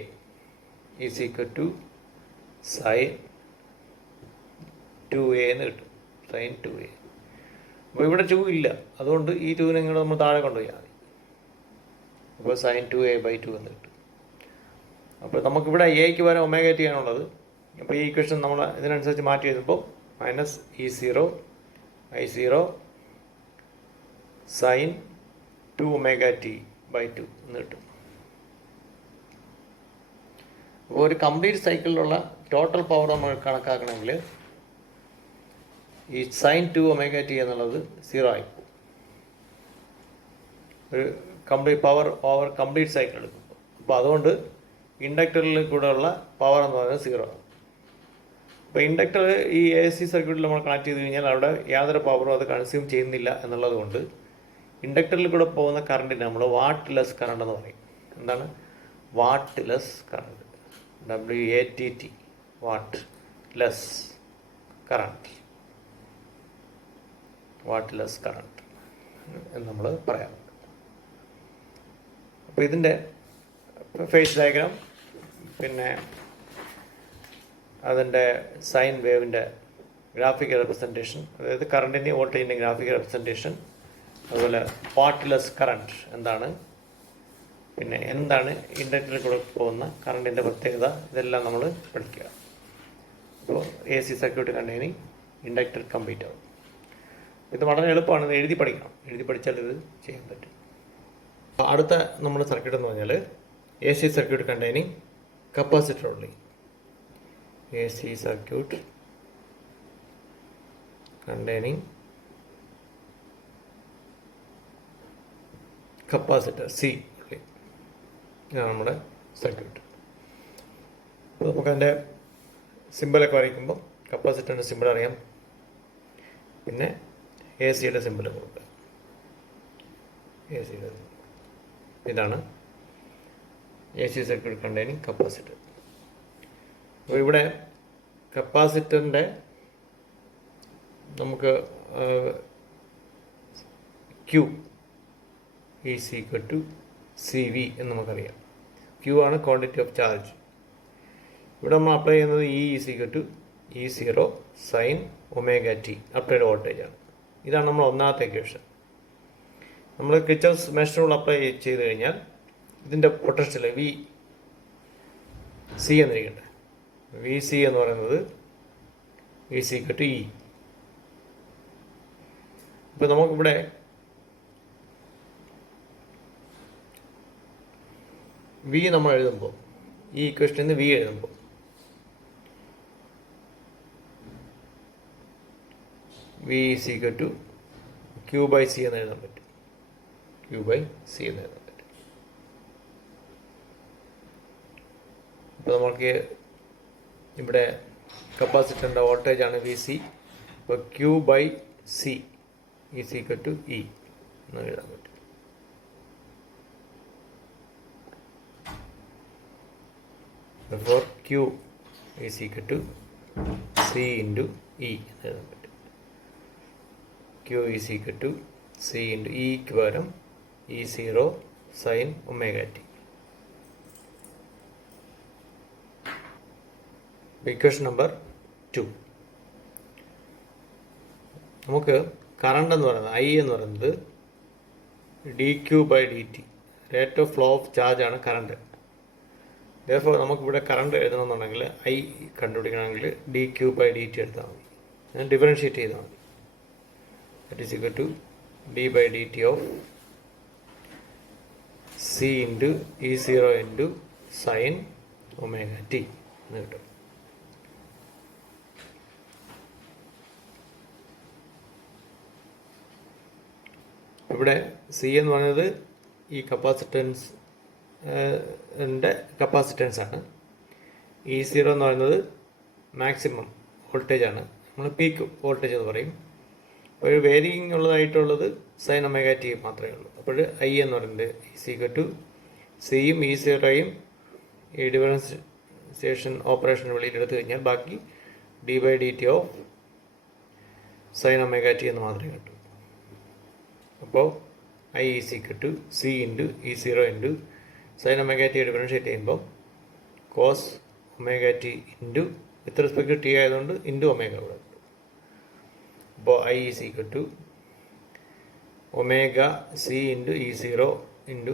is equal to sine 2A എന്ന് കിട്ടും. Sign 2A. അപ്പോൾ ഇവിടെ 2 ഇല്ല, അതുകൊണ്ട് ഈ 2 ഇങ്ങനെ നമ്മൾ താഴെ കൊണ്ടുപോയാൽ മതി. അപ്പോൾ സൈൻ 2A/2 എന്ന് കിട്ടും. അപ്പോൾ നമുക്കിവിടെ എക്ക് വരെ ഒമേഗ ടി ആണുള്ളത്. അപ്പോൾ ഈ ഇക്വേഷൻ നമ്മൾ ഇതിനനുസരിച്ച് മാറ്റി എഴുതുമ്പോൾ minus E0 I0 sign 2 omega ടി/2 എന്ന് കിട്ടും. അപ്പോൾ ഒരു കംപ്ലീറ്റ് സൈക്കിളിലുള്ള ടോട്ടൽ പവർ നമ്മൾ കണക്കാക്കണമെങ്കിൽ ഈ സൈൻ 2 ഒമേഗ ടി എന്നുള്ളത് 0 ആയിപ്പോകും. ഒരു complete power over complete cycle എടുക്കുമ്പോൾ. അപ്പോൾ അതുകൊണ്ട് ഇൻഡക്ടറിൽ കൂടെയുള്ള പവർ എന്ന് പറയുന്നത് 0 ആണ്. അപ്പോൾ ഇൻഡക്ടർ ഈ AC സർക്യൂട്ടിൽ നമ്മൾ കണക്ട് ചെയ്ത് കഴിഞ്ഞാൽ അവിടെ യാതൊരു പവറും അത് കൺസ്യൂം ചെയ്യുന്നില്ല എന്നുള്ളത് കൊണ്ട് ഇൻഡക്ടറിൽ കൂടെ പോകുന്ന കറണ്ടിന് നമ്മൾ വാട്ട് ലെസ് കറണ്ട് എന്ന് പറയും. എന്താണ് what less current? WATT, what less current, what less current എന്ന് നമ്മൾ പറയാറുണ്ട്. അപ്പോൾ ഇതിൻ്റെ ഫേസ് ഡയഗ്രാം, പിന്നെ അതിൻ്റെ സൈൻ വേവിൻ്റെ ഗ്രാഫിക്കൽ റെപ്രസെൻറ്റേഷൻ, അതായത് കറണ്ടിൻ്റെയും വോൾട്ടേജിൻ്റെയും ഗ്രാഫിക്കൽ റെപ്രസെൻറ്റേഷൻ, അതുപോലെ വാട്ട് ലെസ് കറണ്ട് എന്താണ്, പിന്നെ എന്താണ് ഇൻഡക്ടറിൽ കൂടെ പോകുന്ന കറണ്ടിൻ്റെ പ്രത്യേകത, ഇതെല്ലാം നമ്മൾ പഠിക്കുക. അപ്പോൾ AC circuit containing inductor complete ആവും. ഇത് വളരെ എളുപ്പമാണ്, ഇത് എഴുതി പഠിക്കണം. എഴുതി പഠിച്ചാൽ ഇത് ചെയ്യാൻ പറ്റും. അടുത്ത നമ്മുടെ സർക്യൂട്ട് എന്ന് പറഞ്ഞാൽ AC സർക്യൂട്ട് കണ്ടെയ്നിങ് കപ്പാസിറ്റർ ഉള്ളി. AC circuit containing capacitor C ഉള്ളി. ഇതാണ് നമ്മുടെ സർക്യൂട്ട്. അപ്പോൾ നമുക്കതിൻ്റെ സിമ്പിളൊക്കെ വരയ്ക്കുമ്പോൾ കപ്പാസിറ്ററിൻ്റെ സിമ്പിൾ അറിയാം, പിന്നെ AC-യുടെ സിമ്പിൾ കൊടുക്കുക. AC-യുടെ ഇതാണ് AC സർക്യൂട്ട് കണ്ടെയ്നിങ് കപ്പാസിറ്റർ. അപ്പോൾ ഇവിടെ കപ്പാസിറ്ററിൻ്റെ നമുക്ക് Q is equal to CV എന്ന് നമുക്കറിയാം. Q ആണ് ക്വാണ്ടിറ്റി ഓഫ് ചാർജ്. ഇവിടെ നമ്മൾ അപ്ലൈ ചെയ്യുന്നത് E is equal to E0 sine omega T applied voltage ആണ്. ഇതാണ് നമ്മൾ ഒന്നാമത്തെ ഇക്വേഷൻ. നമ്മൾ കിർച്ചോഫ്സ് മെഷ് റൂൾ അപ്ലൈ ചെയ്ത് കഴിഞ്ഞാൽ ഇതിൻ്റെ പൊട്ടൻഷ്യൽ VC എന്നിരിക്കട്ടെ. VC എന്ന് പറയുന്നത് VC ഈക്വൽ ടു E. ഇപ്പോൾ നമുക്കിവിടെ V നമ്മൾ എഴുതുമ്പോൾ, ഈ ഇക്വേഷനിൽ നിന്ന് V എഴുതുമ്പോൾ V is equal to Q/C എന്ന് എഴുതാൻ പറ്റും. Q/C എന്ന് എഴുതാൻ പറ്റും. ഇപ്പോൾ നമുക്ക് ഇവിടെ കപ്പാസിറ്ററിൻ്റെ വോൾട്ടേജാണ് VC. അപ്പോൾ Q/C is equal to E എന്ന് എഴുതാൻ പറ്റും. Therefore Q is equal to C into E എന്ന് എഴുതാൻ പറ്റും. Q is equal to C into Eക്ക് പകരം E0 sin omega T. Equation number 2. നമുക്ക് കറണ്ട് എന്ന് പറയുന്നത് I എന്ന് പറയുന്നത് dQ/dt, rate of flow of charge ആണ് കറണ്ട്. therefore നമുക്കിവിടെ കറണ്ട് എഴുതണമെന്നുണ്ടെങ്കിൽ ഐ കണ്ടുപിടിക്കണമെങ്കിൽ dq/dt എടുത്താൽ മതി. ഞാൻ ഡിഫറൻഷ്യേറ്റ് ചെയ്താൽ മതി. That is equal to d/dt of c into E0 into sine omega T എന്ന് കിട്ടും. ഇവിടെ സി എന്ന് പറയുന്നത് ഈ കപ്പാസിറ്റൻസ് ആണ്. E0 എന്ന് പറയുന്നത് മാക്സിമം വോൾട്ടേജ് ആണ്, നമ്മൾ പീക്ക് വോൾട്ടേജ് എന്ന് പറയും. അപ്പോൾ വേരിയിങ് ഉള്ളതായിട്ടുള്ളത് സൈൻ ഒമേഗ ടി മാത്രമേ ഉള്ളൂ. അപ്പോൾ ഐ എന്ന് പറയുന്നത് ഈക്വൽ ടു സിയും E0യും ഈ ഡിഫറൻസിയേഷൻ ഓപ്പറേഷൻ വെളിയിൽ എടുത്തു കഴിഞ്ഞാൽ ബാക്കി d/dt of sine omega T എന്ന് മാത്രമേ കിട്ടൂ. അപ്പോൾ I is equal to C into E0 into sine omega T differentiate ചെയ്യുമ്പോൾ cos omega T into with respect to T ആയതുകൊണ്ട് ഇൻറ്റു ഒമേഗ ഇവിടെ കിട്ടും. അപ്പോൾ I is equal to omega C into E0 into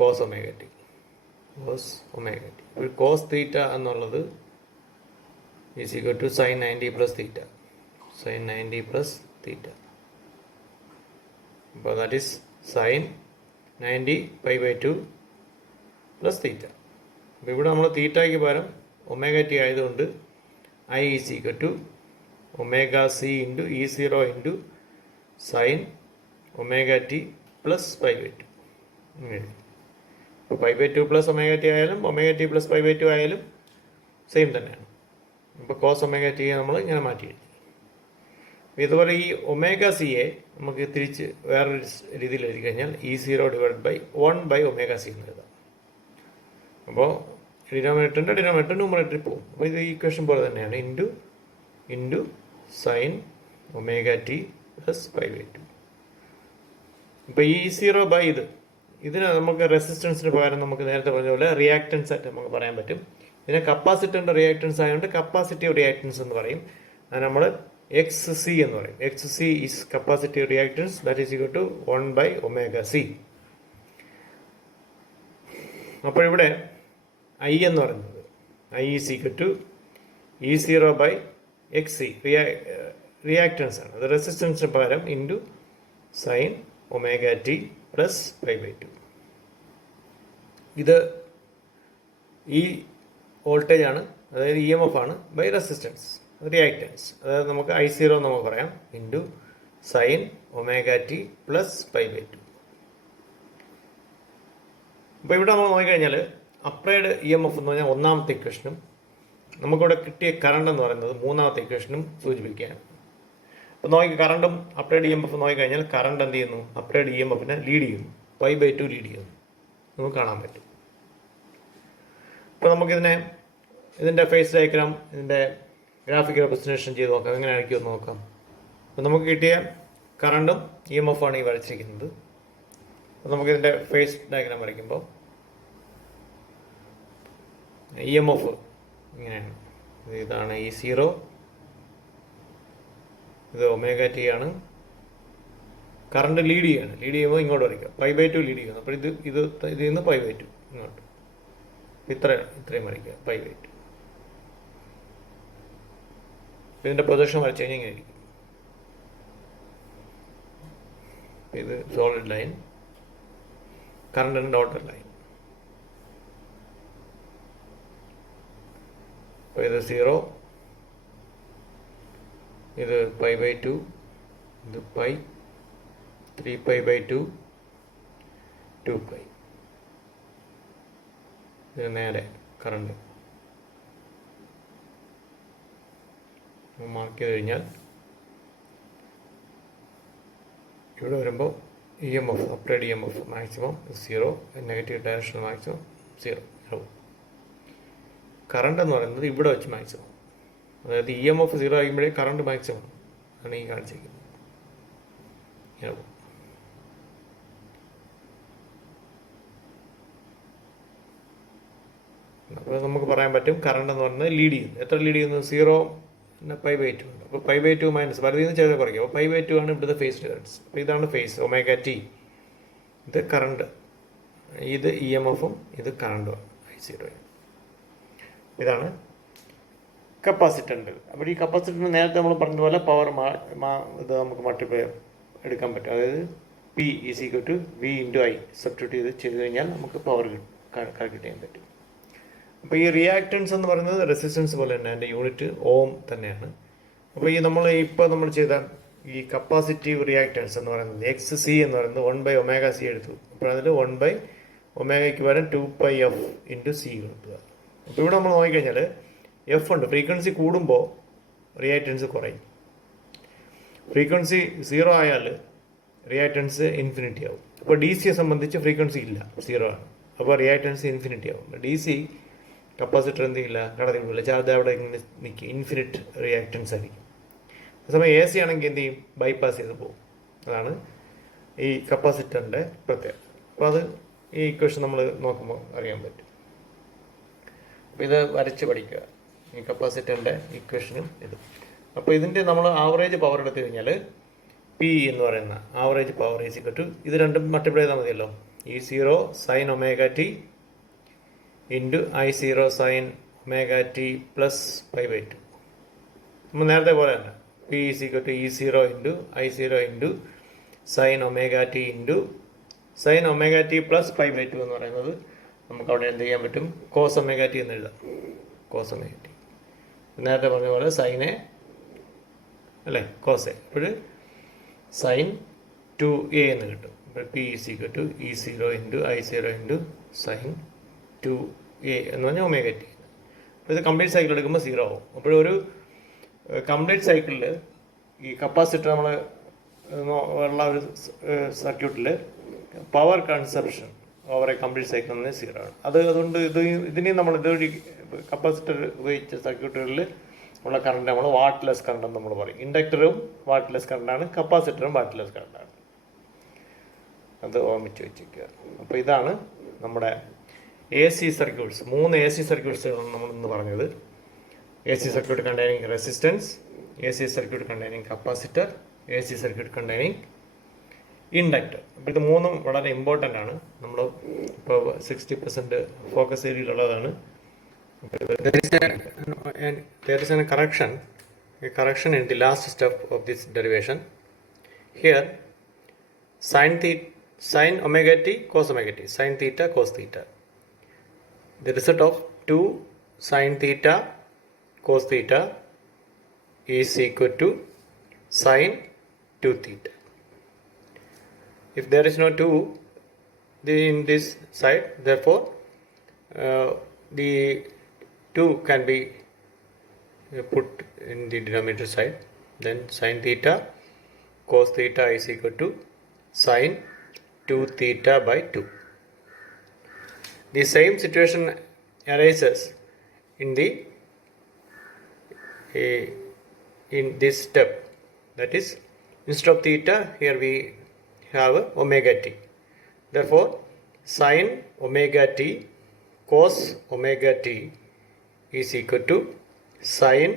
cos omega T. ഒരു cos theta എന്നുള്ളത് is equal to sine 90 plus theta. Sine 90 plus theta. അപ്പോൾ that is sine 90 π/2 plus theta. അപ്പോൾ ഇവിടെ നമ്മൾ തീറ്റയ്ക്ക് പകരം ഒമേഗ ടി ആയതുകൊണ്ട് I is equal to omega C into E0 into sine omega T plus π/2. ഇപ്പോൾ π/2 plus omega T ആയാലും omega T plus π/2 ആയാലും same തന്നെയാണ്. ഇപ്പോൾ കോസ് ഒമേഗ ടിയെ നമ്മൾ ഇങ്ങനെ മാറ്റി. ഇതുപോലെ ഈ ഒമേഗ സിയെ നമുക്ക് തിരിച്ച് വേറൊരു രീതിയിൽ എഴുതി കഴിഞ്ഞാൽ E0 ഡിവൈഡ് ബൈ 1/ωc എന്ന് എഴുതാം. അപ്പോൾ ഡിനോമിനേറ്റർ ന്യൂമറേറ്ററിൽ പോകും. അപ്പോൾ ഇത് ഈക്വേഷൻ പോലെ തന്നെയാണ്, into sine omega T plus π/2. ഇപ്പോൾ E0 ബൈ ഇതിന് നമുക്ക് റെസിസ്റ്റൻസിന് പകരം നമുക്ക് നേരത്തെ പറഞ്ഞ പോലെ റിയാക്റ്റൻസ് ആയിട്ട് നമുക്ക് പറയാൻ പറ്റും. ഇതിനെ കപ്പാസിറ്ററിൻ്റെ റിയാക്റ്റൻസ് ആയതുകൊണ്ട് കപ്പാസിറ്റീവ് റിയാക്റ്റൻസ് എന്ന് പറയും. അത് നമ്മൾ XC എന്ന് പറയും. XC is capacitive reactance, that is equal to 1/ωc. അപ്പോൾ ഇവിടെ ഐ എന്ന് പറയുന്നത് I is equal to E0 by XC reactance ആണ്. അത് റെസിസ്റ്റൻസിന് പകരം into sine omega T plus π/2. ഇത് ഈ വോൾട്ടേജ് ആണ്, അതായത് EMF ആണ്, ബൈ റെസിസ്റ്റൻസ് റിയാക്റ്റൻസ്. അതായത് നമുക്ക് I0 നമുക്ക് പറയാം into sine omega T plus π/2. അപ്പോൾ ഇവിടെ നമ്മൾ നോക്കിക്കഴിഞ്ഞാൽ അപ്ലൈഡ് EMF എന്ന് പറഞ്ഞാൽ ഒന്നാമത്തെ ഇക്വേഷനും നമുക്കിവിടെ കിട്ടിയ കറണ്ട് എന്ന് പറയുന്നത് മൂന്നാമത്തെ ഇക്വേഷനും സൂചിപ്പിക്കുകയാണ്. അപ്പോൾ നോക്കി കറണ്ടും അപ്ലൈഡ് EMF നോക്കിക്കഴിഞ്ഞാൽ കറണ്ട് എന്ത് ചെയ്യുന്നു? അപ്ലൈഡ് EMFനെ ലീഡ് ചെയ്യുന്നു, π/2 ലീഡ് ചെയ്യുന്നു, നമുക്ക് കാണാൻ പറ്റും. അപ്പോൾ ഇതിൻ്റെ ഫേസ് ഡയഗ്രാം, ഇതിൻ്റെ ഗ്രാഫിക് റെപ്രസെൻറ്റേഷൻ ചെയ്ത് നോക്കാം. എങ്ങനെയായിരിക്കും എന്ന് നോക്കാം. അപ്പോൾ നമുക്ക് കിട്ടിയ കറണ്ടും EMF ആണ് ഈ വരച്ചിരിക്കുന്നത്. അപ്പോൾ നമുക്കിതിൻ്റെ ഫേസ് ഡയഗ്രാം വരയ്ക്കുമ്പോൾ EMF ഇങ്ങനെയാണ്. ഇതാണ് E0, ഇത് ഒമേഗ ടി ആണ്. കറണ്ട് ലീഡ് ചെയ്യുമ്പോൾ ഇങ്ങോട്ട് വരയ്ക്കുക, π/2 ലീഡ് ചെയ്യുന്നു. അപ്പോൾ ഇതിൽ നിന്ന് π/2 ഇങ്ങോട്ട് ഇത്രയും വരയ്ക്കുക, π/2. ഇതിൻ്റെ പ്രൊജക്ഷൻ വരച്ചു കഴിഞ്ഞാൽ ഇങ്ങനെ ഇരിക്കും. ഇത് സോളിഡ് ലൈൻ, കറണ്ടിൻ്റെ ഡോട്ടഡ് ലൈൻ. അപ്പോൾ ഇത് 0, ഇത് π/2, ഇത് π, 3π/2, 2π. ഇത് നേരെ കറണ്ട് മാർക്ക് ചെയ്ത് കഴിഞ്ഞാൽ ഇവിടെ വരുമ്പോൾ EMF applied EMF maximum 0, negative direction maximum 0. Current എന്ന് പറയുന്നത് ഇവിടെ വെച്ച് മാക്സിമം, അതായത് EMF 0 ആകുമ്പോഴേ കറണ്ട് മാക്സിമം ആണ് ഈ കാണിച്ചിരിക്കുന്നത്. അപ്പോൾ നമുക്ക് പറയാൻ പറ്റും കറണ്ട് എന്ന് പറയുന്നത് ലീഡ് ചെയ്യുന്നു. എത്ര ലീഡ് ചെയ്യുന്നു? 0 π/2 ഉണ്ട്. അപ്പോൾ π/2 മൈനസ് പരിധിയിൽ നിന്ന് ചെയ്ത് കുറയ്ക്കും. അപ്പോൾ π/2 ആണ് ഇവിടുത്തെ ഫേസ് ഡിഫറൻസ്. അപ്പോൾ ഇതാണ് ഫേസ് ഒമേഗ ടി. ഇത് കറണ്ട്, ഇത് EMFും ഇത് കറണ്ടുമാണ് I0. ഇതാണ് കപ്പാസിറ്റൻ്റ്. അപ്പോൾ ഈ കപ്പാസിറ്ററിന് നേരത്തെ നമ്മൾ പറഞ്ഞതുപോലെ പവർ ഇത് നമുക്ക് മൾട്ടിപ്ലൈ എടുക്കാൻ പറ്റും. അതായത് P = V × I സബ്സ്റ്റിറ്റ്യൂട്ട് ചെയ്ത് കഴിഞ്ഞാൽ നമുക്ക് പവർ കാൽക്കുലേറ്റ് ചെയ്യാൻ പറ്റും. അപ്പോൾ ഈ റിയാക്റ്റൻസ് എന്ന് പറയുന്നത് റെസിസ്റ്റൻസ് പോലെ തന്നെ അതിൻ്റെ യൂണിറ്റ് ഓം തന്നെയാണ്. അപ്പോൾ നമ്മൾ ചെയ്ത ഈ കപ്പാസിറ്റീവ് റിയാക്റ്റൻസ് എന്ന് പറയുന്നത് XC എന്ന് പറയുന്നത് 1/ωc എടുത്തു. അപ്പോൾ അതിൽ 1/ωയ്ക്ക് പകരം 2πf × C കിട്ടുക. അപ്പോൾ ഇവിടെ നമ്മൾ നോക്കിക്കഴിഞ്ഞാൽ എഫ് ഉണ്ട്. ഫ്രീക്വൻസി കൂടുമ്പോൾ റിയാക്റ്റൻസ് കുറയും. ഫ്രീക്വൻസി 0 ആയാൽ റിയാക്റ്റൻസ് ഇൻഫിനിറ്റി ആവും. അപ്പോൾ DC സംബന്ധിച്ച് ഫ്രീക്വൻസി ഇല്ല, 0 ആണ്. അപ്പോൾ റിയാക്റ്റൻസ് ഇൻഫിനിറ്റി ആവും. DC കപ്പാസിറ്റർ എന്ത് ചെയ്യില്ല, കടന്നില്ല, ചാർജ് അവിടെ ഇങ്ങനെ നിൽക്കും, ഇൻഫിനിറ്റ് റിയാക്റ്റൻസ് ആയിരിക്കും. അതേസമയം AC ആണെങ്കിൽ എന്ത് ചെയ്യും, ബൈപ്പാസ് ചെയ്ത് പോകും. അതാണ് ഈ കപ്പാസിറ്ററിൻ്റെ പ്രത്യേകത. അപ്പോൾ അത് ഈ ഇക്വേഷൻ നമ്മൾ നോക്കുമ്പോൾ അറിയാൻ പറ്റും. അപ്പോൾ ഇത് വരച്ച് പഠിക്കുക, ഈ കപ്പാസിറ്ററിൻ്റെ ഇക്വേഷനും ഇത്. അപ്പോൾ ഇതിൻ്റെ നമ്മൾ ആവറേജ് പവർ എടുത്തു കഴിഞ്ഞാൽ P എന്ന് പറയുന്ന ആവറേജ് പവർ = ഇത് രണ്ടും മൾട്ടിപ്ലൈ ചെയ്താൽ മതിയല്ലോ. E0 sin ωt × I0 sin ωt + π/2. നമ്മൾ നേരത്തെ പോലെ തന്നെ P = E0 × I0 × sin ωt × sin ωt + π/2 എന്ന് പറയുന്നത് നമുക്ക് അവിടെ എന്ത് ചെയ്യാൻ പറ്റും, cos ωt എന്ന് എഴുതാം. cos ωt നേരത്തെ പറഞ്ഞ പോലെ സൈനെ അല്ലേ, കോസെ. അപ്പോൾ sin 2a എന്ന് കിട്ടും. അപ്പോൾ P = E0 × I0 × sin 2a എന്ന് പറഞ്ഞാൽ ωt. അപ്പോൾ ഇത് കംപ്ലീറ്റ് സൈക്കിൾ എടുക്കുമ്പോൾ 0 ആവും. അപ്പോഴൊരു കംപ്ലീറ്റ് സൈക്കിളിൽ ഈ കപ്പാസിറ്റർ നമ്മൾ ഉള്ള ഒരു സർക്യൂട്ടിൽ power consumption over A complete cycle എന്ന് 0 ആണ്. അതുകൊണ്ട് ഇതിനെയും നമ്മൾ ഇതൊരു കപ്പാസിറ്റർ ഉപയോഗിച്ച സർക്യൂട്ടുകളിൽ ഉള്ള കറണ്ട് നമ്മൾ വാട്ട്ലെസ് കറണ്ട് എന്ന് നമ്മൾ പറയും. ഇൻഡക്ടറും വാട്ട്ലെസ് കറണ്ടാണ്, കപ്പാസിറ്ററും വാട്ട്ലെസ് കറണ്ടാണ്. അത് ഓർമ്മിച്ച് വെച്ചിരിക്കുക. അപ്പോൾ ഇതാണ് നമ്മുടെ AC സർക്യൂട്ട്സ്. 3 AC സർക്യൂട്ട്സുകളാണ് നമ്മൾ ഇന്ന് പറഞ്ഞത്. AC circuit containing resistance, AC circuit containing capacitor, AC circuit containing inductor. അപ്പോൾ ഇത് മൂന്നും വളരെ ഇമ്പോർട്ടൻ്റ് ആണ്. നമ്മൾ ഇപ്പോൾ 60% focus ഏരിയയിലുള്ളതാണ്. There is a correction in the last step of this derivation. Here sin ωt cos ωt, sin theta cos theta. The result of 2 sin theta cos theta is equal to sin 2 theta. If there is no 2 in this side, therefore the 2 can be put in the denominator side. Then sin theta cos theta is equal to sin 2 theta by 2. The same situation arises in this step. That is, instead of theta, here we have omega t. Therefore, sin omega t cos omega t is equal to sin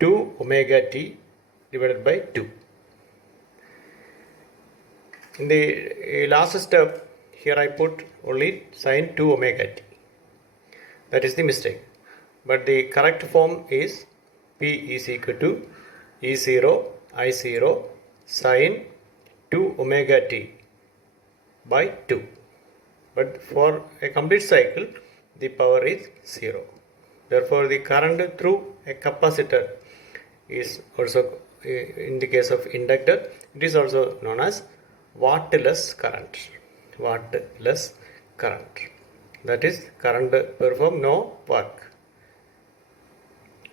2 omega t divided by 2. In the last step, here I put only sin 2 omega t. That is the mistake. But the correct form is P is equal to E0 I0 sin 2 omega t by 2. But for a complete cycle, the power is 0. Therefore, the current through a capacitor is also, in the case of inductor, it is also known as wattless current. Wattless current. That is, current perform no work.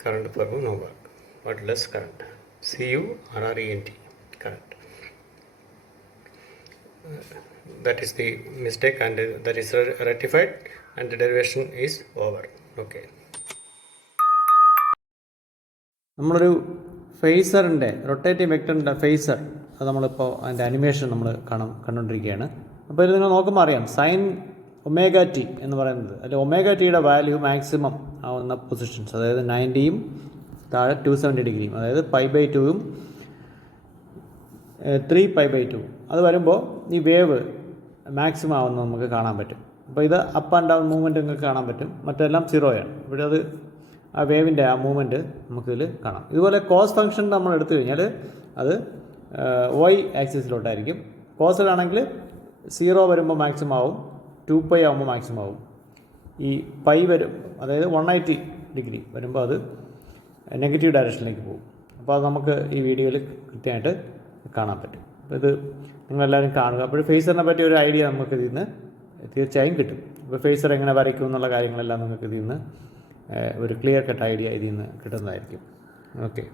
Current perform no work. Wattless current. CURRENT. Current. That is the mistake, and that is rectified, and the derivation is over. Okay. നമ്മളൊരു ഫേസറിൻ്റെ rotating വെക്ടറിൻ്റെ phasor അത് നമ്മളിപ്പോൾ അതിൻ്റെ animation നമ്മൾ കണ്ടുകൊണ്ടിരിക്കുകയാണ്. അപ്പോൾ ഇത് നിങ്ങൾ നോക്കുമ്പോൾ അറിയാം, സൈൻ ഒമേഗ ടി എന്ന് പറയുന്നത് അതിൽ ഒമേഗ ടിയുടെ വാല്യൂ മാക്സിമം ആവുന്ന പൊസിഷൻസ്, അതായത് 90യും താഴെ 270 ഡിഗ്രിയും, അതായത് π/2ഉം 3π/2. അത് വരുമ്പോൾ ഈ വേവ് മാക്സിമം ആവുന്നത് നമുക്ക് കാണാൻ പറ്റും. അപ്പോൾ ഇത് അപ്പ് ആൻഡ് ഡൗൺ മൂവ്മെൻറ്റ് നിങ്ങൾക്ക് കാണാൻ പറ്റും. മറ്റെല്ലാം സീറോയാണ്. ഇവിടെ അത് ആ വേവിൻ്റെ ആ മൂവ്മെൻറ്റ് നമുക്കിതിൽ കാണാം. ഇതുപോലെ കോസ് ഫംഗ്ഷൻ നമ്മൾ എടുത്തു കഴിഞ്ഞാൽ അത് വൈ ആക്സിസിലോട്ടായിരിക്കും. കോസിലാണെങ്കിൽ 0 വരുമ്പോൾ മാക്സിമം ആവും, 2π ആകുമ്പോൾ മാക്സിമം ആവും. ഈ പൈ വരും, അതായത് 180 ഡിഗ്രി വരുമ്പോൾ അത് നെഗറ്റീവ് ഡയറക്ഷനിലേക്ക് പോകും. അപ്പോൾ അത് നമുക്ക് ഈ വീഡിയോയിൽ കൃത്യമായിട്ട് കാണാൻ പറ്റും. അപ്പോൾ ഇത് നിങ്ങളെല്ലാവരും കാണുക. അപ്പോൾ ഫേസറിനെ പറ്റി ഒരു ഐഡിയ നമുക്ക് ഇതിൽ നിന്ന് തീർച്ചയായും കിട്ടും. ഇപ്പോൾ ഫേസർ എങ്ങനെ വരയ്ക്കും എന്നുള്ള കാര്യങ്ങളെല്ലാം നിങ്ങൾക്ക് ഇതിൽ നിന്ന് ഒരു ക്ലിയർ കട്ട് ഐഡിയ ഇതിൽ നിന്ന് കിട്ടുന്നതായിരിക്കും. ഓക്കെ.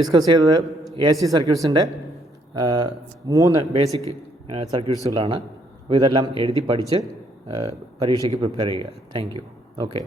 ഡിസ്കസ് ചെയ്തത് AC സർക്യൂട്ട്സിൻ്റെ 3 ബേസിക് സർക്യൂട്ട്സുകളാണ്. അപ്പോൾ ഇതെല്ലാം എഴുതി പഠിച്ച് പരീക്ഷയ്ക്ക് പ്രിപ്പയർ ചെയ്യുക. Thank you. ഓക്കെ.